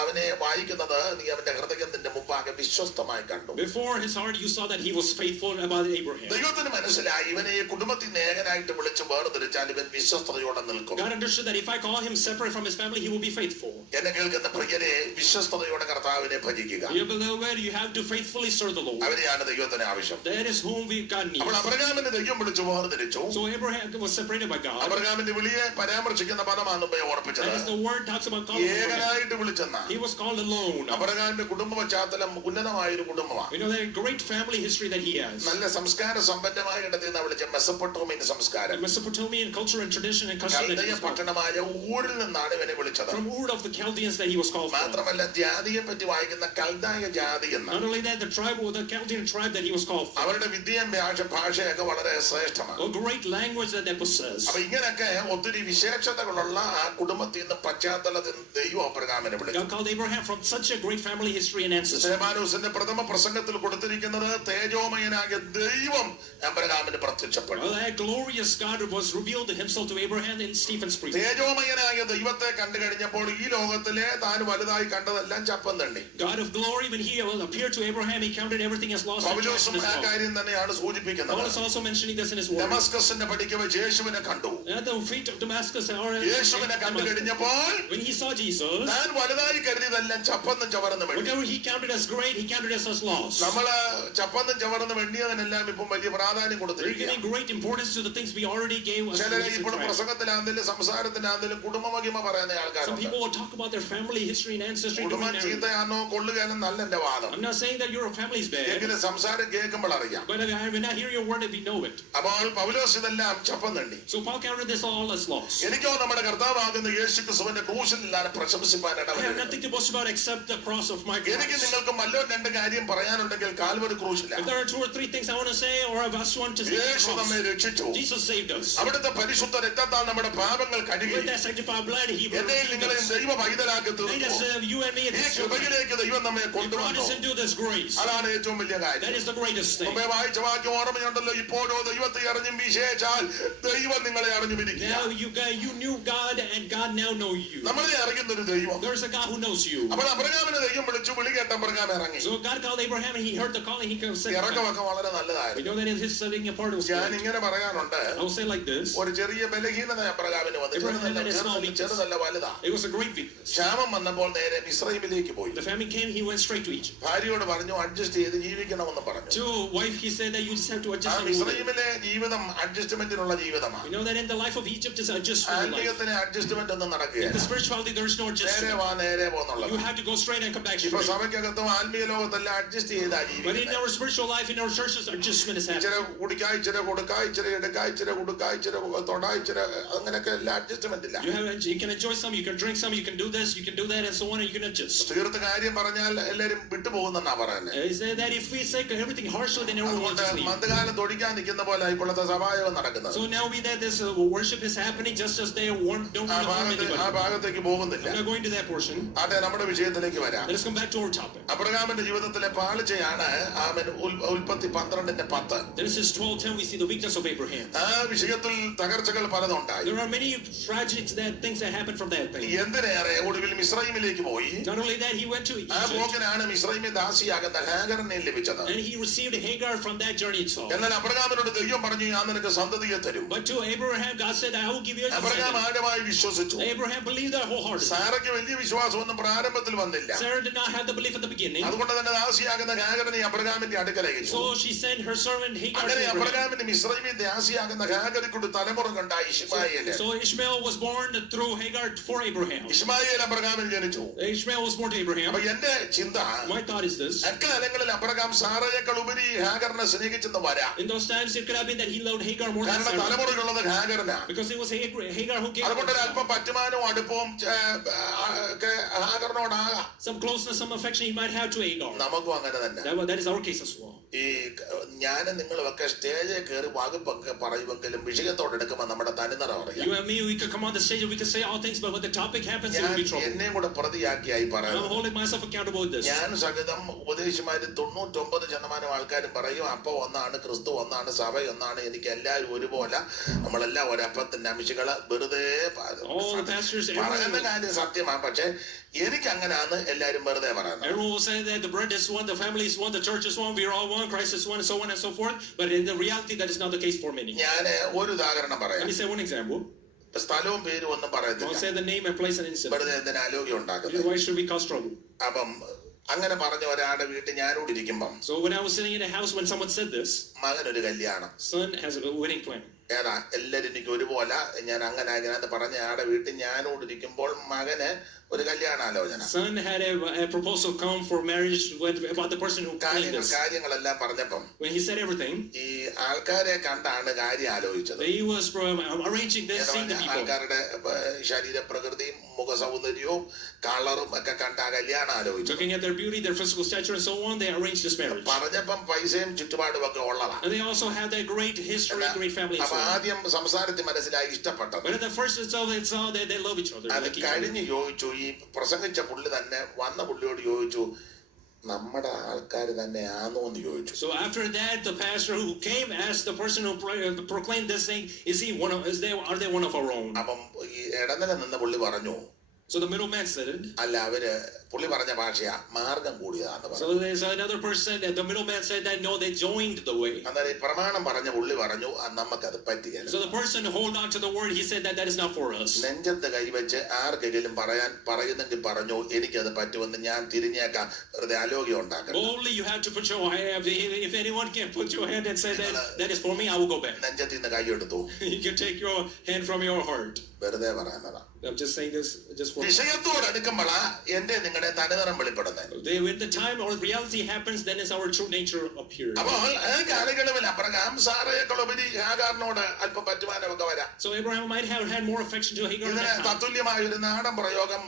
അവനെ വായിക്കുന്നത്, നീ അവന്റെ ഹൃദയത്തിന്റെ മുമ്പാകെ വിശ്വസ്തമായി കണ്ടു. Before his heart, you saw that he was faithful about Abraham. ദൈവത്തിന് മനസ്സിലായി ഇവനെ കുടുംബത്തിൽ നിന്ന് ഏകനായിട്ട് വിളിച്ച് വേർതിരിച്ചാൽ ഇവൻ വിശ്വസ്തയോടെ നിൽക്കും. God understood that if I call him separate from his family, he will be faithful. എന്നെ കേൾക്കുന്ന പ്രിയരെ, വിശ്വസ്തയോടെ കർത്താവിനെ ഭജിക്കുക. Dear beloved, you have to faithfully serve the Lord. അവരെയാണ് ദൈവത്തിന് ആവശ്യം. That is whom God needs. അപ്പോൾ അബ്രഹാമിനെ ദൈവം വിളിച്ച് വേർതിരിച്ചു. So Abraham was separated by God. അബ്രഹാമിന്റെ വിളിയെ പരാമർശിക്കുന്ന പദമാണ് മുമ്പേ ഓർപ്പിച്ചത്. That is the word talks about calling Abraham. ഏകനായിട്ട് വിളിച്ചെന്ന. He was called alone. അബ്രഹാമിന്റെ കുടുംബ പശ്ചാത്തലം ഉന്നതമായൊരു കുടുംബമാണ്. You know that great family history that he has. നല്ല സംസ്കാര സമ്പന്നമായ ഇടത്തിൽ നിന്ന് വിളിച്ച മെസപ്പൊട്ടോമിയൻ സംസ്കാരം. Mesopotamian culture and tradition and custom. കൽദയ പട്ടണമായ ഊരിൽ നിന്നാണ് ഇവനെ വിളിച്ചത്. From Ur of the Chaldeans that he was called from. മാത്രമല്ല ജാതിയെ പറ്റി വായിക്കുന്ന കൽദായ ജാതി എന്ന. Not only that, the tribe or the Chaldean tribe that he was called from. അവരുടെ വിദ്യാഭ്യാസ ഭാഷയൊക്കെ വളരെ ശ്രേഷ്ഠമാണ്. A great language that they possess. അപ്പൊ ഇങ്ങനെയൊക്കെ ഒത്തിരി വിശേഷതകളുള്ള ആ കുടുംബത്തിൽ നിന്ന് പശ്ചാത്തലത്തിൽ ദൈവം അബ്രഹാമിനെ വിളിച്ചു. God called Abraham from such a great family history and ancestry. സ്തേഫാനോസിന്റെ പ്രഥമ പ്രസംഗത്തിൽ കൊടുത്തിരിക്കുന്നത് തേജോമയനായ ദൈവം അബ്രഹാമിന് പ്രത്യക്ഷപ്പെട്ടു. Well, that glorious God was revealed himself to Abraham in Stephen's preaching. തേജോമയനായ ദൈവത്തെ കണ്ടു കഴിഞ്ഞപ്പോൾ ഈ ലോകത്തിലെ താൻ വലുതായി കണ്ടതെല്ലാം ചപ്പം തണ്ണി. God of glory, when he appeared to Abraham, he counted everything as lost. പൗലോസും ആ കാര്യം തന്നെയാണ് സൂചിപ്പിക്കുന്നത്. Paul is also mentioning this in his word. ഡമസ്കസിന്റെ പടിക്ക് വെച്ച് യേശുവിനെ കണ്ടു. At the feet of Damascus, യേശുവിനെ കണ്ടു കഴിഞ്ഞപ്പോൾ when he saw Jesus, താൻ വലുതായി കരുതിയതെല്ലാം ചപ്പന്നും ചവറന്നും എണ്ണി. whatever he counted as great, he counted as loss. നമ്മള് ചപ്പന്നും ചവറന്നും എണ്ണിയതിനെല്ലാം ഇപ്പം വലിയ പ്രാധാന്യം We're കൊടുത്തിരിക്കുക. giving great importance to the things we already gave us. ചിലരെ ഇപ്പോൾ പ്രസംഗത്തിലാണെങ്കിലും സംസാരത്തിലാണെങ്കിലും കുടുംബമഹിമ പറയുന്ന Some ആൾക്കാരുണ്ട്. people will talk about their family history and ancestry. കുടുംബം ചീത്തയാണോ കൊള്ളുകയാണെന്ന് നല്ല എന്റെ വാദം. I'm not saying that your family is bad, എങ്കിലും സംസാരം കേൾക്കുമ്പോൾ അറിയാം. but when I hear your word, we know it. അപ്പോൾ പൗലോസ് ഇതെല്ലാം ചപ്പം തണ്ണി. So Paul counted this all as loss. എനിക്കോ നമ്മുടെ കർത്താവാകുന്ന യേശു ക്രിസ്തുവിന്റെ ക്രൂശിലാണ് പ്രശംസിപ്പാൻ I have ഇടവരുന്നത്. nothing to boast about except the cross of my എനിക്ക് Christ. നിങ്ങൾക്ക് മല്ലോ രണ്ട് കാര്യം പറയാനുണ്ടെങ്കിൽ Calvary ക്രൂശില്ല. If there are 2 or 3 things I want to say, or I just want to say, Yesu the നമ്മെ cross. രക്ഷിച്ചു. Jesus saved us. അവിടുത്തെ പരിശുദ്ധ രക്തത്താൽ നമ്മുടെ പാപങ്ങൾ കഴുകി With that sanctified blood, he എന്നെയും നിങ്ങളെയും ദൈവ പൈതലാക്കി made തീർന്നു. us you and me. ഈ കൃപയിലേക്ക് ദൈവം നമ്മെ He brought കൊണ്ടുവന്നു. us into this grace. അതാണ് ഏറ്റവും വലിയ That കാര്യം. is the greatest thing. മുമ്പേ വായിച്ച വാക്യം ഓർമ്മയുണ്ടല്ലോ, ഇപ്പോഴോ ദൈവത്തെ അറിഞ്ഞും വിശേഷാൽ ദൈവം നിങ്ങളെ അറിഞ്ഞുമിരിക്കുക. Now you knew God, and God now know you. നമ്മളെ അറിയുന്ന ഒരു ദൈവം. There's a God who knows you. അപ്പോൾ അബ്രഹാമിനെ ദൈവം വിളിച്ചു, വിളി കേട്ട അബ്രഹാം ഇറങ്ങി. So God called Abraham, and he heard the calling. He said, ഇറക്കമൊക്കെ വളരെ we നല്ലതായിരുന്നു. know that in his setting apart was ഞാൻ good. ഇങ്ങനെ പറയാനുണ്ട്, I will say like this. ഒരു ചെറിയ ബലഹീനത അബ്രഹാമിന് വന്നു. ചെറുതല്ല വലുതാ. It was a great weakness. ക്ഷാമം വന്നപ്പോൾ നേരെ മിസ്രൈമിലേക്ക് പോയി. The famine came, he went straight to Egypt. ഭാര്യയോട് പറഞ്ഞു അഡ്ജസ്റ്റ് ചെയ്ത് ജീവിക്കണമെന്ന് പറഞ്ഞു. To wife, he said that you just have to ആ adjust. മിസ്രൈമിലെ ജീവിതം അഡ്ജസ്റ്റ്മെന്റിനുള്ള ജീവിതമാണ്. We know that in the life of Egypt is adjustment life. ആത്മീയത്തിന് അഡ്ജസ്റ്റ്മെന്റ് ഒന്നും In the നടക്കുകയില്ല. spirituality, there is no നേരെ adjustment. വാ നേരെ പോന്നുള്ളത്. You have to go straight and come back ഇപ്പൊ straight. സഭയ്ക്കകത്തും ആത്മീയ ലോകത്തെല്ലാം അഡ്ജസ്റ്റ് ചെയ്താ But in ജീവിക്കുന്നത്. our spiritual life, in our churches, adjustment is happening. ഇച്ചിരി കുടിക്കാ ഇച്ചിരി കൊടുക്കാ ഇച്ചിരി എടുക്കാ ഇച്ചിരി കൊടുക്കാ ഇച്ചിരി തൊടാ ഇച്ചിരി അങ്ങനെയൊക്കെ എല്ലാം അഡ്ജസ്റ്റ്മെന്റ് ഇല്ല. You can enjoy some, you can drink some, you can do this, you can do that, and so on, and you can adjust. തീർത്ത കാര്യം പറഞ്ഞാൽ എല്ലാരും വിട്ടുപോകുന്നാ പറയുന്നത്. He said that if we say everything harshly, then everyone will അതുകൊണ്ട് just leave. മന്ദകാലം തൊടിക്കാൻ നിൽക്കുന്ന പോലെ ഇപ്പോഴത്തെ സഭായോഗം നടക്കുന്നത്. So now we that this worship is happening just as they don't want to harm anybody. ആ ഭാഗത്തേക്ക് പോകുന്നില്ല. I'm not going to that portion. ആട്ടെ, നമ്മുടെ വിഷയത്തിലേക്ക് വരാം. Let us come back to our topic. അബ്രഹാമിന്റെ ജീവിതത്തിലെ പാളിച്ചയാണ് ഉൽപ്പത്തി 12:10. Genesis 12:10, we see the weakness of Abraham. ആ വിഷയത്തിൽ തകർച്ചകൾ പലതുണ്ടായി. There are many tragedies things that happen from that thing. എന്തിനേറെ ഒടുവിൽ മിസ്രൈമിലേക്ക് പോയി. Not only that, he went to ആ Egypt, പോക്കിനാണ് മിസ്രൈമി ദാസിയാകുന്ന ഹാഗറിനെ ലഭിച്ചത്. and he received Hagar from that journey itself. എന്നാൽ അബ്രഹാമിനോട് ദൈവം പറഞ്ഞു, ഞാൻ നിനക്ക് സന്തതിയെ തരും. But to Abraham, God said, I will give you a Abraham descendant. ആഴമായി വിശ്വസിച്ചു. Abraham believed that wholeheartedly. സാറയ്ക്ക് വലിയ വിശ്വാസമൊന്നും പ്രാരംഭത്തിൽ വന്നില്ല. Sarah did not have the belief at the beginning. അതുകൊണ്ട് തന്നെ ദാസിയാകുന്ന ഹാഗറിനെ അബ്രഹാമിന്റെ അടുക്കൽ അയച്ചു. So she sent her servant Hagar to അങ്ങനെ Abraham. അബ്രഹാമിന്റെ മിസ്രൈമി ദാസിയാകുന്ന ഹാഗറിക്കൂടി തലമുറകളുണ്ടായി ഇശ്മായേല്. So Ishmael was born through Hagar for Abraham. ഇശ്മായേൽ അബ്രഹാമിൽ ജനിച്ചു. Ishmael was born to Abraham. അപ്പൊ എന്റെ ചിന്ത, My thought is this. അക്കാലങ്ങളിൽ അബ്രഹാം സാറയേക്കാൾ ഉപരി ഹാഗറിനെ സ്നേഹിച്ചെന്ന് വരാം. In those times, it could have been that he loved Hagar more than കാരണം Sarah. തലമുറകളുള്ളത് ഹാഗറിനാ. Because it was Hagar who gave അതുകൊണ്ട് birth. അല്പം പറ്റുമാനവും അടുപ്പവും ഒക്കെ ഹാഗറിനോടാകാം. Some closeness, some affection he might have to Hagar. നമുക്കും അങ്ങനെ തന്നെ. That is our case as well. ഈ ഞാനും നിങ്ങളുമൊക്കെ സ്റ്റേജിൽ കയറി വകുപ്പൊക്കെ പറയുമെങ്കിലും വിഷയത്തോടെ എടുക്കുമ്പോൾ നമ്മുടെ തനിനിറ പറയാം. You and me, we could come on the stage and we could say all things, but when the topic happens, it will be trouble. എന്നെയും കൂടെ പ്രതിയാക്കിയായി I'm പറയുന്നത്. holding myself accountable with this. ഞാൻ സഹിതം ഉപദേശിമാര് 99% ആൾക്കാരും പറയും, അപ്പ ഒന്നാണ്, ക്രിസ്തു ഒന്നാണ്, സഭ ഒന്നാണ്, എനിക്ക് എല്ലാവരും ഒരുപോലെ, നമ്മളെല്ലാം ഒരപ്പത്തിന്റെ അംശങ്ങള്. വെറുതെ All the pastors, പറയുന്ന കാര്യം സത്യമാണ്, പക്ഷെ എനിക്ക് അങ്ങനെയാണ് എല്ലാരും വെറുതെ പറയുന്നത്. everyone will say that the bread is one, the family is one, the church is one, we are all one, Christ is one, and so on and so forth. But in the reality, that is not the case for many. ഞാൻ ഒരു ഉദാഹരണം Let പറയാം. me say one example. സ്ഥലവും പേരും ഒന്നും I'll പറയത്തില്ല. say the name and place and incident. വെറുതെ എന്തിനാ ആലോക്യം ഉണ്ടാക്കുന്നത്. Why should we cause trouble? അപ്പം അങ്ങനെ പറഞ്ഞ ഒരാളുടെ വീട്ടിൽ ഞാനോട് ഇരിക്കുമ്പം So when I was sitting in a house, when someone said this, മകനൊരു കല്യാണം. son has a wedding plan. ഏതാ എല്ലാരും എനിക്ക് ഒരുപോലെ, ഞാൻ അങ്ങനെ അങ്ങനെയാന്ന് പറഞ്ഞ ആടെ വീട്ടിൽ ഞാനോട് ഇരിക്കുമ്പോൾ മകന് ഒരു കല്യാണാലോചന. Son had a proposal come for marriage about the person who planned this. കാര്യങ്ങളെല്ലാം പറഞ്ഞപ്പം When he said everything, ഈ ആൾക്കാരെ കണ്ടാണ് കാര്യം ആലോചിച്ചത്. he was arranging this, seeing the people. ആൾക്കാരുടെ ശരീരപ്രകൃതിയും മുഖ സൗന്ദര്യവും കളറും ഒക്കെ കണ്ട കല്യാണം ആലോചിച്ചു. Looking at their beauty, their physical stature, and so on, they arranged this marriage. പറഞ്ഞപ്പം പൈസയും ചുറ്റുപാടും ഒക്കെ ഉള്ളതാണ്. And they also have that great history, great family. അപ്പൊ ആദ്യം സംസാരത്തിൽ മനസ്സിലായി ഇഷ്ടപ്പെട്ടത്. But at the first it's all they love each other. അത് കഴിഞ്ഞ് ചോദിച്ചു, ഈ പ്രസംഗിച്ച പുള്ളി തന്നെ വന്ന പുള്ളിയോട് ചോദിച്ചു, നമ്മുടെ ആൾക്കാർ തന്നെ ആണോ എന്ന് ചോദിച്ചു. So after that, the pastor who came asked the person who proclaimed this thing, are they one of our own? അപ്പം ഈ ഇടനില നിന്ന പുള്ളി പറഞ്ഞു, So the middleman said it. അല്ല, പുള്ളി പറഞ്ഞ ഭാഷയാ മാർഗം കൂടിയതാന്ന് പറഞ്ഞു. So there's another person, and the middleman said that no, they joined the way. അന്നേരം ഈ പ്രമാണം പറഞ്ഞ പുള്ളി പറഞ്ഞു നമുക്കത് പറ്റിയല്ല. So the person who hold on to the word, he said that is not for us. നെഞ്ചത്ത് കൈവച്ച് ആർക്കെങ്കിലും പറയുന്നെങ്കിൽ പറഞ്ഞു എനിക്കത് പറ്റുമെന്ന്, ഞാൻ തിരിഞ്ഞേക്കാം, വെറുതെ അലോഗ്യം ഉണ്ടാക്കണം. Only you have to put your hand. If anyone can put your hand and say that is for me, I will go back. നെഞ്ചത്തിൽ നിന്ന് കൈ എടുത്തു. You can take your hand from your heart. വെറുതെ പറയുന്നതാ. I'm just saying this just for. വിഷയത്തോട് അടുക്കുമ്പോഴാ എന്റെ നിങ്ങളുടെ തനിനിറം വെളിപ്പെടുന്നത്. When the time or reality happens, then is our true nature appears. അപ്പോൾ ആ കാലയളവിൽ അബ്രഹാം സാറയേക്കാൾ ഉപരി ഹാഗാറിനോട് അല്പം പറ്റുമാനമൊക്കെ വരാം. So Abraham might have had more affection to Hagar. ഇതിന് തത്തുല്യമായ ഒരു നാടൻ പ്രയോഗം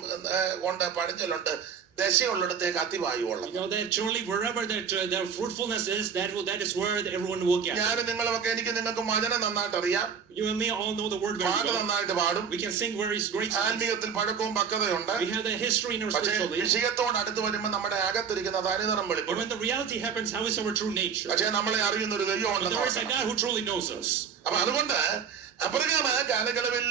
കൊണ്ട് പഴഞ്ചൊല്ലുണ്ട്, ദശയുള്ളിടത്തേക്ക് അതിവായുവോളം. You know that surely wherever that the fruitfulness is, that is where everyone will get. ഞാൻ നിങ്ങളൊക്കെ എനിക്ക് നിങ്ങൾക്ക് വചനം നന്നായിട്ട് അറിയാം. You and me all know the word very പാട്ട് well. നന്നായിട്ട് പാടും. We can sing very great songs. ആത്മീയത്തിൽ പഴക്കവും പക്വതയുണ്ട്. We have the history in our പക്ഷേ spiritual life. വിഷയത്തോട് അടുത്ത് വരുമ്പോൾ നമ്മുടെ അകത്തിരിക്കുന്ന തനിനിറം But വെളിപ്പെടും. when the reality happens, how is our true nature? പക്ഷേ നമ്മളെ അറിയുന്ന ഒരു ദൈവം But ഉണ്ടെന്ന് there is a ഓർക്കണം. God who truly knows us. അപ്പൊ അതുകൊണ്ട് അബ്രഹാം ആ കാലയളവിൽ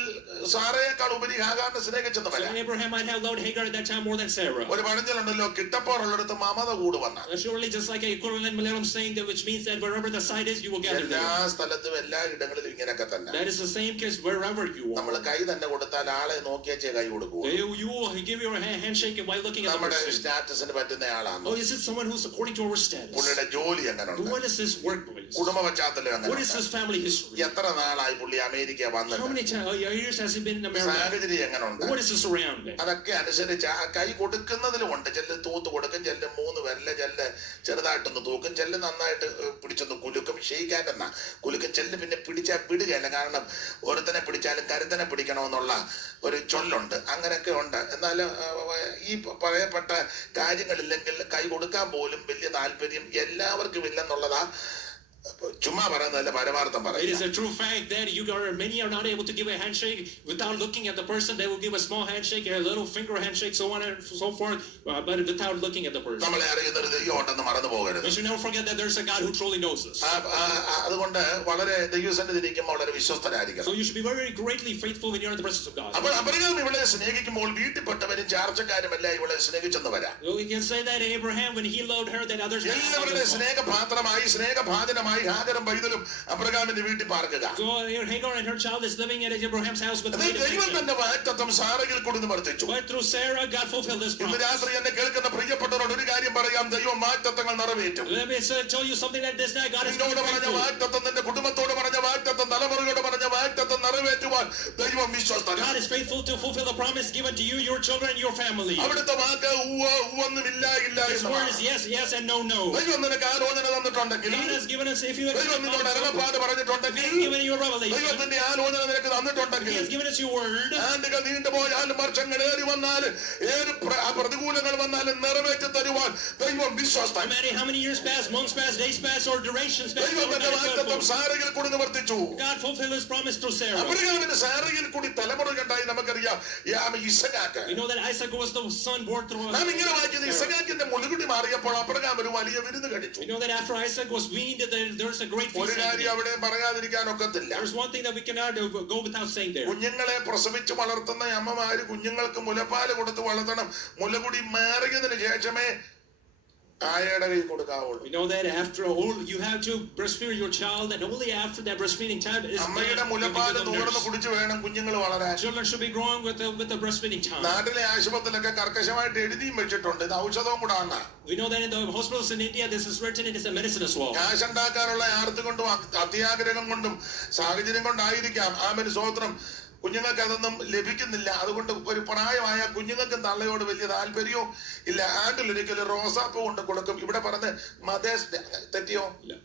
സാറയേക്കാൾ ഉപരി ഹാഗാറിനെ സ്നേഹിച്ചെന്ന് So വരാം. Abraham might have loved Hagar at that time more than Sarah. ഒരു പഴഞ്ചൊല്ലുണ്ടല്ലോ, കിട്ടപ്പോറുള്ളിടത്ത് Mamata കൂടുവന്ന. Surely just like a equivalent Malayalam saying that, which means that wherever the site is, you will gather എല്ലാ there. സ്ഥലത്തും എല്ലാ ഇടങ്ങളിലും ഇങ്ങനെയൊക്കെ തന്നെ. That is the same case wherever you are. നമ്മൾ കൈ തന്നെ കൊടുത്താൽ ആളെ നോക്കിയേ കൈ കൊടുക്കൂ. You will give your handshake while looking at the നമ്മുടെ person. സ്റ്റാറ്റസിന് പറ്റുന്ന ആളാണ്. Oh, is it someone who's according to our status? പുള്ളിയുടെ ജോലി എങ്ങനെയുണ്ട്, What is his workplace? കുടുംബ പശ്ചാത്തലം What is എങ്ങനെയുണ്ട്, his family history? എത്ര നാളായി പുള്ളി അമേരിക്ക How വന്നിട്ട്, many years has he been in America? സാഹചര്യം എങ്ങനെയുണ്ട്, What is his surrounding? അതൊക്കെ അനുസരിച്ച് ആ കൈ കൊടുക്കുന്നതിലുമുണ്ട്. ചെല്ല് തൂത്ത് കൊടുക്കും, ചെല്ല് 3 വിരല്, ചെല്ല് ചെറുതായിട്ടൊന്ന് തൂക്കും, ചെല്ല് നന്നായിട്ട് പിടിച്ചൊന്ന് കുലുക്കും, ഷെയ്ക്കാനെന്നാ കുലുക്കും, ചെല്ല് പിന്നെ പിടിച്ചാൽ വിടുകയല്ല. കാരണം ഒരുത്തനെ പിടിച്ചാലും കരുത്തനെ പിടിക്കണമെന്നുള്ള ഒരു ചൊല്ലുണ്ട്. അങ്ങനെയൊക്കെ ഉണ്ട്. എന്നാൽ ഈ പറയപ്പെട്ട കാര്യങ്ങളില്ലെങ്കിൽ കൈ കൊടുക്കാൻ പോലും വലിയ താല്പര്യം എല്ലാവർക്കും ഇല്ലെന്നുള്ളതാ. ചുമ്മാ പറയുന്നതല്ല, പരമാർത്ഥം It പറയുക. is a true fact that many are not able to give a handshake without looking at the person. They will give a small handshake, a little finger handshake, so on and so forth, but without looking at the person. നമ്മളെ അറിയുന്ന ഒരു ദൈവം ഉണ്ടെന്ന് മറന്നു പോകരുത്. We should never forget that there's a God who truly knows us. അതുകൊണ്ട് വളരെ ദൈവസന്നിധിയിരിക്കുമ്പോൾ വളരെ വിശ്വസ്തരായിരിക്കണം. So you should be very greatly faithful when you're in the presence of God. അപ്പോൾ അബ്രഹാം ഇവളെ സ്നേഹിക്കുമ്പോൾ വീട്ടിൽപ്പെട്ടവരും ചാർച്ചക്കാരുമല്ല ഇവളെ സ്നേഹിച്ചെന്ന് വരാം. So we can say that Abraham, when he loved her, that others. എല്ലാവരുടെ സ്നേഹപാത്രമായി സ്നേഹഭാജനമായി ഹാഗറും പൈതലും അബ്രഹാമിന്റെ വീട്ടിൽ പാർക്കുക. So Hagar and her child is living at Abraham's house with ദൈവം തന്റെ വാഗ്ദത്തം സാറയിൽ കൂടി നിവർത്തിച്ചു. But through Sarah, God fulfilled His ഇന്ന് promise. രാത്രി എന്നെ കേൾക്കുന്ന പ്രിയപ്പെട്ടവരോട് ഒരു കാര്യം പറയാം, ദൈവം വാഗ്ദത്തങ്ങൾ നിറവേറ്റും. Let me tell you something that this night God is നിന്നോട് പറഞ്ഞ വാഗ്ദത്തം, നിന്റെ കുടുംബത്തോട് പറഞ്ഞ വാഗ്ദത്തം, തലമുറയോട് പറഞ്ഞ വാഗ്ദത്തം നിറവേറ്റുവാൻ ദൈവം വിശ്വസ്തനാണ്. God is faithful to fulfill the promise given to you, your children, and your family. അവിടുത്തെ വാക്ക് ഉവ്വൊന്നുമില്ല ഇല്ല. His word is yes, yes, and no, no. ദൈവം നിനക്ക് ആലോചന തന്നിട്ടുണ്ടെങ്കിൽ, God has given us, if you have ദൈവം നിന്നോട് അരുളപ്പാട് പറഞ്ഞിട്ടുണ്ടെങ്കിൽ, given you a revelation, ദൈവത്തിന്റെ ആലോചന നിനക്ക് He തന്നിട്ടുണ്ടെങ്കിൽ, has given us your word. ആണ്ടുകൾ നീണ്ടുപോയാലും വർഷങ്ങൾ ഏറി വന്നാലും ഏത് പ്രതികൂലങ്ങൾ വന്നാലും നിറവേറ്റി തരുവാൻ ദൈവം No വിശ്വസ്തൻ. matter how many years pass, months pass, days pass, or durations pass, ദൈവം തന്റെ വാഗ്ദത്തം സാരയിൽ കൂടി നിവർത്തിച്ചു. God fulfilled His promise through Sarah. അബ്രഹാമിന് സാരയിൽ കൂടി തലമുറയുണ്ടായി. നമുക്കറിയാം ഇസഹാക്ക്. We know that Isaac was the son born through നാം ഇങ്ങനെ വായിക്കുന്നത്, ഇസഹാക്കിന്റെ മുളുകുടി മാറിയപ്പോൾ അബ്രഹാം ഒരു വലിയ വിരുന്ന് കഴിച്ചു. We know that after Isaac was weaned, there's a great ഒരു feast. കാര്യം അവിടെ പറയാതിരിക്കാൻ ഒക്കത്തില്ല. There's one thing that we cannot go without saying there. കുഞ്ഞുങ്ങളെ പ്രസവിച്ച് വളർത്തുന്ന അമ്മമാര് കുഞ്ഞുങ്ങൾക്ക് മുലപ്പാല് കൊടുത്ത് വളർത്തണം. മുലകുടി മാറിയതിന് ശേഷമേ ആയയുടെ കൈ കൊടുക്കാവുള്ളൂ. We know that after all, you have to breastfeed your child, and only after that breastfeeding time is അമ്മയുടെ മുലപ്പാല് നുകർന്ന് കുടിച്ചു വേണം കുഞ്ഞുങ്ങൾ വളരാൻ. Children should be growing with the breastfeeding time. നാട്ടിലെ ആശുപത്രിയിലൊക്കെ കർക്കശമായിട്ട് എഴുതിയും വെച്ചിട്ടുണ്ട്, ഇത് ഔഷധവും കൂടാണ്. We know that in the hospitals in India, this is written, it is a medicine as well. കാശുണ്ടാക്കാനുള്ള ആർത്തി കൊണ്ടും അത്യാഗ്രഹം കൊണ്ടും സാഹചര്യം കൊണ്ടായിരിക്കാം ആമേൻ സ്തോത്രം, കുഞ്ഞുങ്ങൾക്ക് അതൊന്നും ലഭിക്കുന്നില്ല. അതുകൊണ്ട് ഒരു പ്രായമായ കുഞ്ഞുങ്ങൾക്ക് തള്ളയോട് വലിയ താല്പര്യവും ഇല്ല. ആണ്ടിലൊരിക്കലും റോസാപ്പൂ കൊണ്ട് കൊടുക്കും. ഇവിടെ പറഞ്ഞ് മദേഴ്സ് തെറ്റിയോ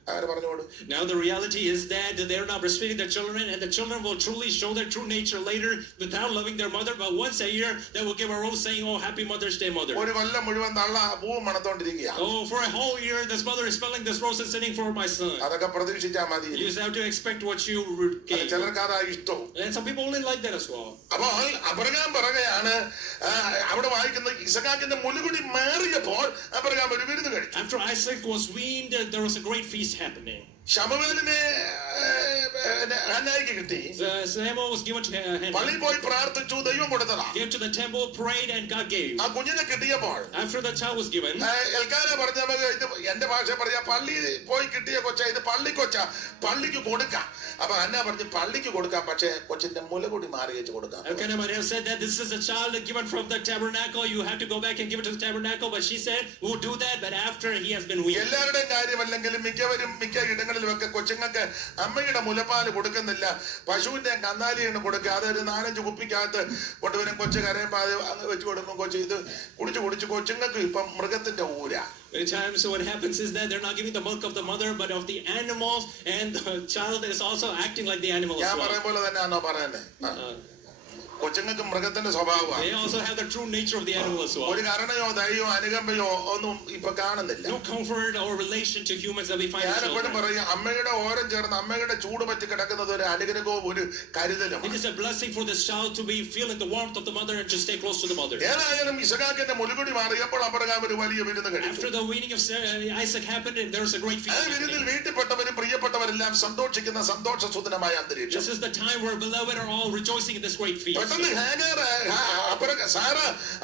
അങ്ങനെ പറഞ്ഞോളൂ. Now the reality is that they're not breastfeeding their children, and the children will truly show their true nature later without loving their mother. But once a year, they will give a rose saying, "Oh, happy Mother's Day, mother." ഒരു കൊല്ലം മുഴുവൻ തള്ള പൂവും മണത്തോണ്ടിരിക്കുക. Oh, for a whole year, this mother is smelling this rose and sitting for my son. അതൊക്കെ പ്രതീക്ഷിച്ചാൽ മതി. You just have to expect what you gain. ചിലർക്ക് അതാ ഇഷ്ടവും. And some people only like that as well. അപ്പോൾ Abraham പറയുകയാണ്, അവിടെ വായിക്കുന്ന ഇസഹാക്കിന്റെ മുലുകുടി മാറിയപ്പോൾ അബ്രഹാം ഒരു വിരുന്ന് കഴിച്ചു. After Isaac was weaned, there was a great feast happening. ശമൂവേലിനെ ഹന്നായിക്ക് കിട്ടി. Samuel was given to Hannah. പള്ളിയിൽ പോയി പ്രാർത്ഥിച്ചു, ദൈവം കൊടുത്തതാ. Gave to the temple, prayed, and God gave. ആ കുഞ്ഞിനെ കിട്ടിയപ്പോൾ After the child was given, Elkanah പറഞ്ഞ നമുക്ക് ഇത് എന്റെ ഭാഷ പറയാ, പള്ളി പോയി കിട്ടിയ കൊച്ച, ഇത് പള്ളി കൊച്ച, പള്ളിക്ക് കൊടുക്കാം. അപ്പൊ ഹന്ന പറഞ്ഞു പള്ളിക്ക് കൊടുക്കാം, പക്ഷെ കൊച്ചിന്റെ മുലകുടി മാറി വെച്ച് കൊടുക്കാം. Elkanah said that this is a child given from the tabernacle. You have to go back and give it to the tabernacle. But she said, we'll do that, but after he has been weaned. എല്ലാവരുടെയും കാര്യമല്ലെങ്കിലും മിക്ക ഇടങ്ങളിലുമൊക്കെ കൊച്ചുങ്ങൾക്ക് അമ്മയുടെ മുലപ്പാല് കൊടുക്കുന്നില്ല, പശുവിന്റെ കന്നാലിയാണ് കൊടുക്കുക. അതൊരു 4-5 കുപ്പിക്കകത്ത് കൊണ്ടുവരും. കൊച്ചു കരയുമ്പോൾ അത് അങ്ങ് വെച്ച് കൊടുക്കും. കൊച്ചു ഇത് കുടിച്ച് കൊച്ചുങ്ങൾക്ക് ഇപ്പം മൃഗത്തിന്റെ ഊരാ. Many times what happens is that they're not giving the milk of the mother, but of the animals, and the child is also acting like the animal as ഞാൻ well. പറയും പോലെ തന്നെയാണോ പറയുന്നത്? കൊച്ചുങ്ങൾക്ക് മൃഗത്തിന്റെ സ്വഭാവമാണ്. They also have the true nature of the animal as well. ഒരു കരുണയോ ദയോ അനുകമ്പയോ ഒന്നും ഇപ്പൊ കാണുന്നില്ല. No comfort or relation to humans that we find in ഞാൻ എപ്പോഴും children. പറയും, അമ്മയുടെ ഓരം ചേർന്ന് അമ്മയുടെ ചൂട് പറ്റി കിടക്കുന്നത് ഒരു അനുഗ്രഹവും ഒരു കരുതലും. It is a blessing for this child to be feeling the warmth of the mother and to stay close to the mother. ഏതായാലും ഇസഹാക്കിന്റെ മുലകുടി മാറിയപ്പോൾ അബ്രഹാം ഒരു വലിയ വിരുന്ന് കഴിച്ചു. After the weaning of Isaac happened, there was a great ആ feast. വിരുന്നിൽ വീട്ടിൽപ്പെട്ടവരും പ്രിയപ്പെട്ടവരെല്ലാം സന്തോഷിക്കുന്ന സന്തോഷസുതനമായ അന്തരീക്ഷം. This is the time where beloved are all rejoicing in this great feast. പെട്ടെന്ന് സാറ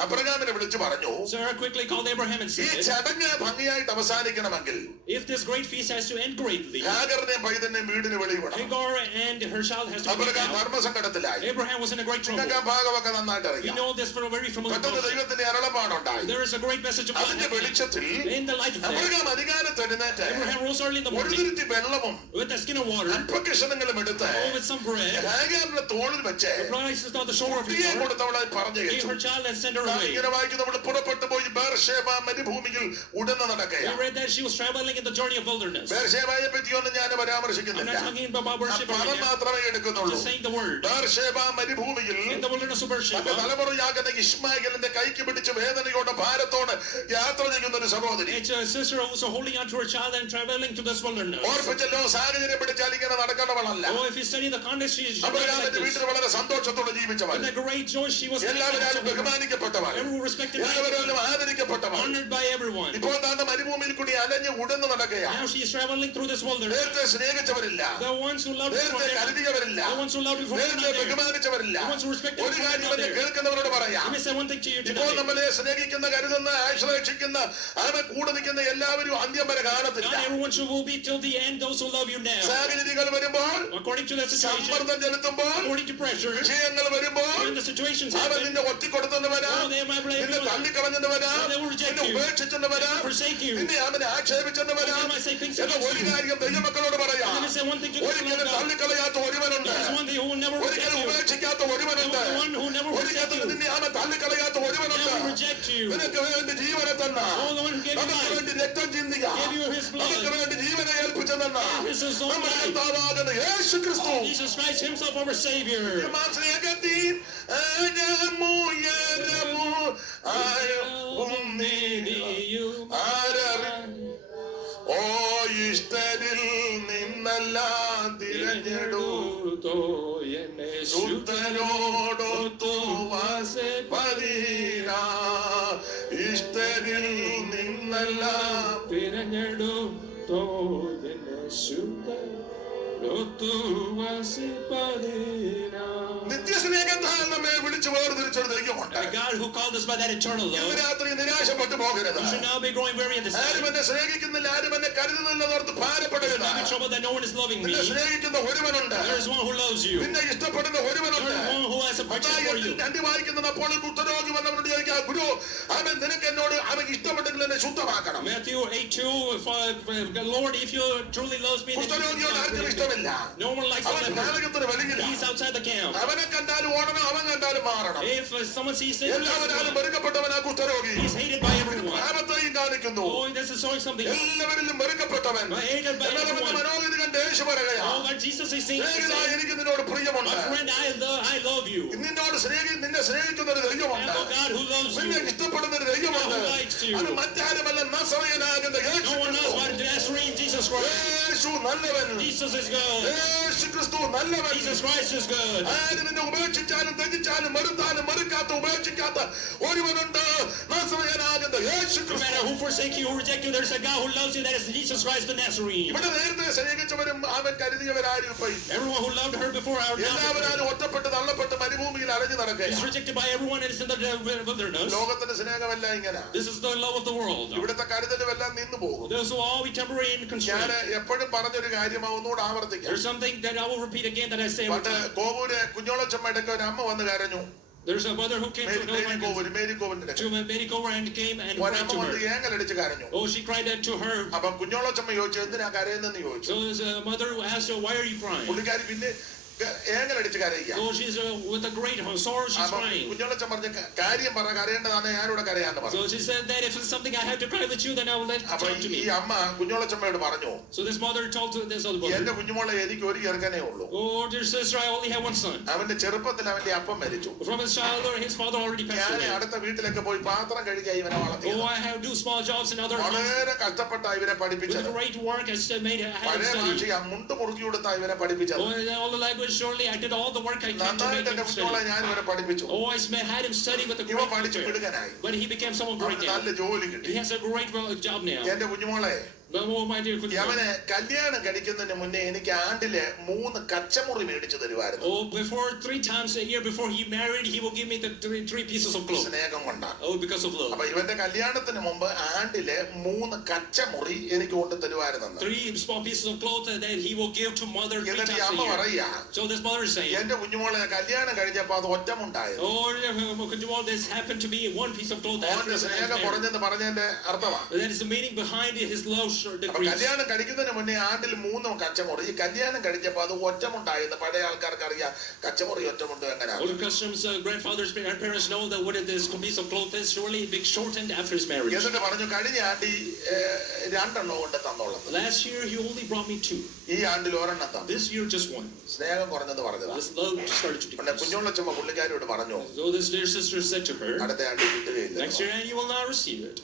അബ്രഹാമിനെ വിളിച്ചു പറഞ്ഞു, Sarah quickly called Abraham and ഈ said, ചടങ്ങ് ഭംഗിയായിട്ട് അവസാനിക്കണമെങ്കിൽ if this great feast has to end greatly, ഹാഗറിനെയും പൈതനെയും വീടിന് വെളിവിടണം. Hagar and her child has to be Abraham out. ധർമ്മസങ്കടത്തിലായി. Abraham was in a great trouble. നിങ്ങൾക്ക് ആ ഭാഗമൊക്കെ നന്നായിട്ട് We അറിയാം. know this from a very familiar പെട്ടെന്ന് book. ദൈവത്തിന്റെ അരുളപ്പാടുണ്ടായി. There is a great message of God അതിന്റെ happening. വെളിച്ചത്തിൽ In the light of that, Abraham അധികാരത്ത് എഴുന്നേറ്റ് Abraham rose early in the ഒരു morning തിരുത്തി വെള്ളവും with a skin of water, അല്പകഷണങ്ങളും എടുത്ത് along with some bread, ഹാഗറിന്റെ തോളിൽ വെച്ച് placed on the shoulder of കുട്ടിയെ Hagar, കൊടുത്തവളെ പറഞ്ഞു gave വെച്ചു. her child and sent her away. ഇങ്ങനെ വായിക്കുന്നവൾ പുറപ്പെട്ടു പോയി ബേർഷേബ മരുഭൂമിയിൽ ഉടനെ We നടക്കുകയാണ്. read that she was traveling in the journey of wilderness. ബേർഷേബയെ പറ്റിയൊന്നും ഞാൻ I'm പരാമർശിക്കുന്നില്ല. not talking about worship പദം right now. മാത്രമേ I'm എടുക്കുന്നുള്ളൂ. just saying the word. ബേർഷേബ മരുഭൂമിയിൽ In the wilderness of തന്റെ Beersheba, തലമുറയാകുന്ന ഇസ്മായിലിന്റെ കൈക്ക് പിടിച്ച് വേദനയോടെ ഭാരത്തോടെ യാത്ര ചെയ്യുന്ന ഒരു സഹോദരി. it's a sister also holding on to her child and traveling to this wilderness. ഓർപ്പിച്ചല്ലോ, സാഹചര്യം പിടിച്ചാൽ ഇങ്ങനെ നടക്കേണ്ടവളല്ല. Oh, if you study the context, she like അബ്രഹാമിന്റെ this. വീട്ടിൽ വളരെ സന്തോഷത്തോടെ ജീവിച്ചവൾ. With a great joy, she was എല്ലാവരും ബഹുമാനിക്കപ്പെട്ടവൾ, everyone respected by എല്ലാവരും everyone, ആദരിക്കപ്പെട്ടവൾ. honored by everyone. ഇപ്പോൾ താങ്കൾ മരുഭൂമിയിൽ കൂടി അലഞ്ഞ് ഉടന്ന് നടക്കുകയാണ്. Now she is traveling through this wilderness. നേരത്തെ സ്നേഹിച്ചവരില്ല, The ones who loved before നേരത്തെ them, കരുതിയവരില്ല, the ones who loved before were നേരത്തെ not there. ബഹുമാനിച്ചവരില്ല. The ones who respected ഒരു before were കാര്യം not എന്നെ there. കേൾക്കുന്നവരോട് പറയാം, Let me say one thing to you ഇപ്പോൾ today. നമ്മളെ സ്നേഹിക്കുന്ന കരുതുന്ന ആശ്രയിക്കുന്ന അവനെ കൂടെ നിൽക്കുന്ന എല്ലാവരും അന്ത്യം വരെ കാണത്തില്ല. Not everyone will be till the end, those who love you now. സാഹചര്യങ്ങൾ വരുമ്പോൾ, According to the situation, സമ്മർദ്ദം ചെലുത്തുമ്പോൾ, according to pressure, വിഷയങ്ങൾ വരുമ്പോൾ when the situations അവൻ happen, നിന്നെ ഒറ്റിക്കൊടുത്തെന്ന് വരാം, oh, they might blame നിന്നെ you, തള്ളിക്കളഞ്ഞെന്ന് വരാം, they will reject നിന്നെ you, ഉപേക്ഷിച്ചെന്ന് വരാം, forsake you, നിന്നെ അവനെ ആക്ഷേപിച്ചെന്ന് they വരാം. might say things എന്ന against ഒരു you. കാര്യം ദൈവമക്കളോട് പറയാം, Let me say one thing to the ഒരിക്കലും children of God. തള്ളിക്കളയാത്ത ഒരുവനുണ്ട്, There is one thing who will never reject ഒരിക്കലും you. ഉപേക്ഷിക്കാത്ത There ഒരുവനുണ്ട്, is one who never forsake ഒരിക്കലും you. നിന്നെ അവൻ തള്ളിക്കളയാത്ത ഒരുവനുണ്ട്. Never reject you. നിനക്ക് വേണ്ടി ജീവനെ തന്ന, Oh, the one who gave you നമുക്ക് life, വേണ്ടി രക്തം ചിന്തിക, gave you his നമുക്ക് blood, വേണ്ടി ജീവനെ ഏൽപ്പിച്ചെന്ന gave us his own നമ്മുടെ life. കർത്താവാകുന്ന യേശു ക്രിസ്തു Jesus Christ himself, our Savior. സ്നേഹത്തിൽ ആഴമുയരമു ഓ ഇഷ്ടരിൽ നിന്നെല്ലാം തിരഞ്ഞെടുത്തു ശുദ്ധനോടൊത്തു വസീരാ. ഇഷ്ടരിൽ നിന്നെല്ലാം തിരഞ്ഞെടുത്തോ നിത്യസ്നേഹത്താൽ നമ്മെ വിളിച്ചു വേർതിരിച്ചൊരു ദൈവമുണ്ട്. A God who called us by that eternal ഇന്ന് love. രാത്രി നിരാശപ്പെട്ടു പോകരുത്. You should now be growing weary in this ആരും time. എന്നെ സ്നേഹിക്കുന്നില്ല, ആരും എന്നെ കരുതുന്നില്ലെന്നോർത്ത് ഭാരപ്പെടരുത്. I'm in trouble that no one is loving me. നിന്നെ സ്നേഹിക്കുന്ന ഒരുവനുണ്ട്, There is one who loves you. നിന്നെ ഇഷ്ടപ്പെടുന്ന There ഒരുവനുണ്ട്. is one who has a purchase for you. രണ്ടി വായിക്കുന്നത് അപ്പോൾ കുഷ്ഠരോഗി വന്നവനോട് ചോദിക്കുക, ഗുരു അവൻ നിനക്ക് എന്നോട് അവൻ ഇഷ്ടപ്പെട്ടെങ്കിൽ എന്നെ ശുദ്ധമാക്കണം. Matthew 8:2. Lord, if you truly loves me, then കുഷ്ഠരോഗിയോട് ആർക്കും you ഇഷ്ടമില്ല. no one likes അവൻ that. നാടകത്തിന് വെളിയില്ല. He's outside the camp. അവനെ കണ്ടാലും ഓടണം, അവൻ കണ്ടാലും മാറണം. If someone sees him, എല്ലാവരും വെറുക്കപ്പെട്ടവനാ കുഷ്ഠരോഗി. he's hated by everyone. പാപത്തെയും കാണിക്കുന്നു. Oh, this is showing something. എല്ലാവരിലും വെറുക്കപ്പെട്ടവൻ. Hated by എന്നാൽ അവന്റെ everyone. മനോഗതി കണ്ട് യേശു പറയുകയാ, Oh, but Jesus is saying, സ്നേഹിതനായ എനിക്ക് നിന്നോട് പ്രിയമുണ്ട്. my friend, I love you. നിന്നോട് നിന്നെ സ്നേഹിക്കുന്ന ഒരു I ദൈവമുണ്ട്. have a God who loves നിന്നെ you. ഇഷ്ടപ്പെടുന്ന ഒരു ദൈവമുണ്ട്. God likes you. അത് മറ്റാരുമല്ല, നസറയനാകുന്ന യേശു No one else ക്രിസ്തു. but the Nazarene Jesus Christ. യേശു നല്ലവൻ, Jesus is God. യേശു ക്രിസ്തു നല്ലവൻ. Jesus Christ is good. ആര് നിന്നെ ഉപേക്ഷിച്ചാലും ത്യജിച്ചാലും മറുത്താലും മറുക്കാത്ത ഉപേക്ഷിക്കാത്ത ഒരുവനുണ്ട്, നാസറേയനാകുന്ന യേശു No ക്രിസ്തു. matter who forsake you, who reject you, there's a God who loves you, that is Jesus Christ the Nazarene. ഇവിടെ നേരത്തെ സ്നേഹിച്ചവരും അവൻ കരുതിയവരാരും ഇപ്പൊ ഇല്ല. Everyone who loved her before our എല്ലാവരും ഒറ്റപ്പെട്ട് തള്ളപ്പെട്ട് മരുഭൂമിയിൽ അലഞ്ഞു നടക്കുക. is rejected by everyone and is in the wilderness. ലോകത്തിന്റെ സ്നേഹമല്ല ഇങ്ങനെ. This is the love of the world. ഇവിടുത്തെ കരുതലും എല്ലാം നിന്നു പോകും. Those will all be temporary and ഞാൻ constrained. എപ്പോഴും പറഞ്ഞൊരു കാര്യം ഒന്നുകൂടെ ആവർത്തിക്കാം. There's something that I will repeat again that I say every പണ്ട് time. കോവൂര് കുഞ്ഞോളച്ചമ്മയുടെ ഒരു അമ്മ വന്ന് കരഞ്ഞു. There's a mother who came to മേരിക്കോവിന്റെ Medical and came and cried ഒരമ്മ to വന്ന് her. ഏങ്ങലടിച്ച് കരഞ്ഞു. Oh, she cried out to her. അപ്പൊ കുഞ്ഞോളച്ചമ്മ ചോദിച്ചു, എന്തിനാ കരയുന്നെന്ന് ചോദിച്ചു. So there's a mother who asked her, why are you crying? പുള്ളിക്കാരി പിന്നെ ഏങ്ങലടിച്ച് കരയുക. Oh, she's with a great sorrow, she's അപ്പൊ crying. കുഞ്ഞോളച്ചൻ പറഞ്ഞ കാര്യം പറ, കരയേണ്ടതാണ്, ഞാനിവിടെ കരയാന്ന് പറഞ്ഞു. So she said that if it's something I have to cry with you, then I will let you അപ്പൊ talk to ഈ me. അമ്മ കുഞ്ഞോളച്ചമ്മയോട് പറഞ്ഞു, So this mother told to this other mother, എന്റെ കുഞ്ഞുമോളെ എനിക്ക് ഒരു ചെറുക്കനേ ഉള്ളൂ. oh, dear sister, I only have one son. അവന്റെ ചെറുപ്പത്തിൽ അവന്റെ അപ്പം മരിച്ചു. From his childhood, his father already passed ഞാൻ away. അടുത്ത വീട്ടിലൊക്കെ പോയി പാത്രം കഴുകിയ ഇവനെ വളർത്തിയത്. Oh, I have do small jobs in other homes. വളരെ കഷ്ടപ്പെട്ട ഇവനെ With പഠിപ്പിച്ചത്. great work, I still made it. I had പഴയ to study. ഭാഷ മുണ്ട് മുറുക്കി കൊടുത്ത ഇവനെ പഠിപ്പിച്ചത്. Oh, all the language, surely I did all the work I can to make നന്നായിട്ട് എന്റെ him കുഞ്ഞോളെ study. ഞാൻ ഇവനെ പഠിപ്പിച്ചു. Oh, I had him study with a ഇവ great പഠിച്ച് teacher. മിടുക്കനായി. But he became someone great അവന് now. നല്ല ജോലി കിട്ടി. He has a great job now. എന്റെ കുഞ്ഞുമോളെ Oh, my dear Kunal. അവന് കല്യാണം കഴിക്കുന്നതിന് മുന്നേ എനിക്ക് ആണ്ടില് 3 കച്ചമുറി മേടിച്ചു തരുമായിരുന്നു. Oh, before 3 times a year before he married, he will give me the three pieces of clothes. സ്നേഹം കൊണ്ടാ. Oh, because of love. അപ്പൊ ഇവന്റെ കല്യാണത്തിന് മുമ്പ് ആണ്ടില് 3 കച്ചമുറി എനിക്ക് കൊണ്ട് തരുമായിരുന്നു. 3 small pieces of clothes that he will give to mother 3 എന്നിട്ട് ഈ times അമ്മ a year. പറയാ, So this mother is saying, എന്റെ കുഞ്ഞുമോളെ കല്യാണം കഴിഞ്ഞപ്പോ അത് ഒറ്റമുണ്ടായത്. oh, Kunal, this happened to be one piece of clothes after അവന്റെ his സ്നേഹം marriage. കുറഞ്ഞെന്ന് പറഞ്ഞതിന്റെ അർത്ഥമാണ്. That is the meaning behind his love അപ്പൊ decrease. കല്യാണം കഴിക്കുന്നതിന് മുന്നേ ആണ്ടിൽ 3 കച്ചമുറി. ഈ കല്യാണം കഴിച്ചപ്പോ അത് ഒറ്റമുണ്ടായെന്ന് പഴയ ആൾക്കാർക്ക് അറിയാം. കച്ചമുറി ഒറ്റമുണ്ട് എങ്ങനെയാണ്. All the customs, grandfathers, grandparents know that what this piece of cloth is surely big shortened after his marriage. എന്നിട്ട് പറഞ്ഞു, കഴിഞ്ഞ ആണ്ടി 2 എണ്ണം കൊണ്ട് തന്നോളാം. Last year he only brought me 2. ഈ ആണ്ടിൽ 1 എണ്ണം തന്നു. This year just 1. സ്നേഹം കുറഞ്ഞെന്ന് പറഞ്ഞതാ. This love started to പിന്നെ decrease. കുഞ്ഞോളച്ചമ്മ പുള്ളിക്കാരിയോട് പറഞ്ഞു, So this dear sister said to her, അടുത്ത ആണ്ടി കിട്ടുകയില്ല. next year and you will not receive it.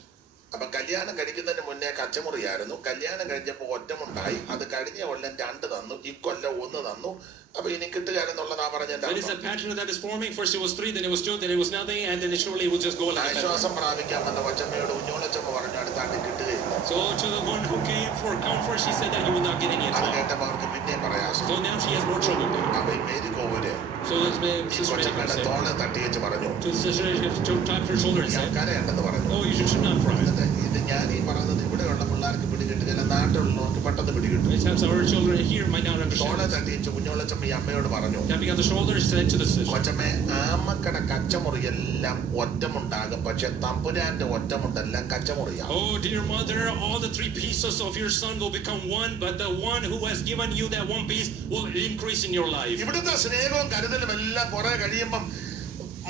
അപ്പൊ കല്യാണം കഴിക്കുന്നതിന് മുന്നേ കച്ചമുറിയായിരുന്നു. കല്യാണം കഴിഞ്ഞപ്പോ ഒറ്റമുണ്ടായി. അത് കഴിഞ്ഞ കൊല്ലം 2 തന്നു, ഇക്കൊല്ലം 1 തന്നു. അപ്പൊ ഇനി കിട്ടുകയെന്നുള്ളതാ പറഞ്ഞതിന്റെ That is a pattern that is forming. First it was 3, then it was 2, then it was nothing, and then it surely will just go like that. ആശ്വാസം പ്രാപിക്കാമെന്ന കൊച്ചമ്മയോട് കുഞ്ഞോളച്ചമ്മ പറഞ്ഞു, അടുത്ത ആണ്ടി കിട്ടുകയില്ല. So to the one who came for comfort, she said that he will not get any at അത് all. കേട്ടപ്പോ അവർക്ക് പിന്നെയും പ്രയാസം. So now she has more trouble there. അപ്പൊ ഈ മേരിക്കോവര് So this sister കൊച്ചമ്മയുടെ said തോള് തട്ടി വെച്ച് പറഞ്ഞു, to the sister, to tap her shoulder and ഞാൻ said, കരയുണ്ടെന്ന് പറഞ്ഞു. oh, you should not cry. എന്നിട്ട് ഇത് ഞാൻ ഈ പറയുന്നത് ഇവിടെയുള്ള പിള്ളേർക്ക് പിടികിട്ടുകയില്ല, നാട്ടിലുള്ളവർക്ക് പെട്ടെന്ന് പിടികിട്ടും. Sometimes our children here might not തോളെ understand. തട്ടി വെച്ച് കുഞ്ഞോളച്ചമ്മ ഈ അമ്മയോട് പറഞ്ഞു, Tapping on the shoulder, she said to the sister, കൊച്ചമ്മേ, ആമക്കട കച്ചമുറിയെല്ലാം ഒറ്റമുണ്ടാകും, പക്ഷെ തമ്പുരാന്റെ ഒറ്റമുണ്ടെല്ലാം കച്ചമുറിയാ. oh, dear mother, all the 3 pieces of your son will become 1, but the one who has given you that 1 piece will increase in your life. ഇവിടുത്തെ സ്നേഹവും കരുതലും എല്ലാം കുറെ കഴിയുമ്പം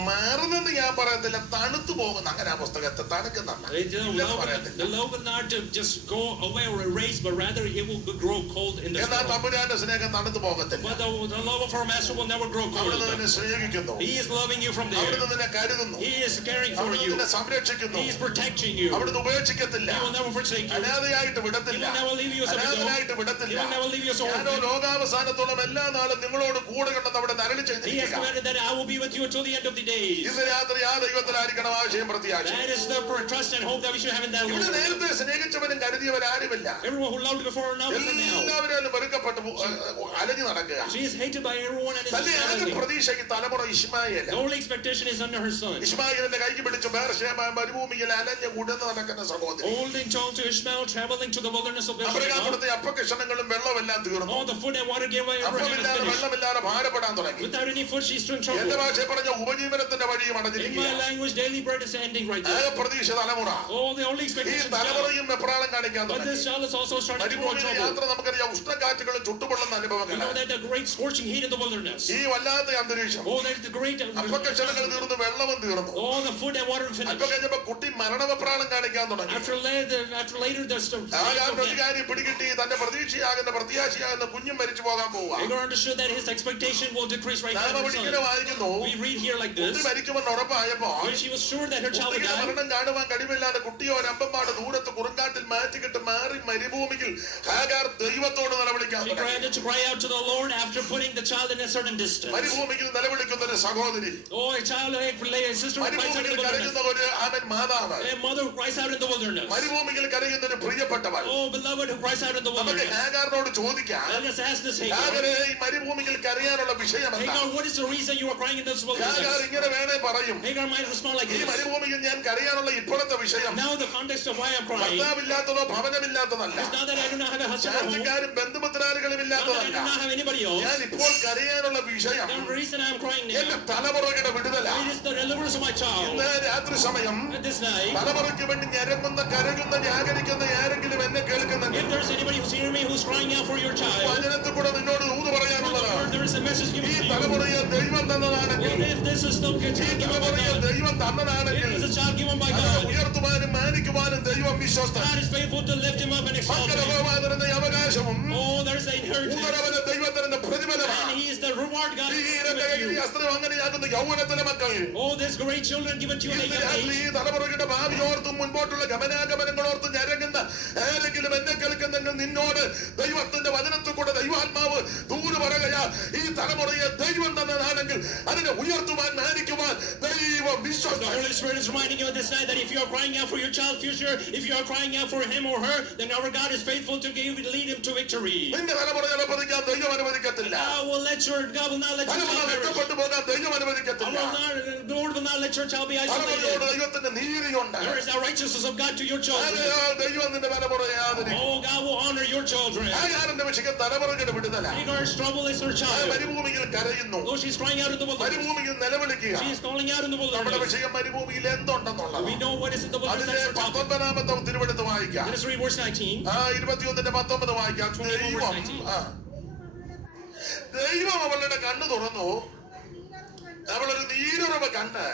മാറുന്നെന്ന് ഞാൻ പറയത്തില്ല, തണുത്തു പോകുന്ന അങ്ങനെ ആ പുസ്തകത്തെ തണുക്കുന്ന The love will not just go away or erase, but rather it will grow cold in the എന്നാൽ storm. തമ്പുരാന്റെ സ്നേഹം തണുത്തു പോകത്തില്ല. But the love of our master will never grow അവിടുന്ന് cold. നിന്നെ സ്നേഹിക്കുന്നു, He is loving you from there. അവിടുന്ന് നിന്നെ കരുതുന്നു, He is caring for അവിടുന്ന് you. നിന്നെ സംരക്ഷിക്കുന്നു, He is protecting you. അവിടുന്ന് ഉപേക്ഷിക്കത്തില്ല, He will never forsake you. അനാഥയായിട്ട് He വിടത്തില്ല, will never leave you as a widow. അനാഥനായിട്ട് He വിടത്തില്ല. will never leave you as a ഞാനോ orphan. ലോകാവസാനത്തോളം എല്ലാ നാളും നിങ്ങളോട് കൂടെ കണ്ടെന്ന് അവിടെ നരളി He has ചെയ്തിരിക്കുക. commanded that I will be with you until the end of the days. ഇന്ന് രാത്രി ആ ദൈവത്തിലായിരിക്കണം ആശയം പ്രത്യാശ. That is the trust and hope that we should have in that ഇവിടെ Lord. നേരത്തെ സ്നേഹിച്ചവനും കരുതിയവരാരുമില്ല. Everyone who loved before now is now. എല്ലാവരും വെറുക്കപ്പെട്ട് അലഞ്ഞു നടക്കുക. She is hated by everyone and is തന്റെ ആകെ struggling. പ്രതീക്ഷ ഈ തലമുറ ഇശ്മായേല. The only expectation is under her son. ഇശ്മായേലിന്റെ കൈക്ക് പിടിച്ച് ബേർശേബ മരുഭൂമിയിൽ അലഞ്ഞ് ഉടന്ന് നടക്കുന്ന സഹോദരി. Holding on to Ishmael, traveling to the wilderness of Abraham Israel. കൊടുത്ത അപ്പക്കഷണങ്ങളും വെള്ളമെല്ലാം തീർന്നു. All the food and water gave away Abraham അപ്പമില്ലാതെ is finished. വെള്ളമില്ലാതെ ഭാരപ്പെടാൻ തുടങ്ങി. Without any food, she's in എന്റെ trouble. ഭാഷ പറഞ്ഞ ഉപജീവനത്തിന്റെ വഴിയും In my അടഞ്ഞിരിക്കുക. language, daily bread is ending right ആകെ there. പ്രതീക്ഷ തലമുറ. Oh, the only ഈ expectation is now. തലമുറയും വെപ്രാളം കാണിക്കാൻ But തുടങ്ങി. this child is also starting to grow മരുഭൂമിയിലെ trouble. യാത്ര നമുക്കറിയാം, ഉഷ്ണക്കാറ്റുകളും ചുട്ടുപൊള്ളുന്ന You know അനുഭവങ്ങളാണ്. that the great scorching heat in the wilderness. ഈ വല്ലാത്ത അന്തരീക്ഷം. Oh, that is the great. അപ്പക്കഷണങ്ങൾ തീർന്നു, വെള്ളവും തീർന്നു. All the food and water അപ്പൊ finished. കഴിഞ്ഞപ്പോ കുട്ടി മരണവെപ്രാളം കാണിക്കാൻ തുടങ്ങി. After later, there's the. ആ ഒരു കാര്യം പിടികിട്ടി, തന്റെ പ്രതീക്ഷയാകുന്ന പ്രത്യാശയാകുന്ന കുഞ്ഞും മരിച്ചു പോകാൻ പോവുക. Agar understood that his expectation will decrease right നാം now. അവിടെ ഇങ്ങനെ വായിക്കുന്നു, We read here like കുട്ടി this. മരിക്കുമെന്ന് ഉറപ്പായപ്പോ When she was sure that her child would കുട്ടിയുടെ die, മരണം കാണുവാൻ കഴിവില്ലാതെ കുട്ടിയോ രമ്പന്മാട് ദൂരത്ത് കുറുങ്കാട്ടിൽ മാറ്റിക്കിട്ട് മാറി മരുഭൂമിയിൽ ഹാഗാർ ദൈവത്തോട് നിലവിളിക്കാൻ He granted to cry out to the Lord after putting the child in a certain distance. മരുഭൂമിയിൽ നിലവിളിക്കുന്ന ഒരു സഹോദരി, Oh, a child, a sister who cries out in മരുഭൂമിയിൽ the കരയുന്ന wilderness. ഒരു ആമൻ മാതാവ്, A mother who cries out in the wilderness. മരുഭൂമിയിൽ കരയുന്ന ഒരു പ്രിയപ്പെട്ടവൾ. Oh, beloved who cries out in the നമുക്ക് wilderness. ഹാഗാറിനോട് ചോദിക്കാം, Let us ask this Hagar. ഹാഗാരെ ഈ മരുഭൂമിയിൽ കരയാനുള്ള വിഷയം എന്താ? Hagar, what is the reason you are crying in this Hagar wilderness? ഇങ്ങനെ വേണേ പറയും, Hagar might respond like ഈ this. മരുഭൂമിയിൽ ഞാൻ കരയാനുള്ള ഇപ്പോഴത്തെ വിഷയം Now the context of why I'm crying ഭർത്താവില്ലാത്തതോ ഭവനമില്ലാത്തതല്ല, is not that I do not have a husband or home, ചാർച്ചക്കാരും ബന്ധുമിത്രാദികളും not that I ഇല്ലാത്തതല്ല. do not have anybody else. ഞാൻ ഇപ്പോൾ കരയാനുള്ള വിഷയം The reason I'm crying എന്റെ now, തലമുറയുടെ വിടുതല. it is the deliverance of my child. ഇന്ന് രാത്രി സമയം At this night, തലമുറയ്ക്ക് വേണ്ടി ഞരങ്ങുന്ന കരയുന്ന ജാഗരിക്കുന്ന ആരെങ്കിലും എന്നെ കേൾക്കുന്നെങ്കിൽ if there's anybody who's hearing me who's crying out for your child, വചനത്തിൽ കൂടെ നിന്നോട് ഊത് പറയാനുള്ളതാണ്. there is a message ഈ given to you. തലമുറയെ ദൈവം തന്നതാണെങ്കിൽ, And if this is the ഈ child given by തലമുറയെ God, ദൈവം തന്നതാണെങ്കിൽ if it's a child given by അതിനെ God, ഉയർത്തുവാനും മാനിക്കുവാനും ദൈവം വിശ്വസ്തൻ. God is faithful to lift him up and exalt him. മക്കളെ അവകാശവും Oh, there's the inheritance, ഊതരവന് ദൈവത്തിന്റെ പ്രതിഫലമാണ്. and he is the reward God ഈ has given to ഈ you. അസ്ത്രം അങ്ങനെയാകുന്ന യൗവനത്തിലെ മക്കൾ Oh, there's great children given to you at a ഇന്ന് young രാത്രി age. ഈ തലമുറയുടെ ഭാവിയോർത്തും മുൻപോട്ടുള്ള ഗമനാഗമനങ്ങളോർത്ത് ഞരങ്ങുന്ന ആരെങ്കിലും എന്നെ കേൾക്കുന്നെങ്കിൽ നിന്നോട് ദൈവത്തിന്റെ വചനത്തിൽ കൂടെ ദൈവാത്മാവ് ദൂരെ പറയുകയാ, ഈ തലമുറയെ ദൈവം തന്നതാണെങ്കിൽ അതിനെ ഉയർത്തുവാൻ മാനിക്കുവാൻ ദൈവം The വിശ്വസ്തൻ. Holy Spirit is reminding you this night that if you are crying out for your child's future, if you are crying out for him or her, then our God is faithful to lead him to victory. നിന്റെ തലമുറ ചിലപ്പതിക്കാൻ ദൈവം അനുവദിക്കത്തില്ല. God will not let your തലമുറ child perish. നഷ്ടപ്പെട്ടു പോകാൻ ദൈവം അനുവദിക്കത്തില്ല. The Lord will not let your child be isolated. തലമുറയോട് ദൈവത്തിന്റെ നീതിയുണ്ട്. There is the righteousness of God to your children. ആകയാൽ ദൈവം നിന്റെ തലമുറയെ ആദരിക്കും. Oh, God will honor your children. ആകാരന്റെ വിഷയം തലമുറയുടെ വിടുതല. Hagar's trouble is her ആ child. മരുഭൂമിയിൽ കരയുന്നു, Though she's crying out in the wilderness, മരുഭൂമിയിൽ നിലവിളിക്കുക. she is calling out in the നമ്മുടെ wilderness. വിഷയം മരുഭൂമിയിൽ എന്തുണ്ടെന്നുള്ളത്. We know what is in the wilderness. അതിന്റെ That's our topic. 19-ാമത്തെ തിരുവെടുത്ത് വായിക്കാം. Let us read verse 19. 21-19 വായിക്കാം. ദൈവം അവളുടെ കണ്ണ് തുറന്നു, അവളൊരു നീരുറവ കണ്ണ്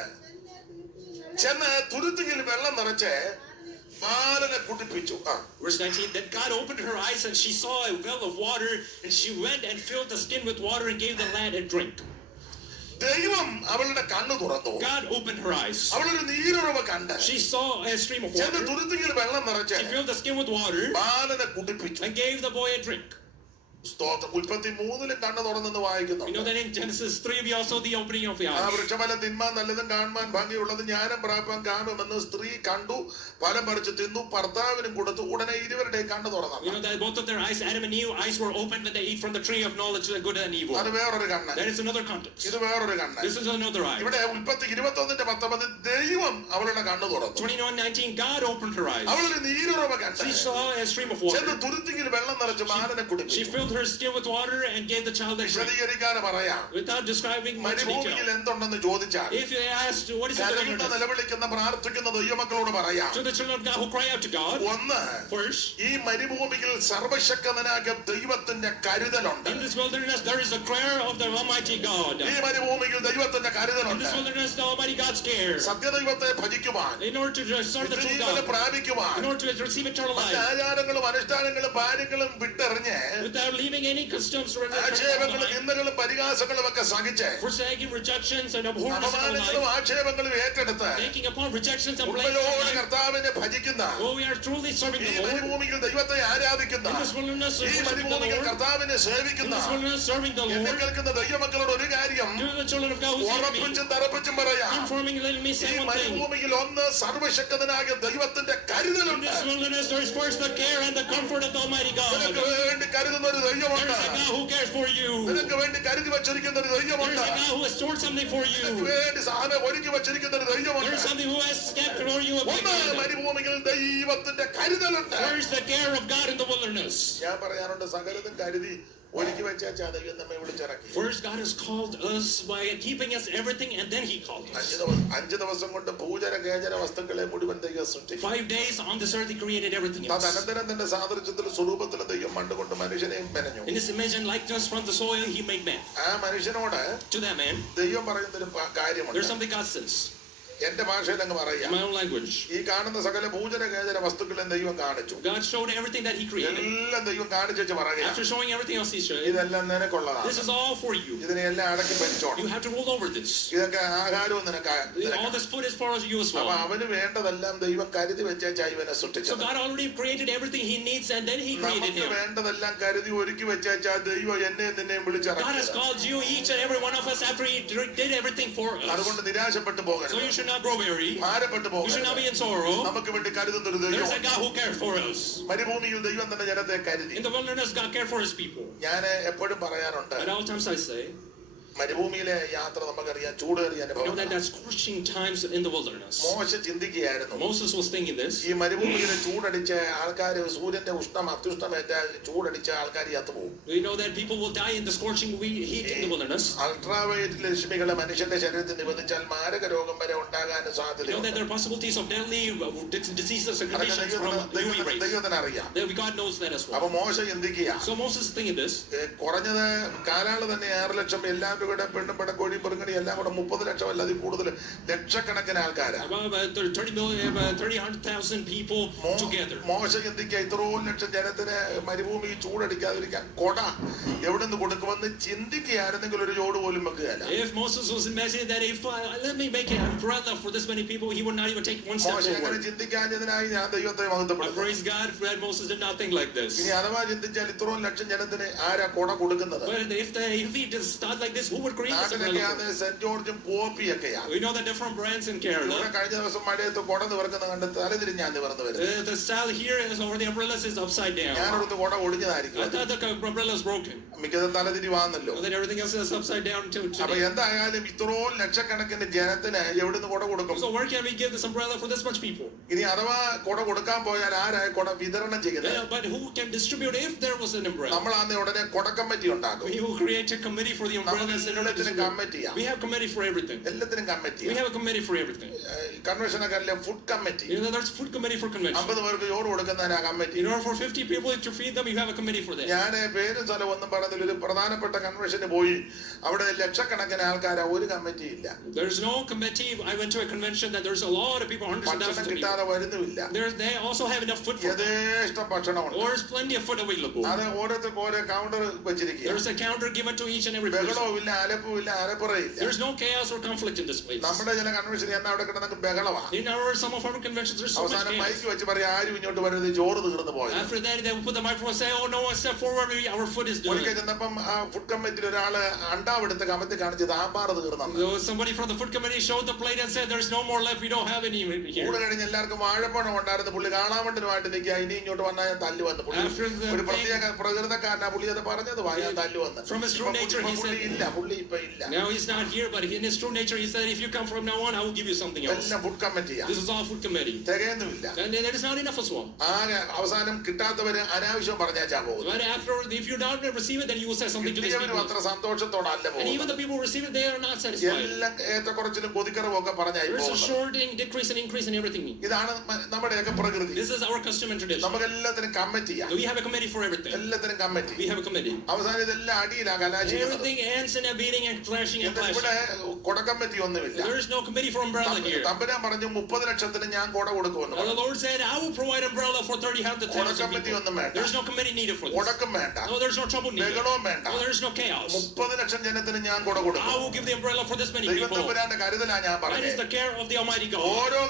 ചെന്ന് തുരുത്തിയിൽ വെള്ളം നിറച്ച് ബാലനെ കുടിപ്പിച്ചു. Verse 19, then God opened her eyes and she saw a well of water, and she went and filled the skin with water and gave the lad a drink. ദൈവം അവളുടെ കണ്ണ് തുറന്നു, God opened her eyes. അവളൊരു നീരുറവ കണ്ട് She saw a stream of ചെന്ന് water. തുരുത്തിയിൽ വെള്ളം നിറച്ച് She filled the skin with water ബാലനെ കുടിപ്പിച്ചു. and gave the boy a drink. സ്തോത്രം. 33 കണ്ണ് തുറന്നെന്ന് We know വായിക്കുന്നു. that in Genesis 3 we also the opening of the ആ eyes. വൃക്ഷഫലം തിന്മാൻ നല്ലതും കാണുവാൻ ഭംഗിയുള്ളത് ജ്ഞാനം പ്രാപ്പാൻ കാമെന്ന് സ്ത്രീ കണ്ടു, ഫലം പറിച്ച് തിന്നു, ഭർത്താവിനും കൊടുത്തു. ഉടനെ ഇരുവരുടെയും കണ്ണ് We തുറന്നു. know that both of their eyes, Adam and Eve, eyes were opened when they eat from the tree of knowledge of good and evil. അത് വേറൊരു കണ്ണ്, That is another context. ഇത് വേറൊരു കണ്ണ്. This is another eye. ഇവിടെ 21-19 ദൈവം അവളുടെ കണ്ണ് തുറന്നു. 21:19, God opened her eyes. അവളൊരു നീരുറവ കണ്ട് She saw a stream of ചെന്ന് water. തുരുത്തിയിൽ വെള്ളം നിറച്ച് ബാലനെ She കുടിപ്പിച്ചു. filled her skin with water and gave the child a drink. വിശദീകരിക്കാതെ പറയാം. Without describing much മരുഭൂമിയിൽ detail. എന്തുണ്ടെന്ന് ചോദിച്ചാൽ If you asked what is in the കരയുന്ന wilderness, നിലവിളിക്കുന്ന പ്രാർത്ഥിക്കുന്ന ദൈവമക്കളോട് പറയാം. to the children of God who cry out to God, ഒന്ന്, first, ഈ മരുഭൂമിയിൽ സർവശക്തനായ ദൈവത്തിന്റെ കരുതലുണ്ട്. in this wilderness there is a prayer of the Almighty God. ഈ മരുഭൂമിയിൽ ദൈവത്തിന്റെ In കരുതലുണ്ട്. this wilderness the Almighty God's care. സത്യദൈവത്തെ ഭജിക്കുവാൻ, In order to serve the true ജീവനെ God, പ്രാപിക്കുവാൻ, in order to receive eternal മറ്റ് life, ആചാരങ്ങളും അനുഷ്ഠാനങ്ങളും കാര്യങ്ങളും വിട്ടെറിഞ്ഞ് without leaving any customs, ആക്ഷേപങ്ങളും നിന്ദകളും പരിഹാസങ്ങളും ഒക്കെ സഹിച്ച് forsaking rejections and abhorrence of അപമാനങ്ങളും life, ആക്ഷേപങ്ങളും ഏറ്റെടുത്ത് taking upon rejections and blame ഉണ്മയോടെ of life. കർത്താവിനെ ഭജിക്കുന്ന, Oh, we are truly serving ഈ the Lord. മരുഭൂമിയിൽ ദൈവത്തെ ആരാധിക്കുന്ന, In this wilderness, ഈ worshiping the മരുഭൂമിയിൽ Lord. കർത്താവിനെ In സേവിക്കുന്ന this wilderness, serving the എന്നെ Lord. കേൾക്കുന്ന ദൈവമക്കളോട് ഒരു കാര്യം To the children of God who hear me, ഉറപ്പിച്ചും തറപ്പിച്ചും പറയാം. confirming, letting me ഈ say one thing. മരുഭൂമിയിൽ ഒന്ന് സർവശക്തനായ ദൈവത്തിന്റെ In കരുതലുണ്ട്. this wilderness, there is first the care and the comfort of the Almighty God. നിനക്ക് വേണ്ടി കരുതുന്ന ഒരു There ദൈവമുണ്ട്. is a God who cares for you. നിനക്ക് വേണ്ടി കരുതി വച്ചിരിക്കുന്ന ഒരു There is ദൈവമുണ്ട്. a God who has stored something for നിനക്ക് you. വേണ്ടി സാധനം ഒരുക്കി വച്ചിരിക്കുന്ന ഒരു There ദൈവമുണ്ട്. is something who has kept for you. ഒന്ന് മരുഭൂമിയിൽ ദൈവത്തിന്റെ കരുതലുണ്ട്. Where is the care of God in the wilderness? ഞാൻ പറയാനുണ്ട്, സകലതും കരുതി ഒരുക്കി വെച്ചാ ദൈവം നമ്മെ വിളിച്ചിറക്കി. First, God has called us by keeping us everything, and then He called us. 5 ദിവസം കൊണ്ട് പൂജന കേജന വസ്തുക്കളെ മുഴുവൻ ദൈവം സൃഷ്ടിച്ചു. 5 days on this earth, He created everything else. തദനന്തരം തന്റെ സാദൃശ്യത്തിലും സ്വരൂപത്തിലും ദൈവം മണ്ടുകൊണ്ട് മനുഷ്യനെയും മെനഞ്ഞു. In His image and likeness from the soil, He made man. ആ മനുഷ്യനോട് To that man, ദൈവം പറയുന്നൊരു കാര്യമുണ്ട്. there's something God says. എന്റെ ഭാഷയിൽ അങ്ങ് in പറയാം. my own language. ഈ കാണുന്ന സകല ഭൂചന കേചന വസ്തുക്കളെയും ദൈവം കാണിച്ചു. God showed everything that He created. എല്ലാം ദൈവം കാണിച്ചു പറയാം. After showing everything else He showed, ഇതെല്ലാം നിനക്കുള്ളതാണ്. this is all for you. ഇതിനെല്ലാം അടക്കി ഭരിച്ചോണം. You have to rule over this. ഇതൊക്കെ ആഹാരവും All this food is for you as അപ്പൊ well. അവന് വേണ്ടതെല്ലാം ദൈവം കരുതി വെച്ചാ ഇവനെ So സൃഷ്ടിച്ചത്. God already created everything He needs, and then He created നമുക്ക് him. വേണ്ടതെല്ലാം കരുതി ഒരുക്കി വെച്ചാ ദൈവം എന്നെ നിന്നെയും God has വിളിച്ചിറക്കി. called you, each and every one of us, after He did everything for us. അതുകൊണ്ട് നിരാശപ്പെട്ടു So പോകരുത്. you should not grow weary. ഭാരപ്പെട്ടു You should not പോകരുത്. be in sorrow. നമുക്ക് വേണ്ടി കരുതുന്നൊരു There's ദൈവം. a God who cares for us. മരുഭൂമിയിൽ ദൈവം തന്നെ ജനത്തെ കരുതി. In the wilderness, God cared for His people. ഞാൻ എപ്പോഴും പറയാറുണ്ട്, At all times I say, മരുഭൂമിയിലെ യാത്ര നമുക്കറിയാം ചൂടേറിയ you know അനുഭവം. that that's scorching times in the wilderness. മോശ ചിന്തിക്കുകയായിരുന്നു, Moses was thinking this. ഈ മരുഭൂമിയിലെ ചൂടടിച്ച ആൾക്കാർ സൂര്യന്റെ ഉഷ്ണം അത്യുഷ്ടമേറ്റ ചൂടടിച്ച ആൾക്കാർ ചത്തുപോകും. We know that people will die in the scorching heat in the wilderness. Ultraviolet രശ്മികളെ മനുഷ്യന്റെ ശരീരത്തിൽ നിബന്ധിച്ചാൽ മാരക രോഗം വരെ ഉണ്ടാകാൻ You know that സാധ്യതയുണ്ട്. there are possibilities of deadly diseases and അതൊക്കെ conditions from UV rays. ദൈവത്തിന് അറിയാം. God knows that as അപ്പൊ well. മോശ ചിന്തിക്കുക, So Moses is thinking this. കുറഞ്ഞത് കാലാള് തന്നെ 6 ലക്ഷം എല്ലാവരും കൂടെ പെണ്ണും പടക്കോഴി പെറുങ്ങണി എല്ലാം കൂടെ 30 ലക്ഷം അല്ല അതിൽ കൂടുതൽ ലക്ഷക്കണക്കിന് ആൾക്കാരാ. About 30,000 people together. മോശ ചിന്തിക്കുക, ഇത്രയും ലക്ഷം ജനത്തിന് മരുഭൂമി ചൂടടിക്കാതിരിക്കാൻ കൊട എവിടെ നിന്ന് കൊടുക്കുമെന്ന് ചിന്തിക്കുകയായിരുന്നെങ്കിൽ ഒരു ജോഡ് പോലും വെക്കുകയല്ല. If Moses was imagining that if let me make an umbrella for this many people, he would not even take one step മോശ അങ്ങനെ forward. ചിന്തിക്കാഞ്ഞതിനായി ഞാൻ ദൈവത്തെ I മഹത്വപ്പെടുത്തുന്നു. praise God that Moses did not think like this. ഇനി അഥവാ ചിന്തിച്ചാൽ ഇത്രയും ലക്ഷം ജനത്തിന് ആരാ കൊട കൊടുക്കുന്നത്? But if he just start like this, who would create this umbrella? നാട്ടിലൊക്കെയാണ് സെന്റ് ജോർജും പോപ്പിയൊക്കെയാണ്. We know the different brands in Kerala. ഇവിടെ കഴിഞ്ഞ ദിവസം മഴയത്ത് കൊട നിവർക്കുന്ന കണ്ട് തലതിരിഞ്ഞാൻ നിവർന്നു വരുന്നത്. The style here is over the umbrellas is upside down. ഞാനടുത്ത് കൊട ഒടിഞ്ഞതായിരിക്കും. I thought the umbrella is broken. മിക്കതും തലതിരിവാന്നല്ലോ. That everything else is upside down too. അപ്പൊ എന്തായാലും ഇത്രയും ലക്ഷക്കണക്കിന് ജനത്തിന് എവിടുന്ന് കൊട കൊടുക്കും? So where can we give this umbrella for this much people? ഇനി അഥവാ കൊട കൊടുക്കാൻ പോയാൽ ആരായി കൊട വിതരണം ചെയ്യുന്നത്? But who can distribute if there was an umbrella? നമ്മളാന്ന് ഉടനെ കൊട കമ്മിറ്റി ഉണ്ടാക്കും. We will create a committee for the umbrellas in order to എല്ലാത്തിനും കമ്മിറ്റിയാ. We have committee for everything. എല്ലാത്തിനും We കമ്മിറ്റിയാ. have a committee for everything. കൺവെൻഷനൊക്കെ food committee. You know, there's food committee for convention. 50 പേർക്ക് ചോറ് കൊടുക്കുന്നതിനാ committee. In order for 50 people to feed them, you have a committee for that. ഞാൻ പേരും സ്ഥലം ഒന്നും പറഞ്ഞതിൽ ഒരു പ്രധാനപ്പെട്ട കൺവെൻഷന് പോയി അവിടെ ലക്ഷക്കണക്കിന് ആൾക്കാരാ, ഒരു കമ്മിറ്റി ഇല്ല. There's no committee. I went to a convention that there's a lot of people, hundreds of ഭക്ഷണം thousands of people. കിട്ടാതെ വരുന്നുമില്ല. They also have enough food for them. യഥേഷ്ടം ഭക്ഷണമുണ്ട്. There's plenty of food available. അത് ഓരോരുത്തർക്ക് ഓരോ counter വെച്ചിരിക്കുക. There's a counter given to each and every person. ബഹളവുമില്ല, അലപ്പുമില്ല, അരപ്പുറയില്ല. There's no chaos or conflict in this place. നമ്മുടെ ചില convention എന്നാ അവിടെ കിടന്നൊക്കെ ബഹളമാണ്. Some of our conventions, there's so much അവസാനം chaos. മൈക്ക് വെച്ച് പറയാം, ആരും ഇങ്ങോട്ട് വരുന്നത് ചോറ് തീർന്നു പോയത്. After that, they will put the microphone and say, "Oh, no one step forward. Our food is done." ഒരിക്കൽ ചെന്നപ്പം ആ ഫുഡ് കമ്മിറ്റിയിൽ ഒരാള് അണ്ടാവെടുത്ത് കമത്തി കാണിച്ചത് ആമ്പാറ് തീർന്നു. Somebody from the food committee showed the plate and said, "There's no more left. We don't have any here." കൂടെ കഴിഞ്ഞ് എല്ലാവർക്കും വാഴപ്പഴം ഉണ്ടായിരുന്നു. പുള്ളി കാണാമണ്ടിനുമായിട്ട് നിൽക്കുക. ഇനി ഇങ്ങോട്ട് വന്നാൽ ഞാൻ തല്ലു വന്നു. ഒരു പ്രത്യേക പ്രകൃതക്കാരനാ പുള്ളി അത് പറഞ്ഞത്, ഞാൻ തല്ലു വന്ന്. From his true nature, he പുള്ളി said, ഇല്ല, പുള്ളി ഇപ്പൊ ഇല്ല. "Now he's not here, but in his true nature, he said, if you come from now on, I will give you something else." എല്ലാം ഫുഡ് കമ്മിറ്റിയാ. This is all food committee. തികയുന്നുമില്ല. And that is not enough as well. ആകെ അവസാനം കിട്ടാത്തവര് അനാവശ്യം പറഞ്ഞാ പോകും. But after, if you don't receive it, then you will say something to these people. അത്ര സന്തോഷത്തോടല്ല And even പോകും. the people who receive it, they are not satisfied. എല്ലാം ഏറ്റക്കുറച്ചിലും കൊതിക്കറവും ഒക്കെ പറഞ്ഞായി There's a പോകുന്നത്. shorting, decrease, and increase in everything. ഇതാണ് നമ്മുടെയൊക്കെ പ്രകൃതി. This is our custom and tradition. നമുക്ക് എല്ലാത്തിനും കമ്മിറ്റിയാ. We have a committee for everything. എല്ലാത്തിനും committee. We have a committee. അവസാനം ഇതെല്ലാം അടിയിലാ കലാശിക്കുന്നത്. Everything ends in a beating and clashing and ഇവിടെ clashing. കൊടക്കമ്മിറ്റി ഒന്നുമില്ല. There is no committee for umbrella here. തമ്പുരാൻ പറഞ്ഞു 30 ലക്ഷത്തിന് ഞാൻ കൊട കൊടുക്കുമെന്ന്. The Lord said, "I will provide umbrella for 30,000 കൊടക്കമ്മിറ്റി people." ഒന്നും വേണ്ട. There is no committee needed for this. കൊടക്കം വേണ്ട. No, there is no trouble needed. ബഹളവും വേണ്ട. No, there is no chaos. 30 ലക്ഷം ജനത്തിന് ഞാൻ കൊട കൊടുക്കും. I will give the umbrella for this many people. ദൈവത്തമ്പുരാന്റെ കരുതലാ ഞാൻ That is പറഞ്ഞത്. the care of the Almighty God. ഓരോ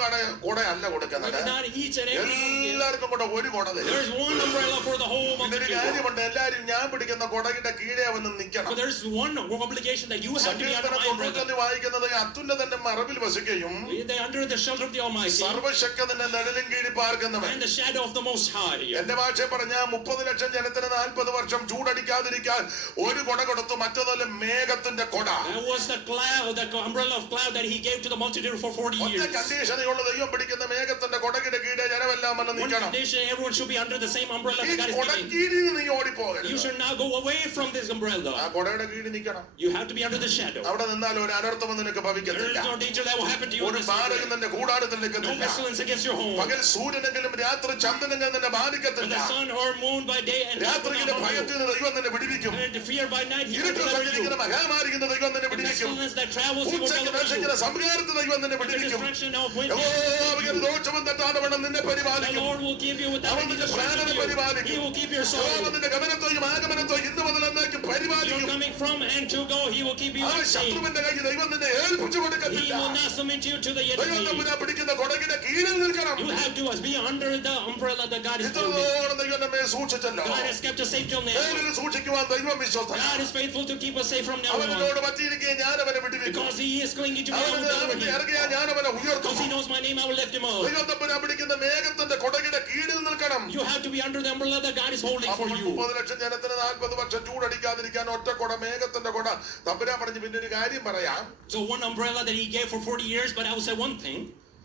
കൊട അല്ല It കൊടുക്കുന്നത്. is not each and every one. എല്ലാവർക്കും കൂടെ ഒരു കൊട തരും. There is one umbrella for the whole ഇതൊരു multitude. കാര്യമുണ്ട്, എല്ലാരും ഞാൻ പിടിക്കുന്ന കൊടകിന്റെ കീഴേ വന്ന് നിൽക്കണം. But there is one obligation that you have to be under my umbrella. സങ്കീർത്തനം വായിക്കുന്നത് അത്യുന്നതന്റെ മറവിൽ വസിക്കുകയും They are under the shelter of the Almighty സർവശക്തന്റെ നിഴലിൻ കീഴിൽ പാർക്കുന്നവൻ. and the shadow of the Most High. എന്റെ ഭാഷ പറഞ്ഞ 30 ലക്ഷം ജനത്തിന് 40 വർഷം ചൂടടിക്കാതിരിക്കാൻ ഒരു കൊട കൊടുത്തു. മറ്റൊന്നല്ല മേഘത്തിന്റെ കൊട. That was the cloud, the umbrella of cloud that He gave to the multitude for 40 ഒറ്റ years. കണ്ടീഷനുള്ള ദൈവം പിടിക്കുന്ന മേഘത്തിന്റെ കൊടകിന്റെ കീഴെ ജനമെല്ലാം വന്ന് One നിൽക്കണം. condition, everyone should be under the same umbrella ഈ that God is giving. കൊടക്കീഴിൽ നീ You ഓടിപ്പോകരുത്. should not go away from this umbrella. ആ കൊടയുടെ കീഴിൽ നിൽക്കണം. You have to be under the shadow. അവിടെ നിന്നാൽ ഒരു അനർത്ഥം നിനക്ക് There is ഭവിക്കത്തില്ല. no danger that will happen to you. ഒരു ഭാരകം നിന്റെ കൂടാരത്തിലേക്ക് No pestilence against your home. പകൽ സൂര്യനെങ്കിലും രാത്രി ചന്ദ്രനെങ്കിലും നിന്നെ But ബാധിക്കത്തില്ല. the sun or moon by day and night will രാത്രിയിലെ not harm ഭയത്തിൽ നിന്ന് ദൈവം നിന്നെ വിടുവിക്കും. you. And the fear by night, he will ഇരുട്ടിൽ deliver you. സഞ്ചരിക്കുന്ന മഹാമാരിക്കുന്ന ദൈവം നിന്നെ The വിടുവിക്കും. pestilence that travels, he will ഉച്ചയ്ക്ക് deliver you. നശിക്കുന്ന സംഹാരത്തിൽ ദൈവം നിന്നെ The വിടുവിക്കും. destruction of wind, യഹോവയുടെ ദോഷവും തെറ്റാതെ വണ്ണം നിന്നെ the പരിപാലിക്കും. Lord will give you without അവൻ any നിന്റെ destruction പ്രാണനെ to you. പരിപാലിക്കും. He will keep your soul. യഹോവ നിന്റെ ഗമനത്തെയും ആഗമനത്തെയും ഇന്ന് മുതൽ എന്നേക്കും You're പരിപാലിക്കും. coming from and to go, he will keep you അവൻ safe. ശത്രുവിന്റെ കയ്യിൽ ദൈവം നിന്നെ ഏൽപ്പിച്ചു He കൊടുക്കത്തില്ല. will not submit you to the ദൈവം enemy. തമ്പുരാൻ പിടിക്കുന്ന കൊടകിന്റെ കീഴിൽ നിൽക്കണം. You have to be under the umbrella that God is holding. ഇത്രത്തോളം ദൈവം നമ്മെ സൂക്ഷിച്ചല്ലോ. God has kept us safe till now. ദൈവം സൂക്ഷിക്കുവാൻ ദൈവം വിശ്വസ്തനാണ്. God is faithful to keep us safe from now on. അവനോട് പറ്റിയിരിക്കെ ഞാൻ അവനെ വിടുവിക്കും. Because he is clinging to me, I will അവന്റെ deliver him. ഇറങ്ങിയാ ഞാൻ അവനെ ഉയർത്തും. Because he knows my name, I will lift him up. ദൈവം തമ്പുരാൻ പിടിക്കുന്ന മേഘത്തിന്റെ കൊടകിന്റെ കീഴിൽ നിൽക്കണം. You have to be under the umbrella that God is holding for അപ്പോൾ you. 30 ലക്ഷം ജനത്തിന് 40 വർഷം ചൂടടിക്കാതിരിക്കാൻ ഒറ്റ കൊട മേഘത്തിന്റെ കൊട തമ്പുരാൻ പറഞ്ഞു. പിന്നെ ഒരു കാര്യം പറയാം, So one umbrella that he gave for 40 years, but I will say one thing.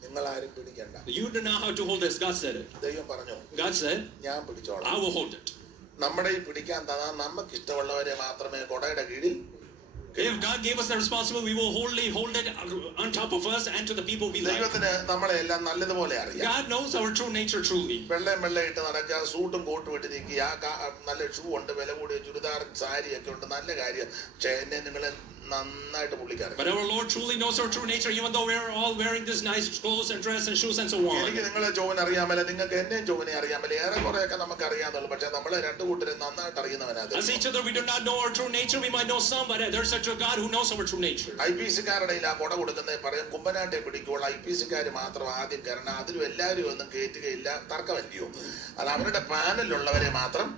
നിങ്ങൾ ആരും പിടിക്കണ്ട. You do not have to hold this. God said it. ദൈവം പറഞ്ഞു, God said, ഞാൻ പിടിച്ചോളാം. I will hold it. നമ്മുടെ ഈ പിടിക്കാൻ തന്നാ നമുക്ക് ഇഷ്ടമുള്ളവരെ മാത്രമേ കൊടയുടെ കീഴിൽ. If God gave us the responsibility, we will wholly hold it on top of us and to the people we love. ദൈവത്തിന് നമ്മളെ എല്ലാം നല്ലതുപോലെ അറിയാം. God knows our true nature truly. വെള്ളയിട്ട് നടക്കുക, സൂട്ടും കോട്ടും ഇട്ടിരിക്കുക, നല്ല ഷൂ ഉണ്ട്, വില കൂടിയ ചുരിദാർ സാരിയൊക്കെ ഉണ്ട്, നല്ല കാര്യം. പക്ഷെ എന്നെ നിങ്ങളെ നന്നായിട്ട് പുള്ളിക്കാറ്. But our Lord truly knows our true nature, even though we are all wearing this nice clothes and dress and shoes and so on. എനിക്ക് നിങ്ങളെ ജോവൻ അറിയാമല്ല, നിങ്ങൾക്ക് എന്നെയും ജോവനെ അറിയാമല്ല. ഏറെ കുറെയൊക്കെ നമുക്ക് അറിയാന്നുള്ളൂ. പക്ഷെ നമ്മളെ രണ്ടു കൂട്ടരെ നന്നായിട്ട് അറിയുന്നവനാണ്. As each other, we do not know our true nature. We might know some, but there's such a God who knows our true nature. IPC-കാരുടെ ആ കൊട കൊടുക്കുന്നത് പറയും, കുമ്പനാട്ടെ പിടിക്കുള്ള IPC-കാര് മാത്രം ആദ്യം കയറണം. അതിലും എല്ലാവരും ഒന്നും കയറ്റുകയില്ല, തർക്കമല്ലയോ. അത് അവരുടെ പാനലിലുള്ളവരെ മാത്രം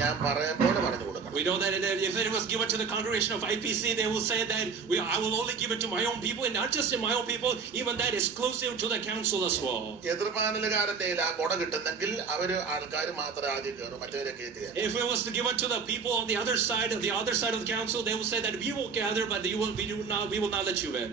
ഞാൻ പറയാൻ പോലെ പറഞ്ഞു കൊടുക്കണം. We know that if it was given to the congregation of IPC, they will say that I will only give it to my own people, and not just in my own people, even that is exclusive to the council as well. എതിർ പാനലുകാരന്റെ ആ കൊട കിട്ടുന്നെങ്കിൽ അവര് ആൾക്കാർ മാത്രം ആദ്യം കയറും, മറ്റവരെ കയറ്റുക. If it was given to the people on the other side of the council, they will say that we will gather, but we will not let you in.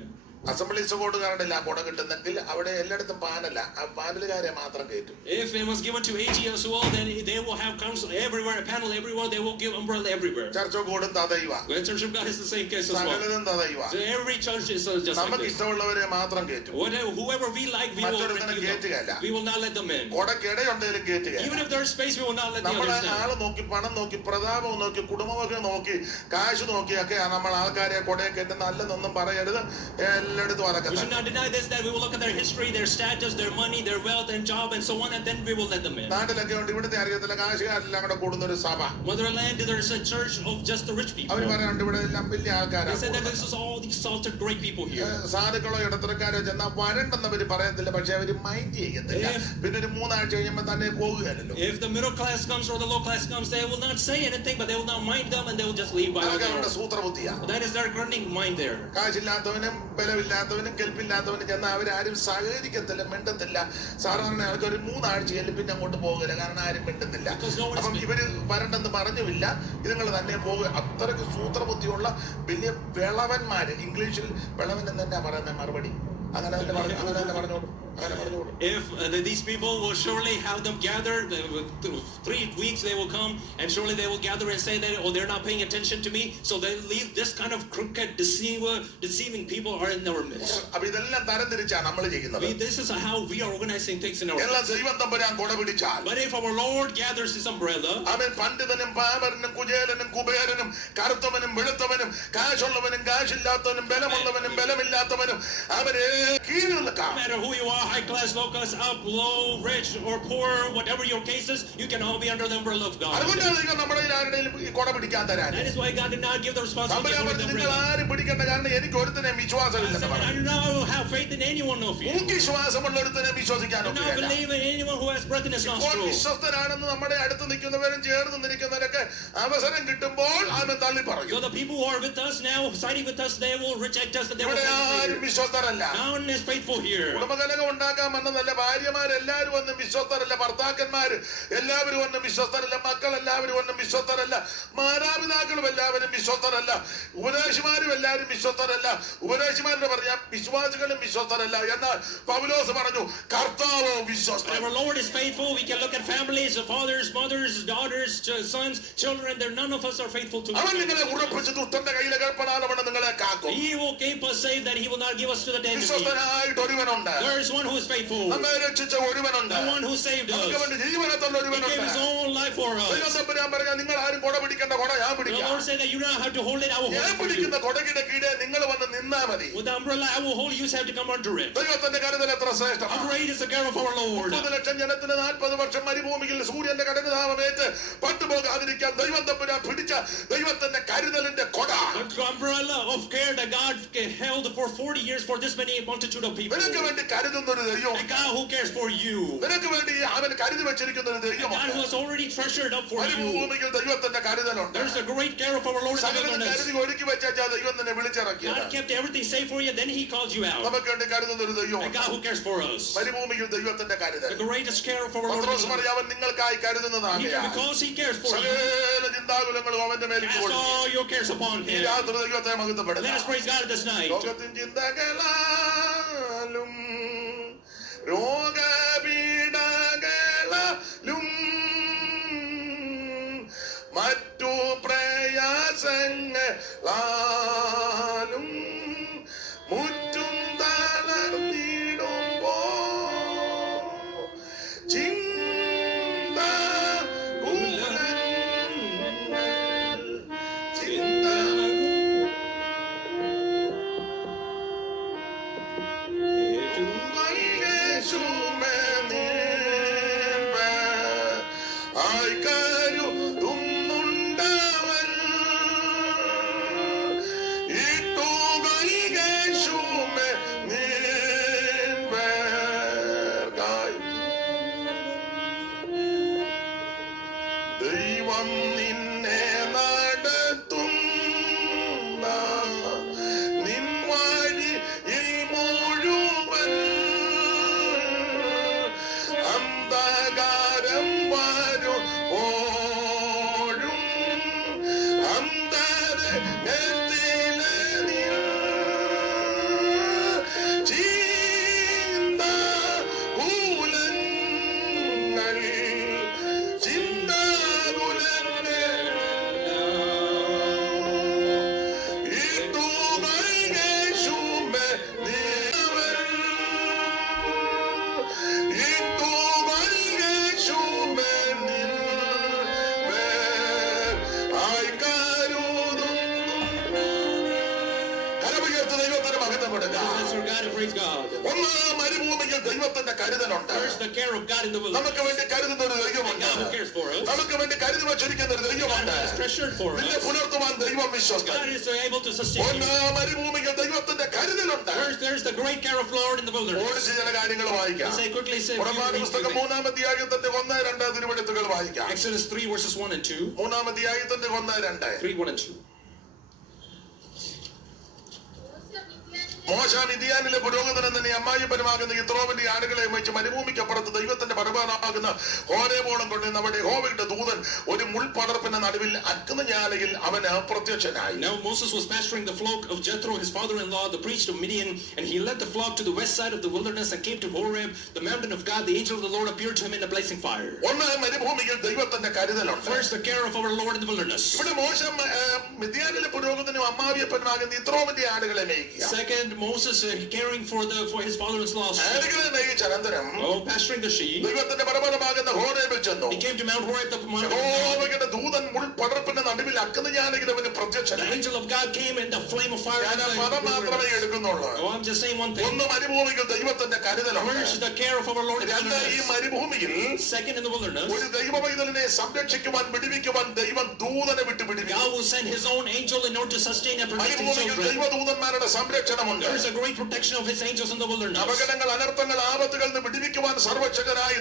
Assemblies ബോർഡുകാരുടെ ആ കൊട കിട്ടുന്നെങ്കിൽ അവിടെ എല്ലായിടത്തും പാനല, ആ പാനലുകാരെ മാത്രം കയറ്റും. If it was given to AG as well, then they will have council everywhere, a panel everywhere. They will give umbrella everywhere. ചർച്ച കൂടും തതയുവ. The Church of God is the same case as well. സകലതും തതയുവ. So every church is just like നമുക്ക് this. ഇഷ്ടമുള്ളവരെ മാത്രം കയറ്റും. Whoever we like, we will കയറ്റുകയല്ല. we will not let them in. കൊടക്കിടയുണ്ടെങ്കിലും കയറ്റുകയല്ല. Even if there's space, we will not let the നമ്മളെ others in. ആള് നോക്കി, പണം നോക്കി, പ്രതാപം നോക്കി, കുടുംബമൊക്കെ നോക്കി, കാശ് നോക്കിയൊക്കെയാണ് നമ്മൾ ആൾക്കാരെ കൊടയെ കയറ്റുന്ന. നല്ലതൊന്നും പറയരുത്, എല്ലായിടത്തും We അതൊക്കെ. should not deny this, that we will look at their history, their status, their money, their wealth and job and so on, and then we will let them in. നാട്ടിലൊക്കെ ഉണ്ട്, ഇവിടുത്തെ അറിയത്തില്ല, കാശുകാരെല്ലാം കൂടെ കൂടുന്ന ഒരു സഭ. Motherland, there is a church of just the rich people. അവര് പറയാറുണ്ട് ഇവിടെ എല്ലാം വലിയ They ആൾക്കാരാണ്. said that this is all the exalted great people here. സാധുക്കളോ ഇടത്തരക്കാരോ ചെന്നാൽ വരണ്ടെന്നവര് പറയത്തില്ല, പക്ഷെ അവര് മൈൻഡ് ചെയ്യത്തില്ല. പിന്നെ ഒരു 3 ആഴ്ച കഴിയുമ്പോ തന്നെ പോകുകയല്ലോ. If the middle class comes or the low class comes, they will not say anything, but they will not mind them and they will just leave by അതൊക്കെ their അവരുടെ own. സൂത്രബുദ്ധിയാ. That is their running mind there. കാശില്ലാത്തവനും ബലമില്ലാത്തവനും കെൽപ്പില്ലാത്തവനും ചെന്നാൽ അവരാരും സഹകരിക്കത്തില്ല, മിണ്ടത്തില്ല. സാധാരണ ആൾക്കാർ 3 ആഴ്ചയിൽ പിന്നെ അങ്ങോട്ട് പോകില്ല, കാരണം ആരും മിണ്ടുന്നില്ല. അപ്പം ഇവര് വരണ്ടെന്ന് പറഞ്ഞുമില്ല, ഇതുങ്ങൾ തന്നെ പോകുക. അത്രയ്ക്ക് സൂത്രബുദ്ധിയുള്ള വലിയ വിളവന്മാര്. ഇംഗ്ലീഷിൽ വിളവൻ എന്ന് തന്നെ പറയുന്ന മറുപടി. അങ്ങനെ തന്നെ പറഞ്ഞോളൂ. If these people will surely have them gathered, 3 weeks they will come and surely they will gather and say that, oh, they're not paying attention to me, so they leave. This kind of crooked, deceiving people are in our midst. അപ്പൊ ഇതെല്ലാം തരംതിരിച്ചാണ് നമ്മൾ ചെയ്യുന്നത്. This is how we are organizing things in our എല്ലാം midst. ദൈവം തമ്പുരാൻ കൊട പിടിച്ചാൽ, But if our Lord gathers his umbrella, അവൻ പണ്ഡിതനും പാമരനും കുചേലനും കുബേരനും കറുത്തവനും വെളുത്തവനും കാശുള്ളവനും കാശില്ലാത്തവനും ബലമുള്ളവനും ബലമില്ലാത്തവനും അവരെ കീഴിൽ നിൽക്കാം. no matter who you are, high class, low class, up, low, rich or poor, whatever your case is, you can all be under the umbrella of God. അതുകൊണ്ടാണ് നമ്മുടെ ആരുടെയും ഈ കൊട പിടിക്കാൻ തരാൻ. That is why God did not give the responsibility to hold the നിങ്ങൾ umbrella. ആരും പിടിക്കേണ്ട, കാരണം എനിക്ക് ഒരുത്തനെ വിശ്വാസമില്ലെന്ന് I പറഞ്ഞു. do not have faith in any one of you. എനിക്ക് വിശ്വാസമുള്ള ഒരുത്തനെ I വിശ്വസിക്കാൻ do not ഒക്കുകയില്ല. believe in anyone who has breath in his ഇപ്പോൾ nostrils. വിശ്വസ്തരാണെന്ന് നമ്മുടെ അടുത്ത് നിൽക്കുന്നവരും ചേർന്ന് നിൽക്കുന്നവരൊക്കെ അവസരം കിട്ടുമ്പോൾ അവൻ തള്ളി So പറയും. the people who are with us now, siding with us, they will reject us. They will ഇവിടെ say, ആരും വിശ്വസ്തരല്ല. no one is faithful here. കുടുംബകലകം ഉണ്ടാക്കാൻ വന്നതല്ല. ഭാര്യമാരെല്ലാവരും ഒന്നും വിശ്വസ്തരല്ല, ഭർത്താക്കന്മാര് എല്ലാവരും ഒന്നും വിശ്വസ്തരല്ല, മക്കൾ എല്ലാവരും ഒന്നും വിശ്വസ്തരല്ല, മാതാപിതാക്കളും എല്ലാവരും വിശ്വസ്തരല്ല, ഉപദേശിമാരും എല്ലാവരും വിശ്വസ്തരല്ല. ഉപദേശിമാരുടെ പറയാം വിശ്വാസികളും വിശ്വസ്തരല്ല. എന്നാൽ പൗലോസ് പറഞ്ഞു കർത്താവോ വിശ്വസ്തൻ. Our Lord is faithful. We can look at families, fathers, mothers, daughters, sons, children. There none of us are faithful to അവൻ God. നിങ്ങളെ ഉറപ്പിച്ച് ദുഷ്ടന്റെ കയ്യിലെ കേൾപ്പെടാതെ നിങ്ങളെ കാക്കും. He will keep us safe, that He will not give us to the enemy. വിശ്വസ്തനായിട്ട് ഒരുവനുണ്ട്. There is one who is faithful, നമ്മെ രക്ഷിച്ച ഒരുവനുണ്ട്. the one who saved us. നമുക്ക് വേണ്ടി ജീവനെ തന്ന He ഒരുവനുണ്ട്. gave His own life for us. ദൈവം തമ്പുരാൻ പറയാ നിങ്ങൾ ആരും കൊട പിടിക്കേണ്ട, കൊട ഞാൻ The പിടിക്കാം. Lord said that you don't have to hold it. I will ഞാൻ hold it for you. പിടിക്കുന്ന കൊടകിന്റെ കീഴെ നിങ്ങൾ വന്ന് നിന്നാ മതി. With the umbrella I will hold, you just have to come under it. ദൈവത്തിന്റെ കരുതൽ എത്ര How ശ്രേഷ്ഠമാണ്. great is the care of our Lord. 30 ലക്ഷം ജനത്തിന് 40 വർഷം മരുഭൂമിയിൽ സൂര്യന്റെ കഠിനതാപമേറ്റ് പട്ടുപോകാതിരിക്കാൻ ദൈവം തമ്പുരാൻ പിടിച്ച ദൈവത്തിന്റെ കരുതലിന്റെ കൊട. The umbrella of care that God held for 40 years for this many multitude of people. നിനക്ക് വേണ്ടി കരുതുന്ന ഒരു ദൈവം, A God who cares for you. നിനക്ക് വേണ്ടി അവൻ കരുതി വെച്ചിരിക്കുന്ന ഒരു A God who ദൈവമാണ്. has already treasured up for you. മരുഭൂമിയിൽ ദൈവത്തിന്റെ കരുതലുണ്ട്. There's a great care of our Lord in the സകലതും wilderness. കരുതി ഒരുക്കി വെച്ചാ ദൈവം തന്നെ വിളിച്ചിറക്കിയത്. God kept everything safe for you, then He called you out. നമുക്ക് വേണ്ടി കരുതുന്ന ഒരു A ദൈവം, God who cares for us. മരുഭൂമിയിൽ ദൈവത്തിന്റെ കരുതൽ. The greatest care of our Lord. പത്രോസ് പറയാം അവൻ നിങ്ങൾക്കായി Even കരുതുന്നതാണ്. because He cares for you, സകല ചിന്താകുലങ്ങളും അവന്റെ മേൽ cast കൊടുത്തു. all your cares upon ഈ Him. രാത്രി ദൈവത്തെ Let us മഹത്വപ്പെടുത്താം. praise God this night. ലോകത്തിൻ ചിന്തകളാലും രോഗപീഡകളാലും മറ്റു പ്രയാസങ്ങളാലും മുറ്റും തളർന്നിടുമ്പോ ദൈവം നിന്നെ നടത്തുന്ന നിൻ വഴിയിൽ മുഴുവൻ അന്ധകാരം വരുമ്പോഴും അന്തരംഗത്തിലെ നിൻ ചിന്താകുലങ്ങൾ Bless our God and praise God. മരുഭൂമിയിൽ ദൈവത്തിന്റെ കരുതലുണ്ട്. First, the care of God in the wilderness. നമുക്ക് വേണ്ടി കരുതുന്ന ഒരു A ദൈവമുണ്ട്. God who cares for us. നമുക്ക് വേണ്ടി കരുതി വച്ചിരിക്കുന്ന ഒരു God ദൈവമുണ്ട്. who has treasured for നിന്നെ us. പുലർത്തുവാൻ ദൈവം വിശ്വസ്തൻ. God is able to sustain you. മരുഭൂമിയിൽ ദൈവത്തിന്റെ കരുതലുണ്ട്. First, there's the great care of Lord in the wilderness. ഓടിച്ച് ചില കാര്യങ്ങൾ വായിക്കാം. Let's say quickly say പുറപ്പാട് പുസ്തകം 3-ാം അധ്യായത്തിന്റെ 1-2 തിരുവെഴുത്തുകൾ വായിക്കാം. Exodus 3 verses 1 and 2. 3-ാം അധ്യായത്തിന്റെ 1-2. 3, 1 and 2. മോശ മിദ്യാനിലെ പുരോഹിതൻ എന്ന അമ്മായിപ്പനുമാകുന്ന യിത്രോവിന്റെ ആടുകളെ വെച്ച് മരുഭൂമിക്കപ്പുറത്ത് ദൈവത്തിന്റെ പരമാനാകുന്ന ഹോരേബോളം കൊണ്ട് നമ്മുടെ യഹോവയുടെ ദൂതൻ ഒരു മുൾപടർപ്പിന്റെ നടുവിൽ അഗ്നിജ്വാലയിൽ അവന് അപ്രത്യക്ഷനായി. Now Moses was pasturing the flock of Jethro, his father-in-law, the priest of Midian, and he led the flock to the west side of the wilderness and came to Horeb, the mountain of God. The angel of the Lord appeared to him in a blazing fire. ഒന്ന് മരുഭൂമിയിൽ ദൈവത്തിന്റെ കരുതലുണ്ട്. First, the care of our Lord in the wilderness. ഇവിടെ മോശ മിദ്യാനിലെ പുരോഹിതനും അമ്മാവിയപ്പനുമാകുന്ന യിത്രോവിന്റെ ആടുകളെ മേയ്ക്കുക. Second, Moses caring for his father-in-law's sheep. ആടുകളെ മേയിച്ച അനന്തരം Pasturing the sheep. ദൈവത്തിന്റെ പർവ്വതമാകുന്ന ഹോരേബിൽ ചെന്നു. He came to Mount Horeb, the mountain of God. യഹോവയുടെ ദൂതൻ മുൾപടർപ്പിന്റെ നടുവിൽ അഗ്നിജ്വാലയിൽ അവന് The പ്രത്യക്ഷനായി. angel of God came in the flame of fire. ഞാൻ ആ പദം മാത്രമേ എടുക്കുന്നുള്ളൂ. I'm just saying one thing. ഒന്ന് മരുഭൂമിയിൽ ദൈവത്തിന്റെ കരുതലുണ്ട്. First, the care of our Lord in the രണ്ട് ഈ wilderness. മരുഭൂമിയിൽ Second, in the wilderness, ഒരു ദൈവപൈതലിനെ സംരക്ഷിക്കുവാൻ വിടുവിക്കുവാൻ ദൈവം ദൂതനെ വിട്ട് പിടിപ്പിക്കും. God will send His own angel in order to sustain and protect His മരുഭൂമിയിൽ children. ദൈവദൂതന്മാരുടെ സംരക്ഷണമുണ്ട്. There is a great protection of his angels in the wilderness. അപകടങ്ങൾ അനർത്ഥങ്ങൾ ആപത്തുകളിൽ നിന്ന് വിടുവിക്കുവാൻ സർവശക്തനായ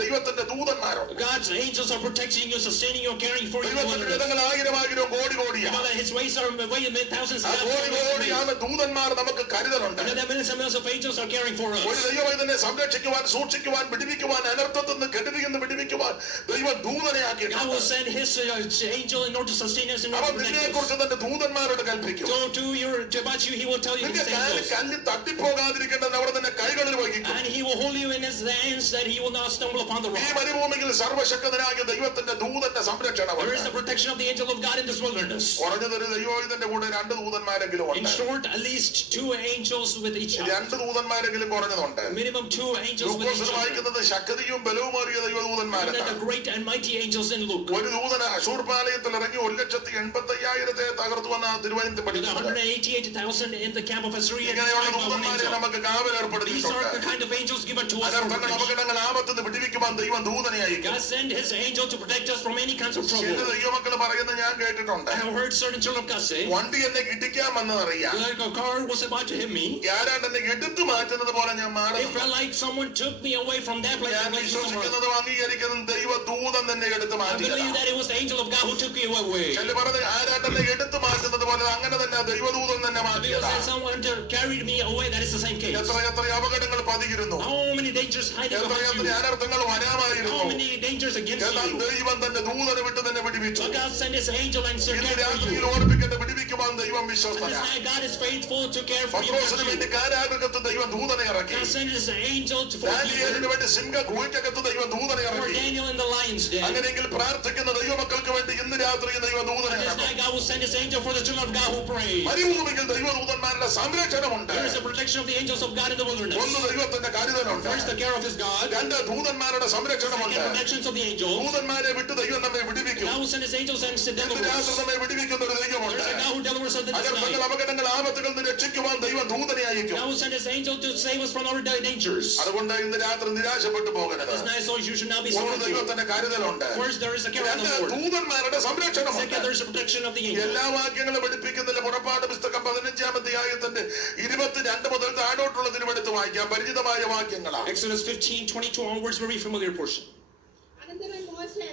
ദൈവത്തിന്റെ ദൂതന്മാരുണ്ട്. God's angels are protecting you, sustaining you, caring for you in the ദൈവത്തിന്റെ wilderness. രഥങ്ങൾ ആയിരം ആയിരം കോടി കോടിയാണ്. You know that his ways are way in thousands ആ of കോടി കോടിയാണ് ദൂതന്മാർ നമുക്ക് കരുതലുണ്ട്. You know that millions and millions of angels are caring for ഒരു us. ദൈവം ഇതിനെ സംരക്ഷിക്കുവാൻ സൂക്ഷിക്കുവാൻ വിടുവിക്കുവാൻ അനർത്ഥത്തിൽ നിന്ന് കെടുതിയിൽ നിന്ന് വിടുവിക്കുവാൻ ദൈവം ദൂതനെ God will ആക്കിയിട്ടുണ്ട്. send his angel in order to sustain us and അവൻ protect നിന്നെ us. കുറിച്ച് തന്റെ ദൂതന്മാരോട് കൽപ്പിക്കും. So about you, he will tell you നിന്റെ his കാലിൽ angels. കല്ല് തട്ടിപ്പോകാതിരിക്കേണ്ടത് അവിടെ തന്നെ കൈകളിൽ വഹിക്കും. And he will hold you in his hands that he will not stumble upon the ഈ rock. മരുഭൂമിയിൽ സർവശക്തനായ ദൈവത്തിന്റെ ദൂതന്റെ സംരക്ഷണമുണ്ട്. There is the protection of the angel of God in this wilderness. കുറഞ്ഞതൊരു ദൈവത്തിന്റെ കൂടെ രണ്ട് ദൂതന്മാരെങ്കിലും In ഉണ്ട്. short, at least 2 angels with each other. രണ്ട് ദൂതന്മാരെങ്കിലും കുറഞ്ഞതുണ്ട്. Minimum 2 angels with each ലൂക്കോസിൽ other. വായിക്കുന്നത് ശക്തിയും ബലവുമേറിയ And the ദൈവദൂതന്മാരെന്നാണ്. great and mighty angels in Luke. ഒരു ദൂതന് അശൂർ പാളയത്തിൽ ഇറങ്ങി 1,85,000 തകർത്തുവെന്ന തിരുവനന്തപുരം With പഠിക്കുന്നത്. 188,000 in the camp of Assyria. ഇങ്ങനെയുള്ള ദൂതന്മാരെ നമുക്ക് കാവൽ These are ഏർപ്പെടുത്തിയിട്ടുണ്ട്. the kind of angels given to us for അനർത്ഥങ്ങൾ protection. അപകടങ്ങൾ ആപത്തുനിന്ന് വിടുവിക്കുവാൻ ദൈവം ദൂതനെ അയക്കും. God sent his angel to protect us from any kinds of ചില trouble. ദൈവമക്കൾ പറയുന്നത് ഞാൻ കേട്ടിട്ടുണ്ട്. I have heard certain children of God say, വണ്ടി എന്നെ ഇടിക്കാൻ വന്നതറിയാം. like a car was about to hit me. ആരാണ്ട് എന്നെ എടുത്തു മാറ്റുന്നത് പോലെ ഞാൻ It മാറുന്നു. felt like someone took me away from that place ഞാൻ and placed me somewhere else. വിശ്വസിക്കുന്നതും അംഗീകരിക്കുന്നതും ദൈവദൂതൻ തന്നെ എടുത്തു I believe മാറ്റിയതാണ്. that it was the angel of God who took you away. ചില പറഞ്ഞ് ആരാട്ടെന്നെ എടുത്തു മാറ്റുന്നത് പോലെ അങ്ങനെ തന്നെ ദൈവദൂതൻ തന്നെ Because മാറ്റിയതാണ്. that someone carried me away, that is the same case. എത്ര എത്ര അപകടങ്ങൾ പതിയിരുന്നു, How many dangers hiding എത്ര behind എത്ര you? അനർത്ഥങ്ങൾ വരാമായിരുന്നു. How many dangers against എന്നാൽ you? ദൈവം തന്റെ ദൂതനെ വിട്ട് തന്നെ വിടുവിച്ചു. But God sent his angel and ഇന്ന് cared for രാത്രിയിൽ you. ഓർപ്പിക്കട്ടെ, വിടുവിക്കുവാൻ ദൈവം And this വിശ്വസ്തനാണ്. night, God is faithful to care for you. പത്രോസിന് വേണ്ടി കാരാഗൃഹത്ത് ദൈവം ദൂതനെ ഇറക്കി. God sent his angel to for ദാനിയേലിന് വേണ്ടി സിംഹഗുഹയ്ക്കകത്ത് ദൈവം ദൂതനെ ഇറക്കി. Daniel in the lion's den. അങ്ങനെയെങ്കിൽ പ്രാർത്ഥിക്കുന്ന ദൈവമക്കൾക്ക് വേണ്ടി ഇന്ന് രാത്രി ദൈവം ദൂതനെ This ഇറക്കും. night, God will send his angel for the children of God who pray. മരുഭൂമിയിൽ ദൈവദൂതന്മാരുടെ സംരക്ഷണമുണ്ട്. There is the protection of the angels of God in the wilderness. ഒന്ന് ദൈവത്തിന്റെ കരുതലുണ്ട്. First, the care of his God. രണ്ട് ദൂതന്മാരുടെ സംരക്ഷണമുണ്ട്. Second, protections of the angels. ദൂതന്മാരെ വിട്ട് ദൈവം നമ്മെ വിടുവിക്കും. God will send his angels and send ഇന്ന് deliverers. രാത്രി നമ്മെ വിടുവിക്കുന്ന ഒരു ദൈവമുണ്ട്. There is a God who delivers us this അനർത്ഥങ്ങൾ night. അപകടങ്ങൾ ആപത്തുകളിൽ നിന്ന് രക്ഷിക്കുവാൻ ദൈവം ദൂതനെ അയക്കും. God will send his angel to save us from our dangers. അതുകൊണ്ട് ഇന്ന് രാത്രി നിരാശപ്പെട്ടു പോകരുത്. This night, so you should not be ഒന്ന് sorrowful. ദൈവത്തിന്റെ കരുതലുണ്ട്. First, there is the care of രണ്ട് the Lord. ദൂതന്മാരുടെ സംരക്ഷണമുണ്ട്. Second, there is the protection of the angel. എല്ലാ വാക്യങ്ങളും പഠിപ്പിക്കുന്നില്ല. പുറപ്പാട് പുസ്തകം 15-ാം അധ്യായത്തിന്റെ 22 മുതൽ താഴോട്ടുള്ള തിരുവെടുത്ത് വായിക്കാം. പരിചിതമായ വാക്യങ്ങളാണ്. Exodus 15:22 onwards, very familiar portion. അനന്തരം മോശെ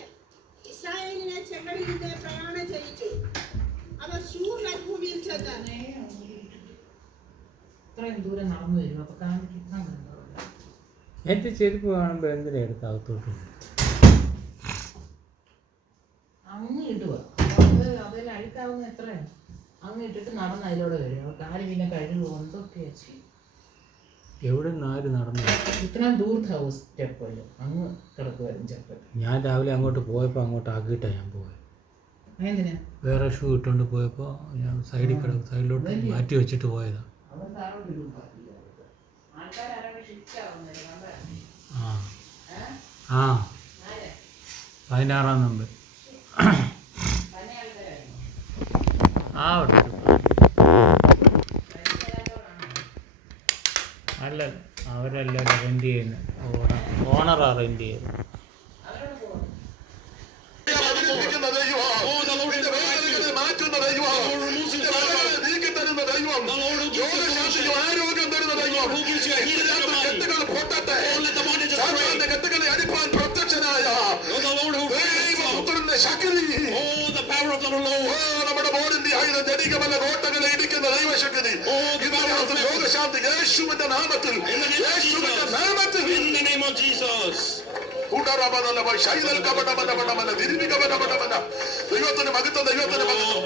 ഇസ്രായേലിനെ ചെങ്കടലിലൂടെ പ്രയാണം ചെയ്യിച്ചു. അവർ ശൂർ മരുഭൂമിയിൽ ചെന്ന് ഇത്രയും ദൂരം നടന്നു വരും. അപ്പൊ കാണിക്കാൻ എന്റെ ചെരുപ്പ് കാണുമ്പോ എന്തിനാ എടുത്ത് അകത്തോട്ട് അങ്ങ് ഇടുക. അതിൽ അഴുക്കാവുന്ന എത്രയാണ് അങ്ങ് ഇട്ടിട്ട് നടന്ന് അതിലൂടെ വരും. അപ്പൊ കാല് പിന്നെ കഴുകുക എന്തൊക്കെയാ ചെയ്യും. എവിടെ നിന്ന് ആര് നടന്നു? ഇത്രയും ദൂരത്താവും സ്റ്റെപ്പല്ലോ അങ്ങ് കിടക്കുമായിരുന്നു ചെറുപ്പം. ഞാൻ രാവിലെ അങ്ങോട്ട് പോയപ്പോൾ അങ്ങോട്ട് ആക്കിയിട്ടാണ് ഞാൻ പോയത്. എന്തിനാ വേറെ ഷൂ ഇട്ടുകൊണ്ട് പോയപ്പോൾ ഞാൻ സൈഡിലോട്ട് മാറ്റി വെച്ചിട്ട് പോയതാണ്. അവർ താഴോട്ട് ഇടും. ആൾക്കാരാരൊക്കെ ഷിഫ്റ്റ് ആവുന്നില്ല. ആ 16-ാം നമ്പർ തന്നെ ആൾക്കാരായിരുന്നു. ആ അവിടെ അല്ല, അവരല്ല റെന്റ് ചെയ്യുന്നത്, ഓണറാ റെന്റ് ചെയ്യുന്നത്. അവതരിപ്പിക്കുന്ന ദൈവം, നിന്റെ വേദനകളെ മാറ്റുന്ന ദൈവം, നിന്റെ വേദനകളെ നീക്കിത്തരുന്ന ദൈവം, രോഗശാന്തിക്കും ആരോഗ്യം തരുന്ന ദൈവം, ഇന്ന് രാത്രി കെട്ടുകൾ പൊട്ടട്ടെ. സാത്താന്റെ കെട്ടുകളെ അടിപ്പാൻ പ്രത്യക്ഷനായ ദൈവപുത്രന്റെ ശക്തി, നമ്മുടെ ബോർഡിന്റെ ആയുധം ജനികമല്ല കോട്ടകളെ ഇടിക്കുന്ന ദൈവശക്തി, ഇന്ന് രാത്രി രോഗശാന്തി യേശുവിന്റെ നാമത്തിൽ, യേശുവിന്റെ നാമത്തിൽ. ദൈവത്തിന് മകത്വം, ദൈവത്തിന് മകത്വം.